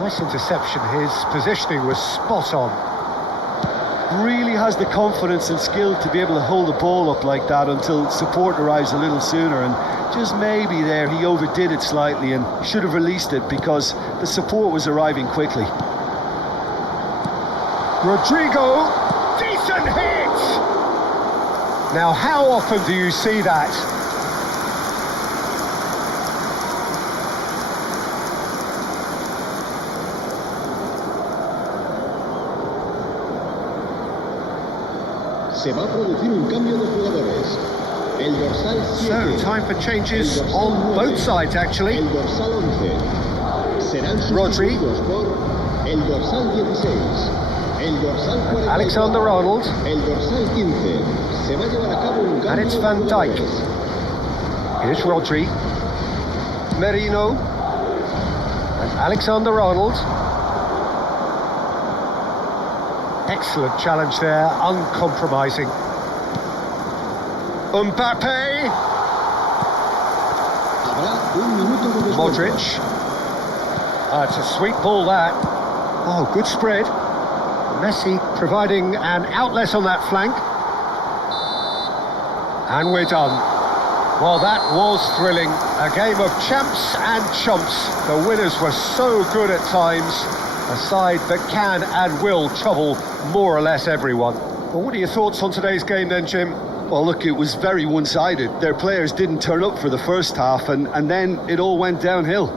Nice interception. His positioning was spot on. Really has the confidence and skill to be able to hold the ball up like that until support arrives a little sooner, and just maybe there he overdid it slightly and should have released it because the support was arriving quickly. Rodrigo, decent hit! Now how often do you see that? Se va a producir un cambio de jugadores. El dorsal 7. So, time for changes on both sides, actually. El dorsal 11. Serán Rodri. sustituidos por el dorsal 16. El dorsal 44. Alexander-Arnold. El dorsal 15. Se va a llevar a cabo un cambio And it's Van de Dijk. jugadores. Here's Rodri. Merino. And Alexander-Arnold. Excellent challenge there, uncompromising. Mbappe. Habrá un minuto de descuento. Modric. It's a sweet ball, that. Oh, good spread. Messi providing an outlet on that flank. And we're done. Well, that was thrilling. A game of champs and chumps. The winners were so good at times. A side that can and will trouble more or less everyone. Well, what are your thoughts on today's game then, Jim? Well, look, it was very one-sided. Their players didn't turn up for the first half, and then it all went downhill.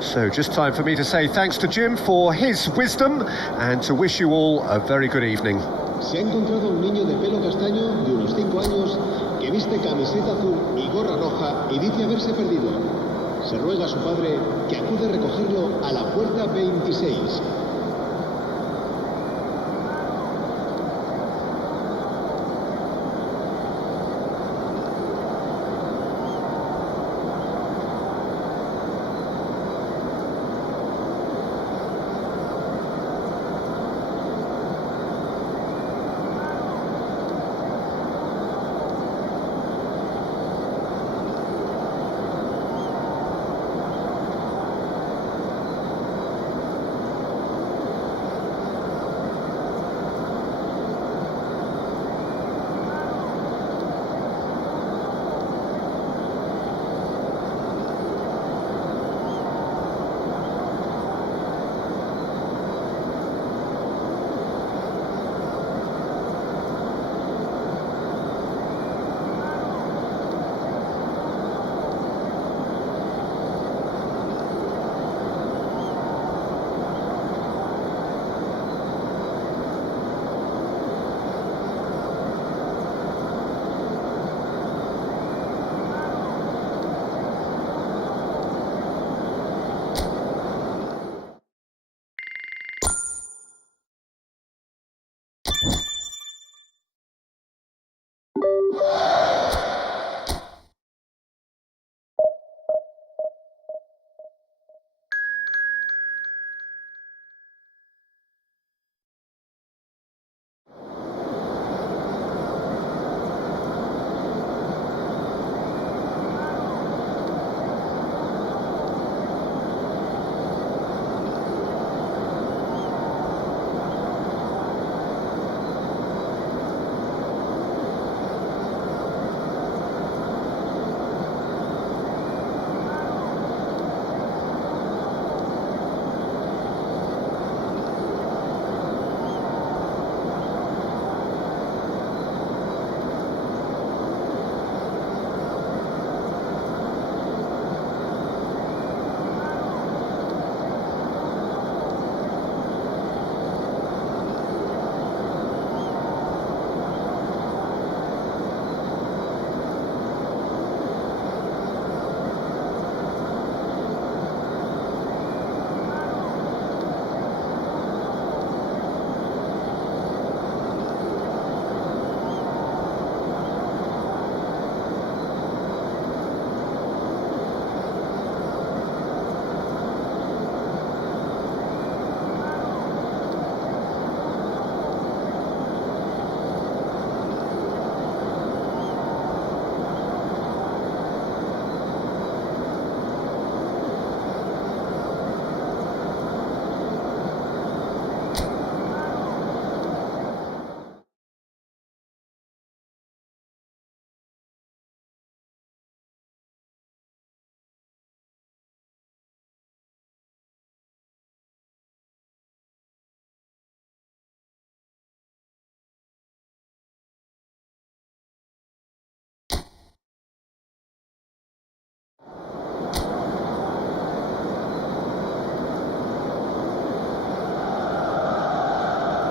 So just time for me to say thanks to Jim for his wisdom and to wish you all a very good evening. Se ha encontrado un niño de pelo castaño de unos 5 años que viste camiseta azul y gorra roja y dice haberse perdido. Se ruega a su padre que acude a recogerlo a la puerta 26.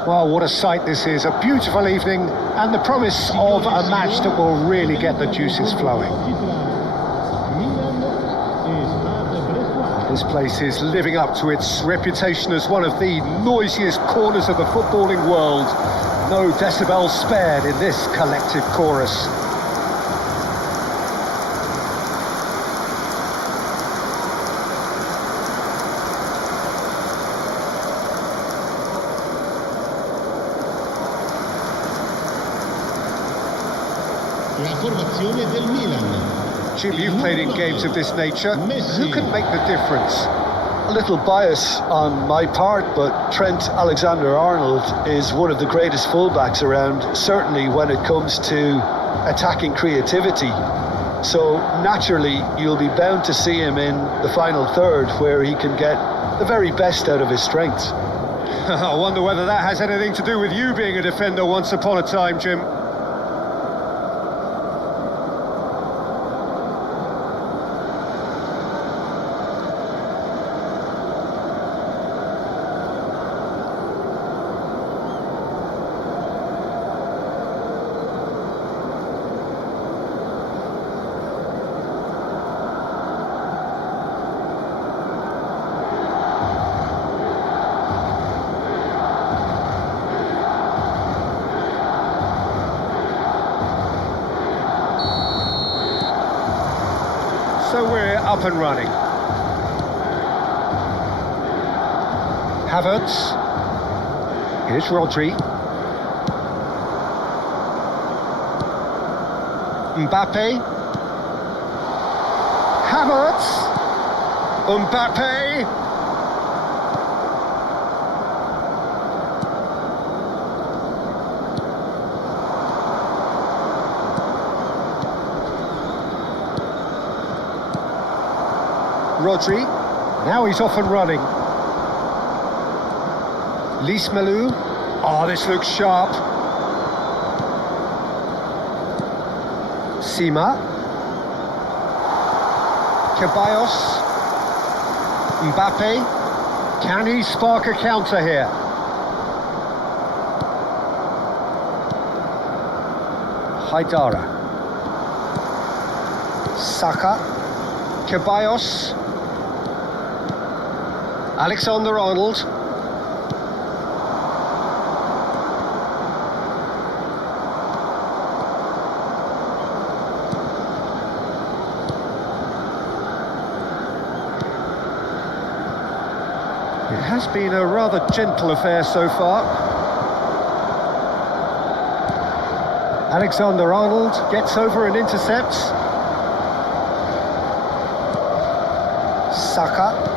Well, what a sight this is. A beautiful evening and the promise of a match that will really get the juices flowing. This place is living up to its reputation as one of the noisiest corners of the footballing world. No decibels spared in this collective chorus. La formazione del Milan. Jim, you've played in games of this nature. Who can make the difference? A little bias on my part, but Trent Alexander-Arnold is one of the greatest fullbacks around, certainly when it comes to attacking creativity. So naturally, you'll be bound to see him in the final third, where he can get the very best out of his strengths. I wonder whether that has anything to do with you being a defender once upon a time, Jim. So we're up and running. Havertz. Here's Rodri. Mbappe. Havertz. Mbappe. Rodri, now he's off and running. Lees-Melou, oh, this looks sharp. Sima. Ceballos. Mbappe, can he spark a counter here? Haidara. Saka. Ceballos. Alexander-Arnold. It has been a rather gentle affair so far. Alexander-Arnold gets over and intercepts. Saka.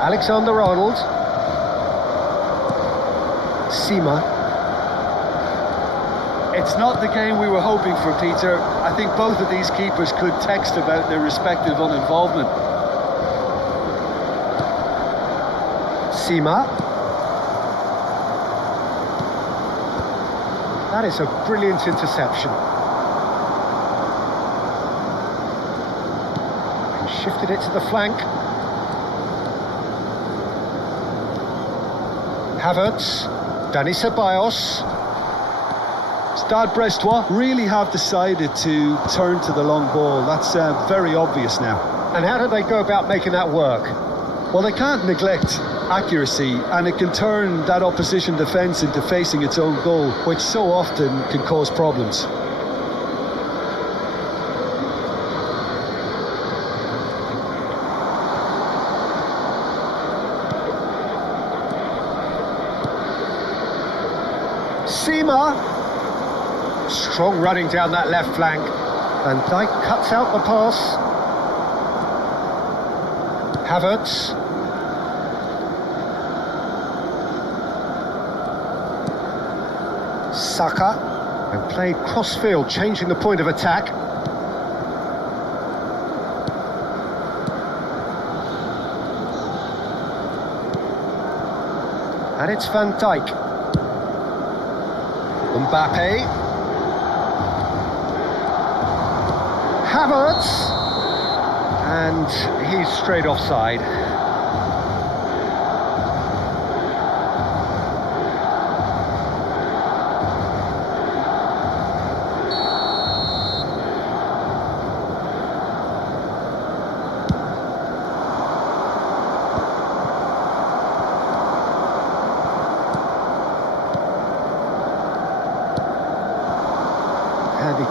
Alexander-Arnold. Sima. It's not the game we were hoping for, Peter. I think both of these keepers could text about their respective uninvolvement. Sima. That is a brilliant interception. And shifted it to the flank. Havertz, Dani Ceballos. Stade Brestois really have decided to turn to the long ball. That's very obvious now. And how do they go about making that work? Well, they can't neglect accuracy, and it can turn that opposition defence into facing its own goal, which so often can cause problems. Sima. Strong running down that left flank. Van Dijk cuts out the pass. Havertz. Saka. And played cross-field, changing the point of attack. And it's Van Dijk. Mbappe. Havertz. And he's straight offside.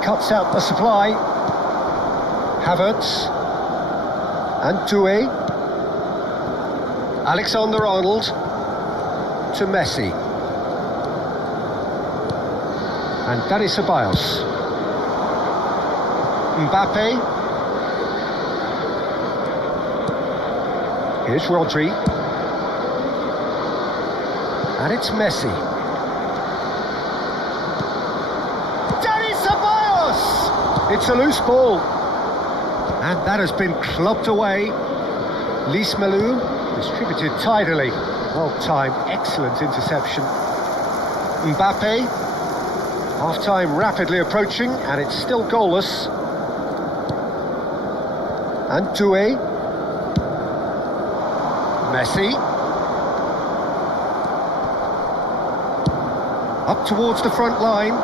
cuts out the supply. Havertz. And Doué. Alexander-Arnold. To Messi. And Dani Ceballos. Mbappe. Here's Rodri. And it's Messi. Dani Ceballos! It's a loose ball. And that has been clubbed away. Lys Melou distributed tidily. Well timed, excellent interception. Mbappe. Half-time rapidly approaching, and it's still goalless. And Doué. Messi. Up towards the front line.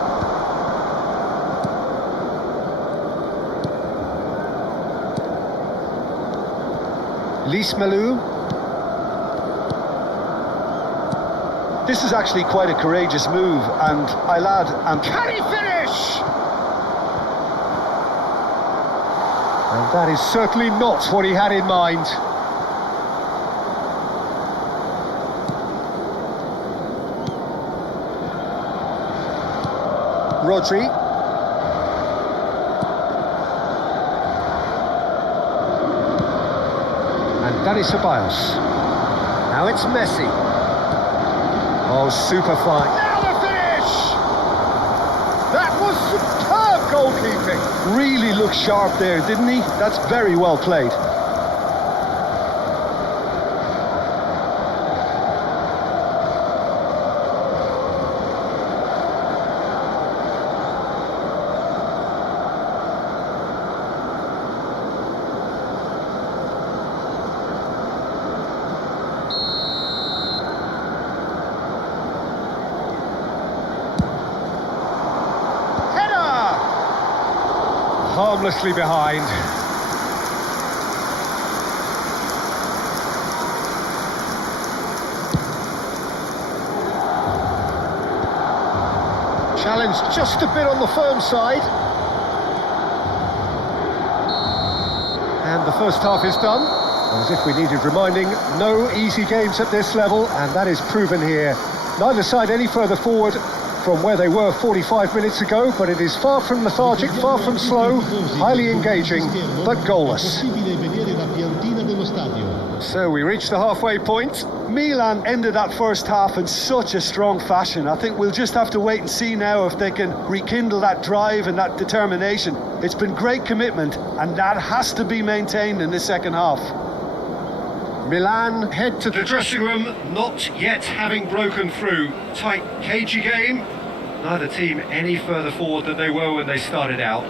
Lys Melou. This is actually quite a courageous move, and I'll add... Can he finish? And that is certainly not what he had in mind. Rodri. And Dani Ceballos. Now it's Messi. Oh, super fly. Now the finish! That was superb goalkeeping. Really looked sharp there, didn't he? That's very well played. Harmlessly behind. Challenge just a bit on the firm side. And the first half is done. As if we needed reminding, no easy games at this level, and that is proven here. Neither side any further forward from where they were 45 minutes ago, but it is far from lethargic, far from slow, highly engaging, but goalless. So we reach the halfway point. Milan ended that first half in such a strong fashion. I think we'll just have to wait and see now if they can rekindle that drive and that determination. It's been great commitment, and that has to be maintained in the second half. Milan head to the dressing room, not yet having broken through. Tight, cagey game. Neither team any further forward than they were when they started out.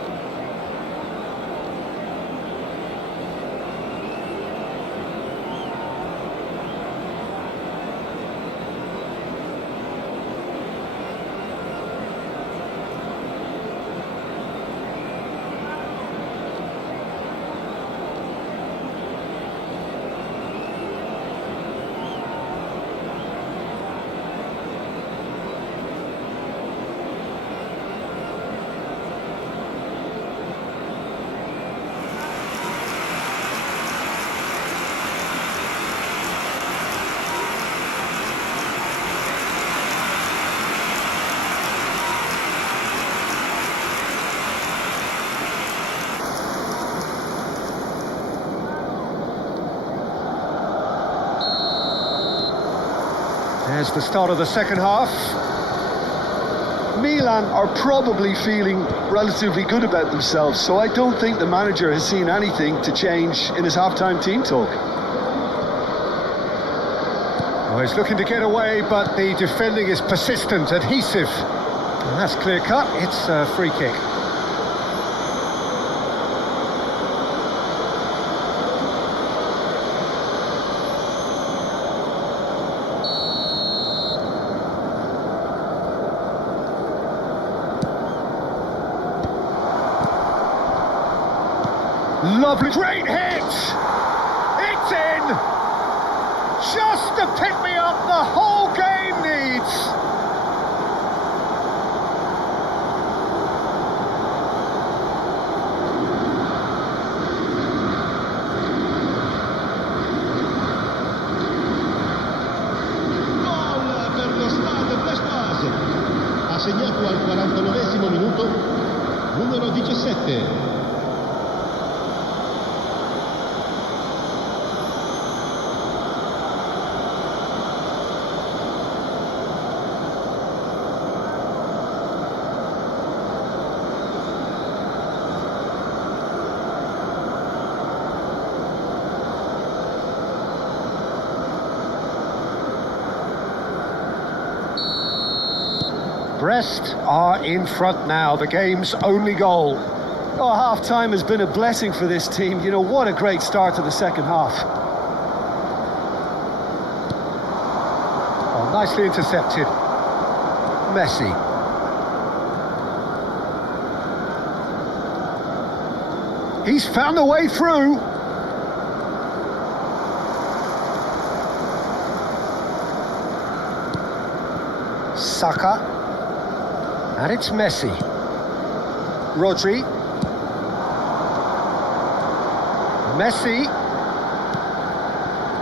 There's the start of the second half. Milan are probably feeling relatively good about themselves, so I don't think the manager has seen anything to change in his half-time team talk. Well, he's looking to get away, but the defending is persistent, adhesive. And that's clear cut, it's a free kick. Lovely, great hit! It's in! Just to pick me up the whole game needs! 7. Brest are in front now, the game's only goal. Oh, half-time has been a blessing for this team. You know, what a great start to the second half. Oh, nicely intercepted. Messi. He's found a way through. Saka. And it's Messi. Rodri. Messi.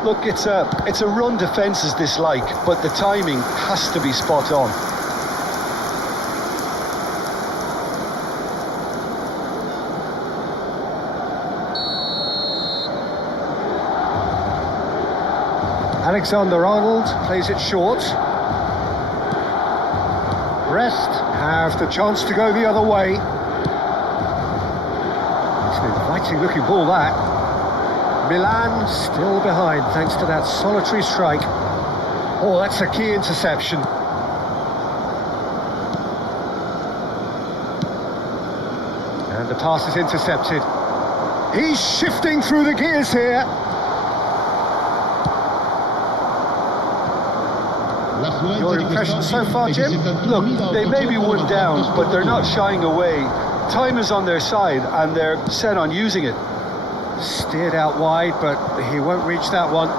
Look, it's a run defence is dislike, but the timing has to be spot on. Alexander-Arnold plays it short. Brest have the chance to go the other way. It's an inviting looking ball, that. Milan still behind thanks to that solitary strike. Oh, that's a key interception. And the pass is intercepted. He's shifting through the gears here. Your impression so far, Jim? Look, they may be one down, but they're not shying away. Time is on their side, and they're set on using it. Steered out wide, but he won't reach that one.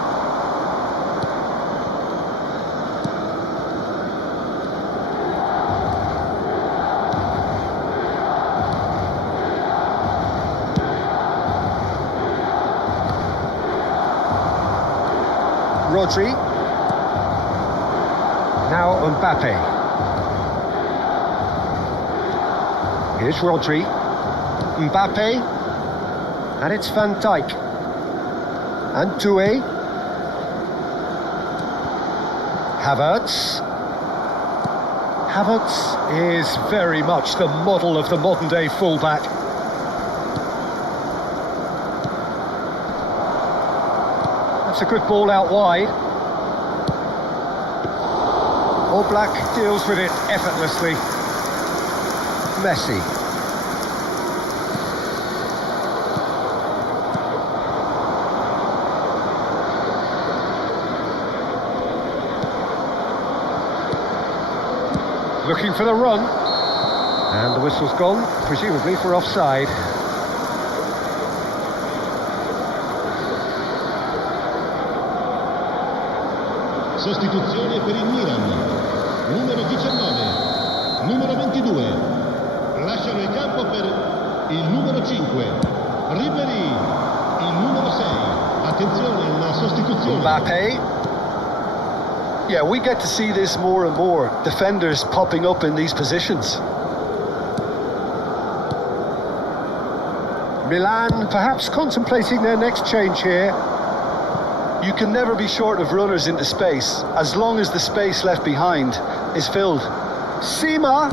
Rodri. Now Mbappe. Here's Rodri. Mbappe. And it's Van Dijk. And Doué. Havertz. Havertz is very much the model of the modern-day fullback. That's a good ball out wide. Oblak deals with it effortlessly. Messi. Looking for the run. And the whistle's gone, presumably for offside. Sostituzione per il Milan. Numero 19, numero 22. Lasciano il campo per il numero 5. Ribéry, il numero 6. Attenzione alla sostituzione. Mbappe. Yeah, we get to see this more and more. Defenders popping up in these positions. Milan perhaps contemplating their next change here. You can never be short of runners into space, as long as the space left behind is filled. Sima.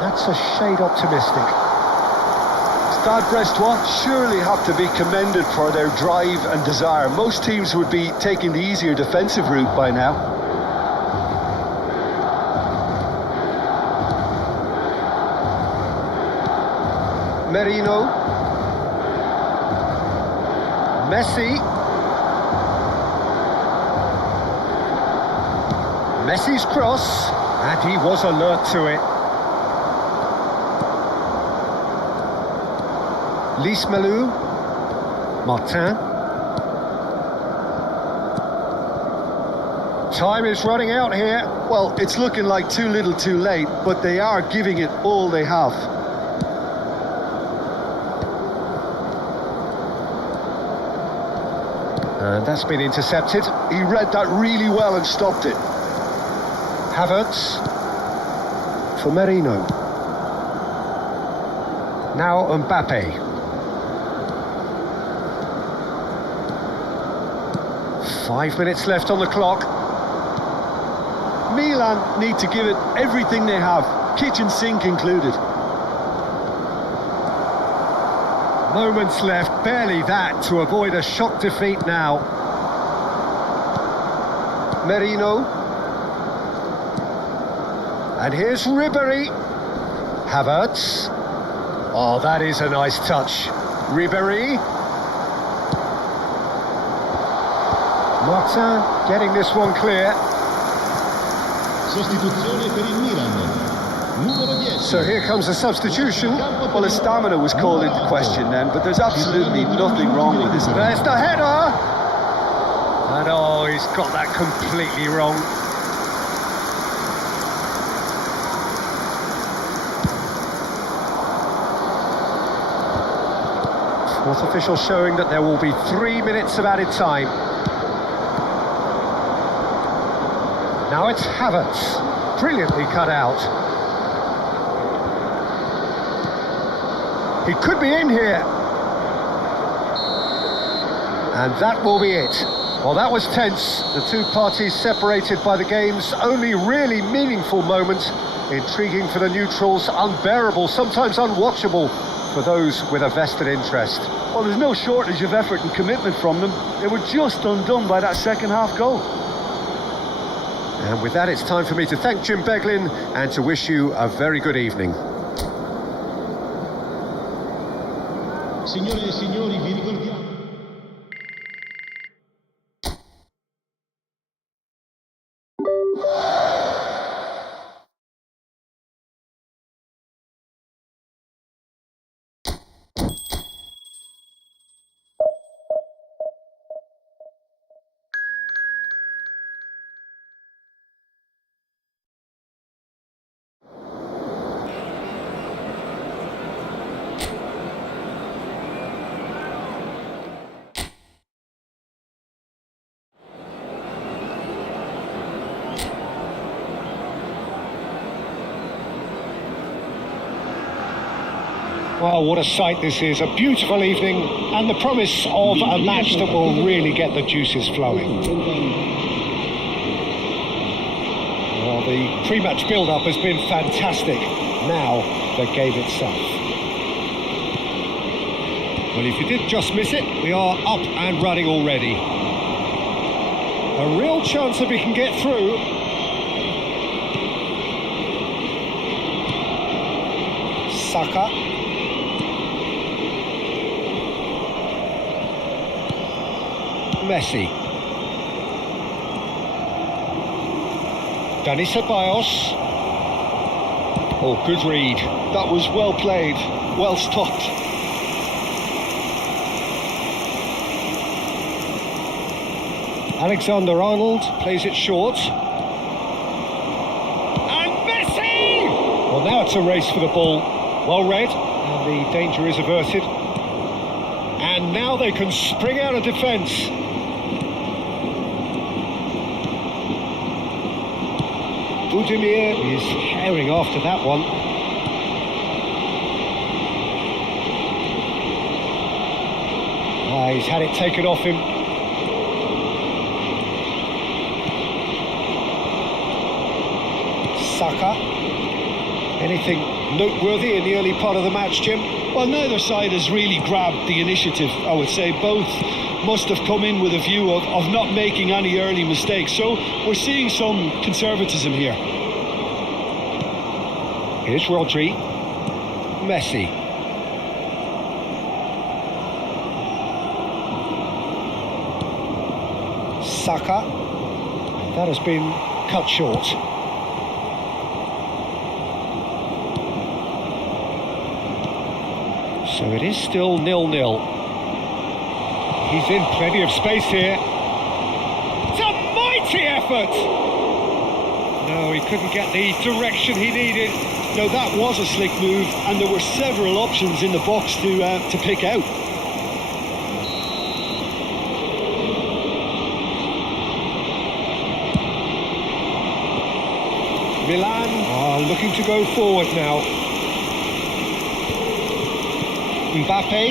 That's a shade optimistic. Stade Brestois surely have to be commended for their drive and desire. Most teams would be taking the easier defensive route by now. Merino. Messi. Messi's cross, and he was alert to it. Lismalu. Martin. Time is running out here. Well, it's looking like too little too late, but they are giving it all they have. And that's been intercepted. He read that really well and stopped it. Havertz for Merino. Now Mbappe. 5 minutes left on the clock. Milan need to give it everything they have, kitchen sink included. Moments left, barely that, to avoid a shock defeat now. Merino. And here's Ribéry. Havertz. Oh, that is a nice touch. Ribéry. Martin getting this one clear. Sostituzione per il Milan. Numero 10. So here comes a substitution. Well, his stamina was called into question then, but there's absolutely nothing wrong with his. There's the header! And oh, he's got that completely wrong. Fourth official showing that there will be 3 minutes of added time. Now it's Havertz. Brilliantly cut out. He could be in here. And that will be it. Well, that was tense. The two parties separated by the game's only really meaningful moment. Intriguing for the neutrals, unbearable, sometimes unwatchable for those with a vested interest. Well, there's no shortage of effort and commitment from them. They were just undone by that second half goal. And with that, it's time for me to thank Jim Beglin and to wish you a very good evening. Signore e signori, vi ricordiamo. Well, what a sight this is, a beautiful evening and the promise of a match that will really get the juices flowing. Well, the pre-match build-up has been fantastic. Now, the game itself. Well, if you did just miss it, we are up and running already. A real chance that we can get through. Saka. Messi. Dani Ceballos. Oh, good read. That was well played, well stopped. Alexander-Arnold plays it short. And Messi! Well, now it's a race for the ball. Well read, and the danger is averted. And now they can spring out of defence. Budimir is herring after that one. He's had it taken off him. Saka. Anything noteworthy in the early part of the match, Jim? Well, neither side has really grabbed the initiative, I would say. Both must have come in with a view of not making any early mistakes. So we're seeing some conservatism here. Here's Rodri. Messi. Saka. And that has been cut short. So it is still 0-0. He's in plenty of space here. It's a mighty effort! No, he couldn't get the direction he needed. No, that was a slick move, and there were several options in the box to pick out. Milan are looking to go forward now. Mbappe.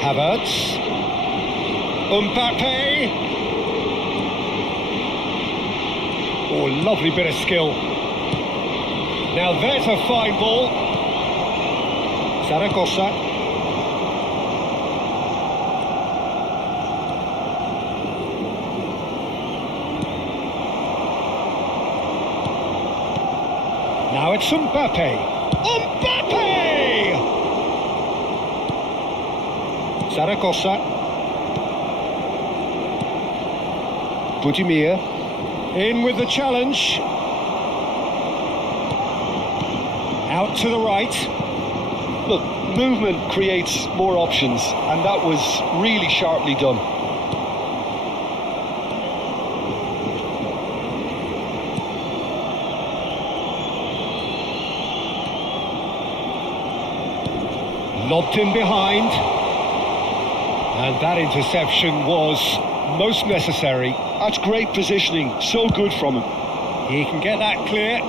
Havertz. Mbappe. Oh, lovely bit of skill. Now there's a fine ball. Zaragoza. Now it's Mbappe. Mbappe! Zaragoza. Budimir. In with the challenge. Out to the right. Look, movement creates more options, and that was really sharply done. Lobbed in behind. And that interception was most necessary. That's great positioning, so good from him. He can get that clear.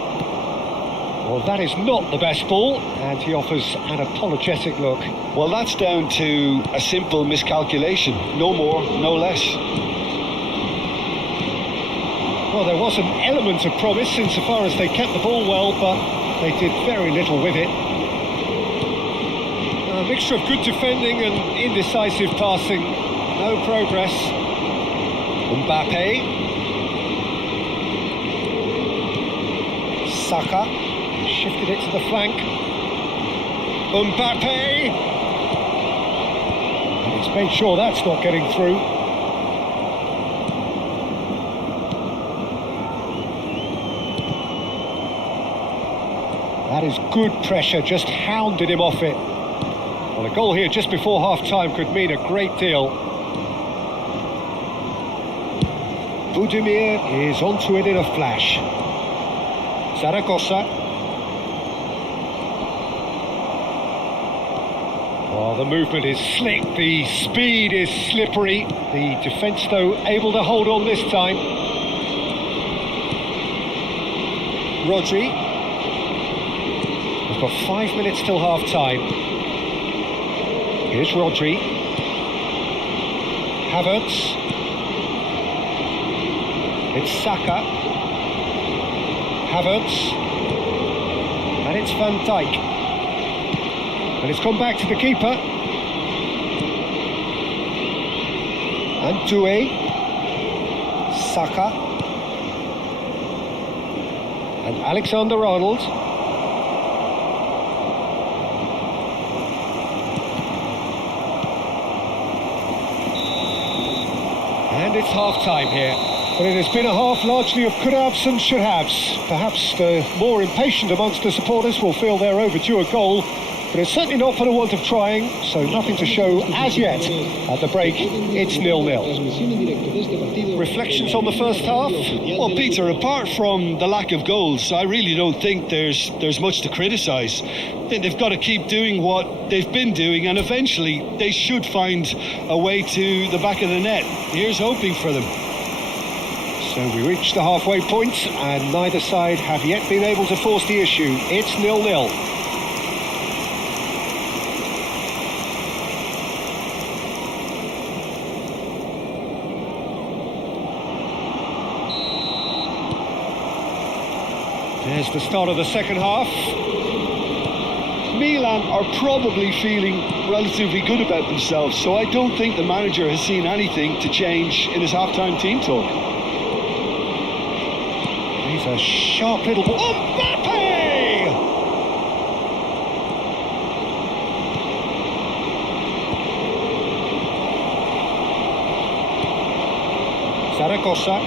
Well, that is not the best ball, and he offers an apologetic look. Well, that's down to a simple miscalculation. No more, no less. Well, there was an element of promise insofar as they kept the ball well, but they did very little with it. A mixture of good defending and indecisive passing. No progress. Mbappe. Saka. Shifted it to the flank. Mbappe! And he's made sure that's not getting through. That is good pressure, just hounded him off it. Well, a goal here just before half-time could mean a great deal. Budimir is onto it in a flash. Zaragoza. Oh, the movement is slick, the speed is slippery. The defence, though, able to hold on this time. Rodri. We've got 5 minutes till half-time. Here's Rodri. Havertz. It's Saka. Havertz. And it's Van Dijk. And it's come back to the keeper. And Doué. Saka. And Alexander-Arnold. And it's half-time here. But it has been a half largely of could-haves and should-haves. Perhaps the more impatient amongst the supporters will feel they're overdue a goal, but it's certainly not for the want of trying, so nothing to show as yet. At the break, it's 0-0. Reflections on the first half? Well, Peter, apart from the lack of goals, I really don't think there's much to criticise. I think they've got to keep doing what they've been doing, and eventually they should find a way to the back of the net. Here's hoping for them. So we reach the halfway point, and neither side have yet been able to force the issue. It's 0-0. There's the start of the second half. Milan are probably feeling relatively good about themselves, so I don't think the manager has seen anything to change in his half-time team talk. He's a sharp little ball. Mbappe! Zaragoza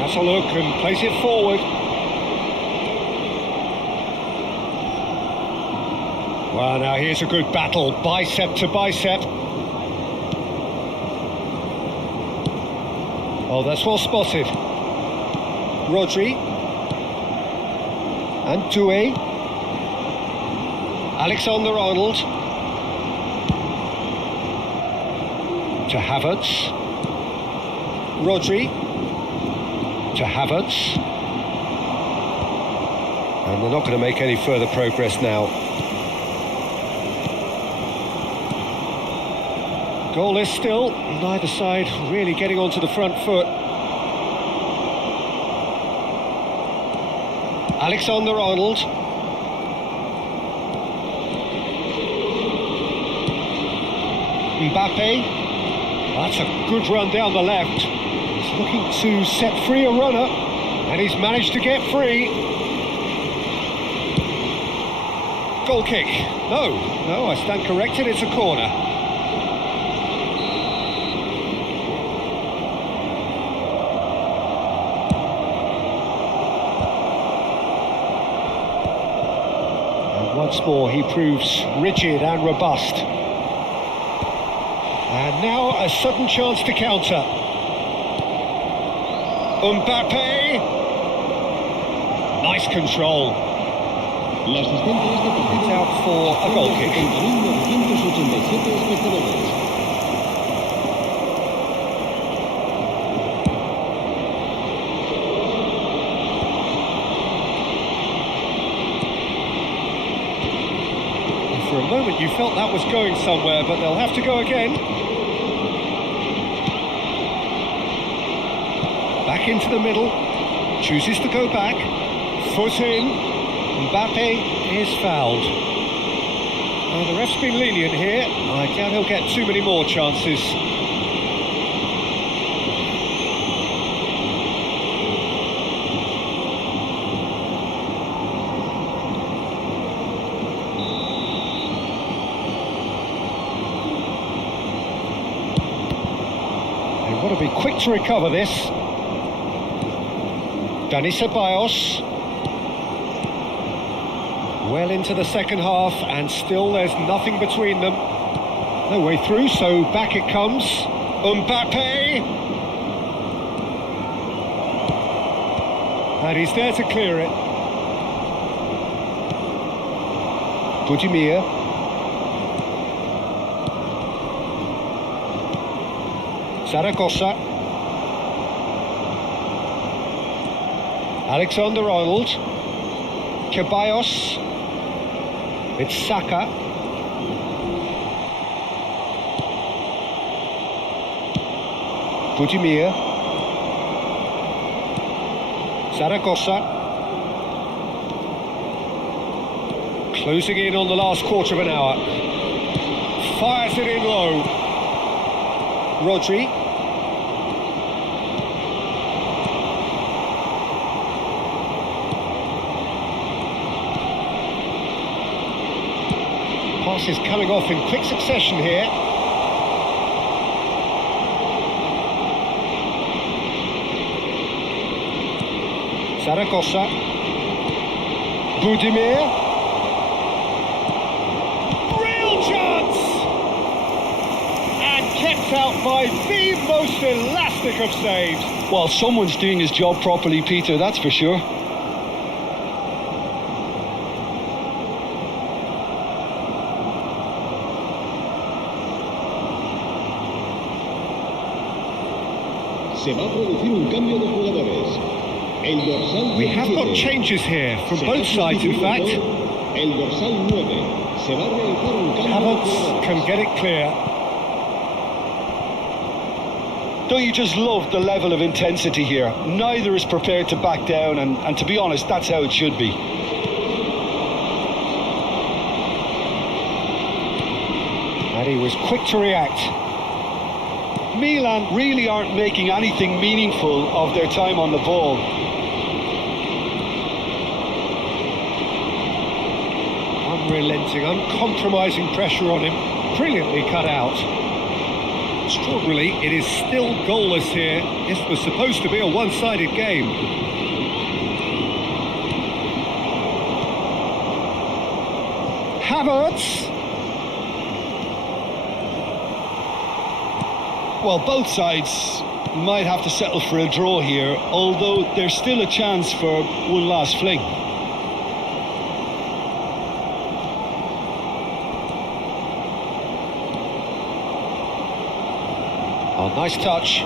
has a look and plays it forward. Well, now here's a good battle, bicep to bicep. Oh, that's well spotted. Rodri. And Doué. Alexander-Arnold. To Havertz. Rodri. To Havertz. And they're not going to make any further progress now. Goalless still, neither side really getting onto the front foot. Alexander-Arnold. Mbappe. That's a good run down the left. He's looking to set free a runner, and he's managed to get free. Goal kick. No, I stand corrected, it's a corner. And once more he proves rigid and robust. And now a sudden chance to counter. Mbappe. Nice control. It's out for a goal kick. For a moment you felt that was going somewhere, but they'll have to go again. Back into the middle, chooses to go back, foot in. Mbappe is fouled. The ref's been lenient here. I doubt he'll get too many more chances. They want to be quick to recover this. Dani Ceballos. Well into the second half, and still there's nothing between them. No way through, so back it comes. Mbappe! And he's there to clear it. Budimir. Zaragoza. Alexander-Arnold. Ceballos. It's Saka. Budimir. Zaragoza. Closing in on the last quarter of an hour. Fires it in low. Rodri. Passes coming off in quick succession here. Zaragoza. Budimir. Real chance! And kept out by the most elastic of saves. Well, someone's doing his job properly, Peter, that's for sure. Se va a producir un cambio de jugadores. El dorsal We have got changes here from both sides, in fact. El dorsal 9. Se va a realizar un cambio de Havertz jugadores. can get it clear. Don't you just love the level of intensity here? Neither is prepared to back down, and to be honest, that's how it should be. And he was quick to react. Milan really aren't making anything meaningful of their time on the ball. Unrelenting, uncompromising pressure on him. Brilliantly cut out. Extraordinarily, it is still goalless here. This was supposed to be a one-sided game. Havertz. Well, both sides might have to settle for a draw here, although there's still a chance for one last fling. Oh, nice touch.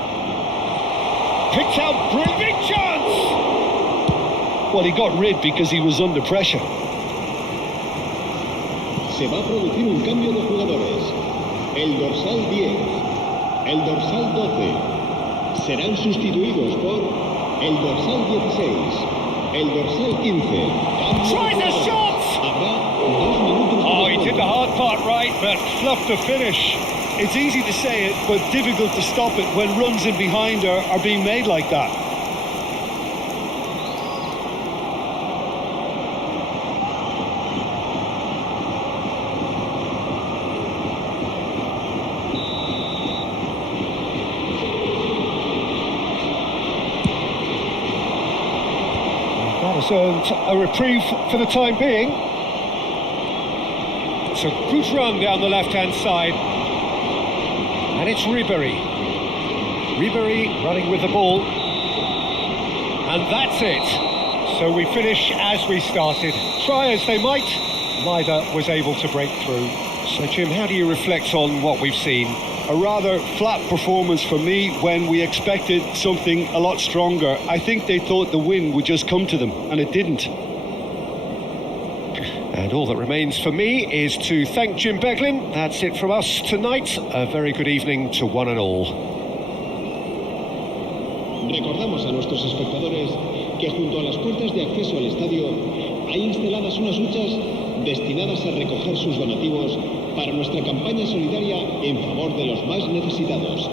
Picked out, brilliant chance! Well, he got rid because he was under pressure. Se va a producir un cambio de jugadores. El dorsal 10, el dorsal 12 serán sustituidos por el dorsal 16, el dorsal 15. Tries a shot! Habrá 2 minutos. Oh, he did the hard part right, but fluffed the finish. It's easy to say it, but difficult to stop it when runs in behind are being made like that. That has earned a reprieve for the time being. It's a good run down the left-hand side. And it's Ribéry. Ribéry running with the ball. And that's it. So we finish as we started. Try as they might, neither was able to break through. So Jim, how do you reflect on what we've seen? A rather flat performance for me when we expected something a lot stronger. I think they thought the win would just come to them, and it didn't. And all that remains for me is to thank Jim Beglin. That's it from us tonight. A very good evening to one and all. Recordamos a nuestros espectadores que junto a las puertas de acceso al estadio hay instaladas unas huchas destinadas a recoger sus donativos para nuestra campaña solidaria en favor de los más necesitados.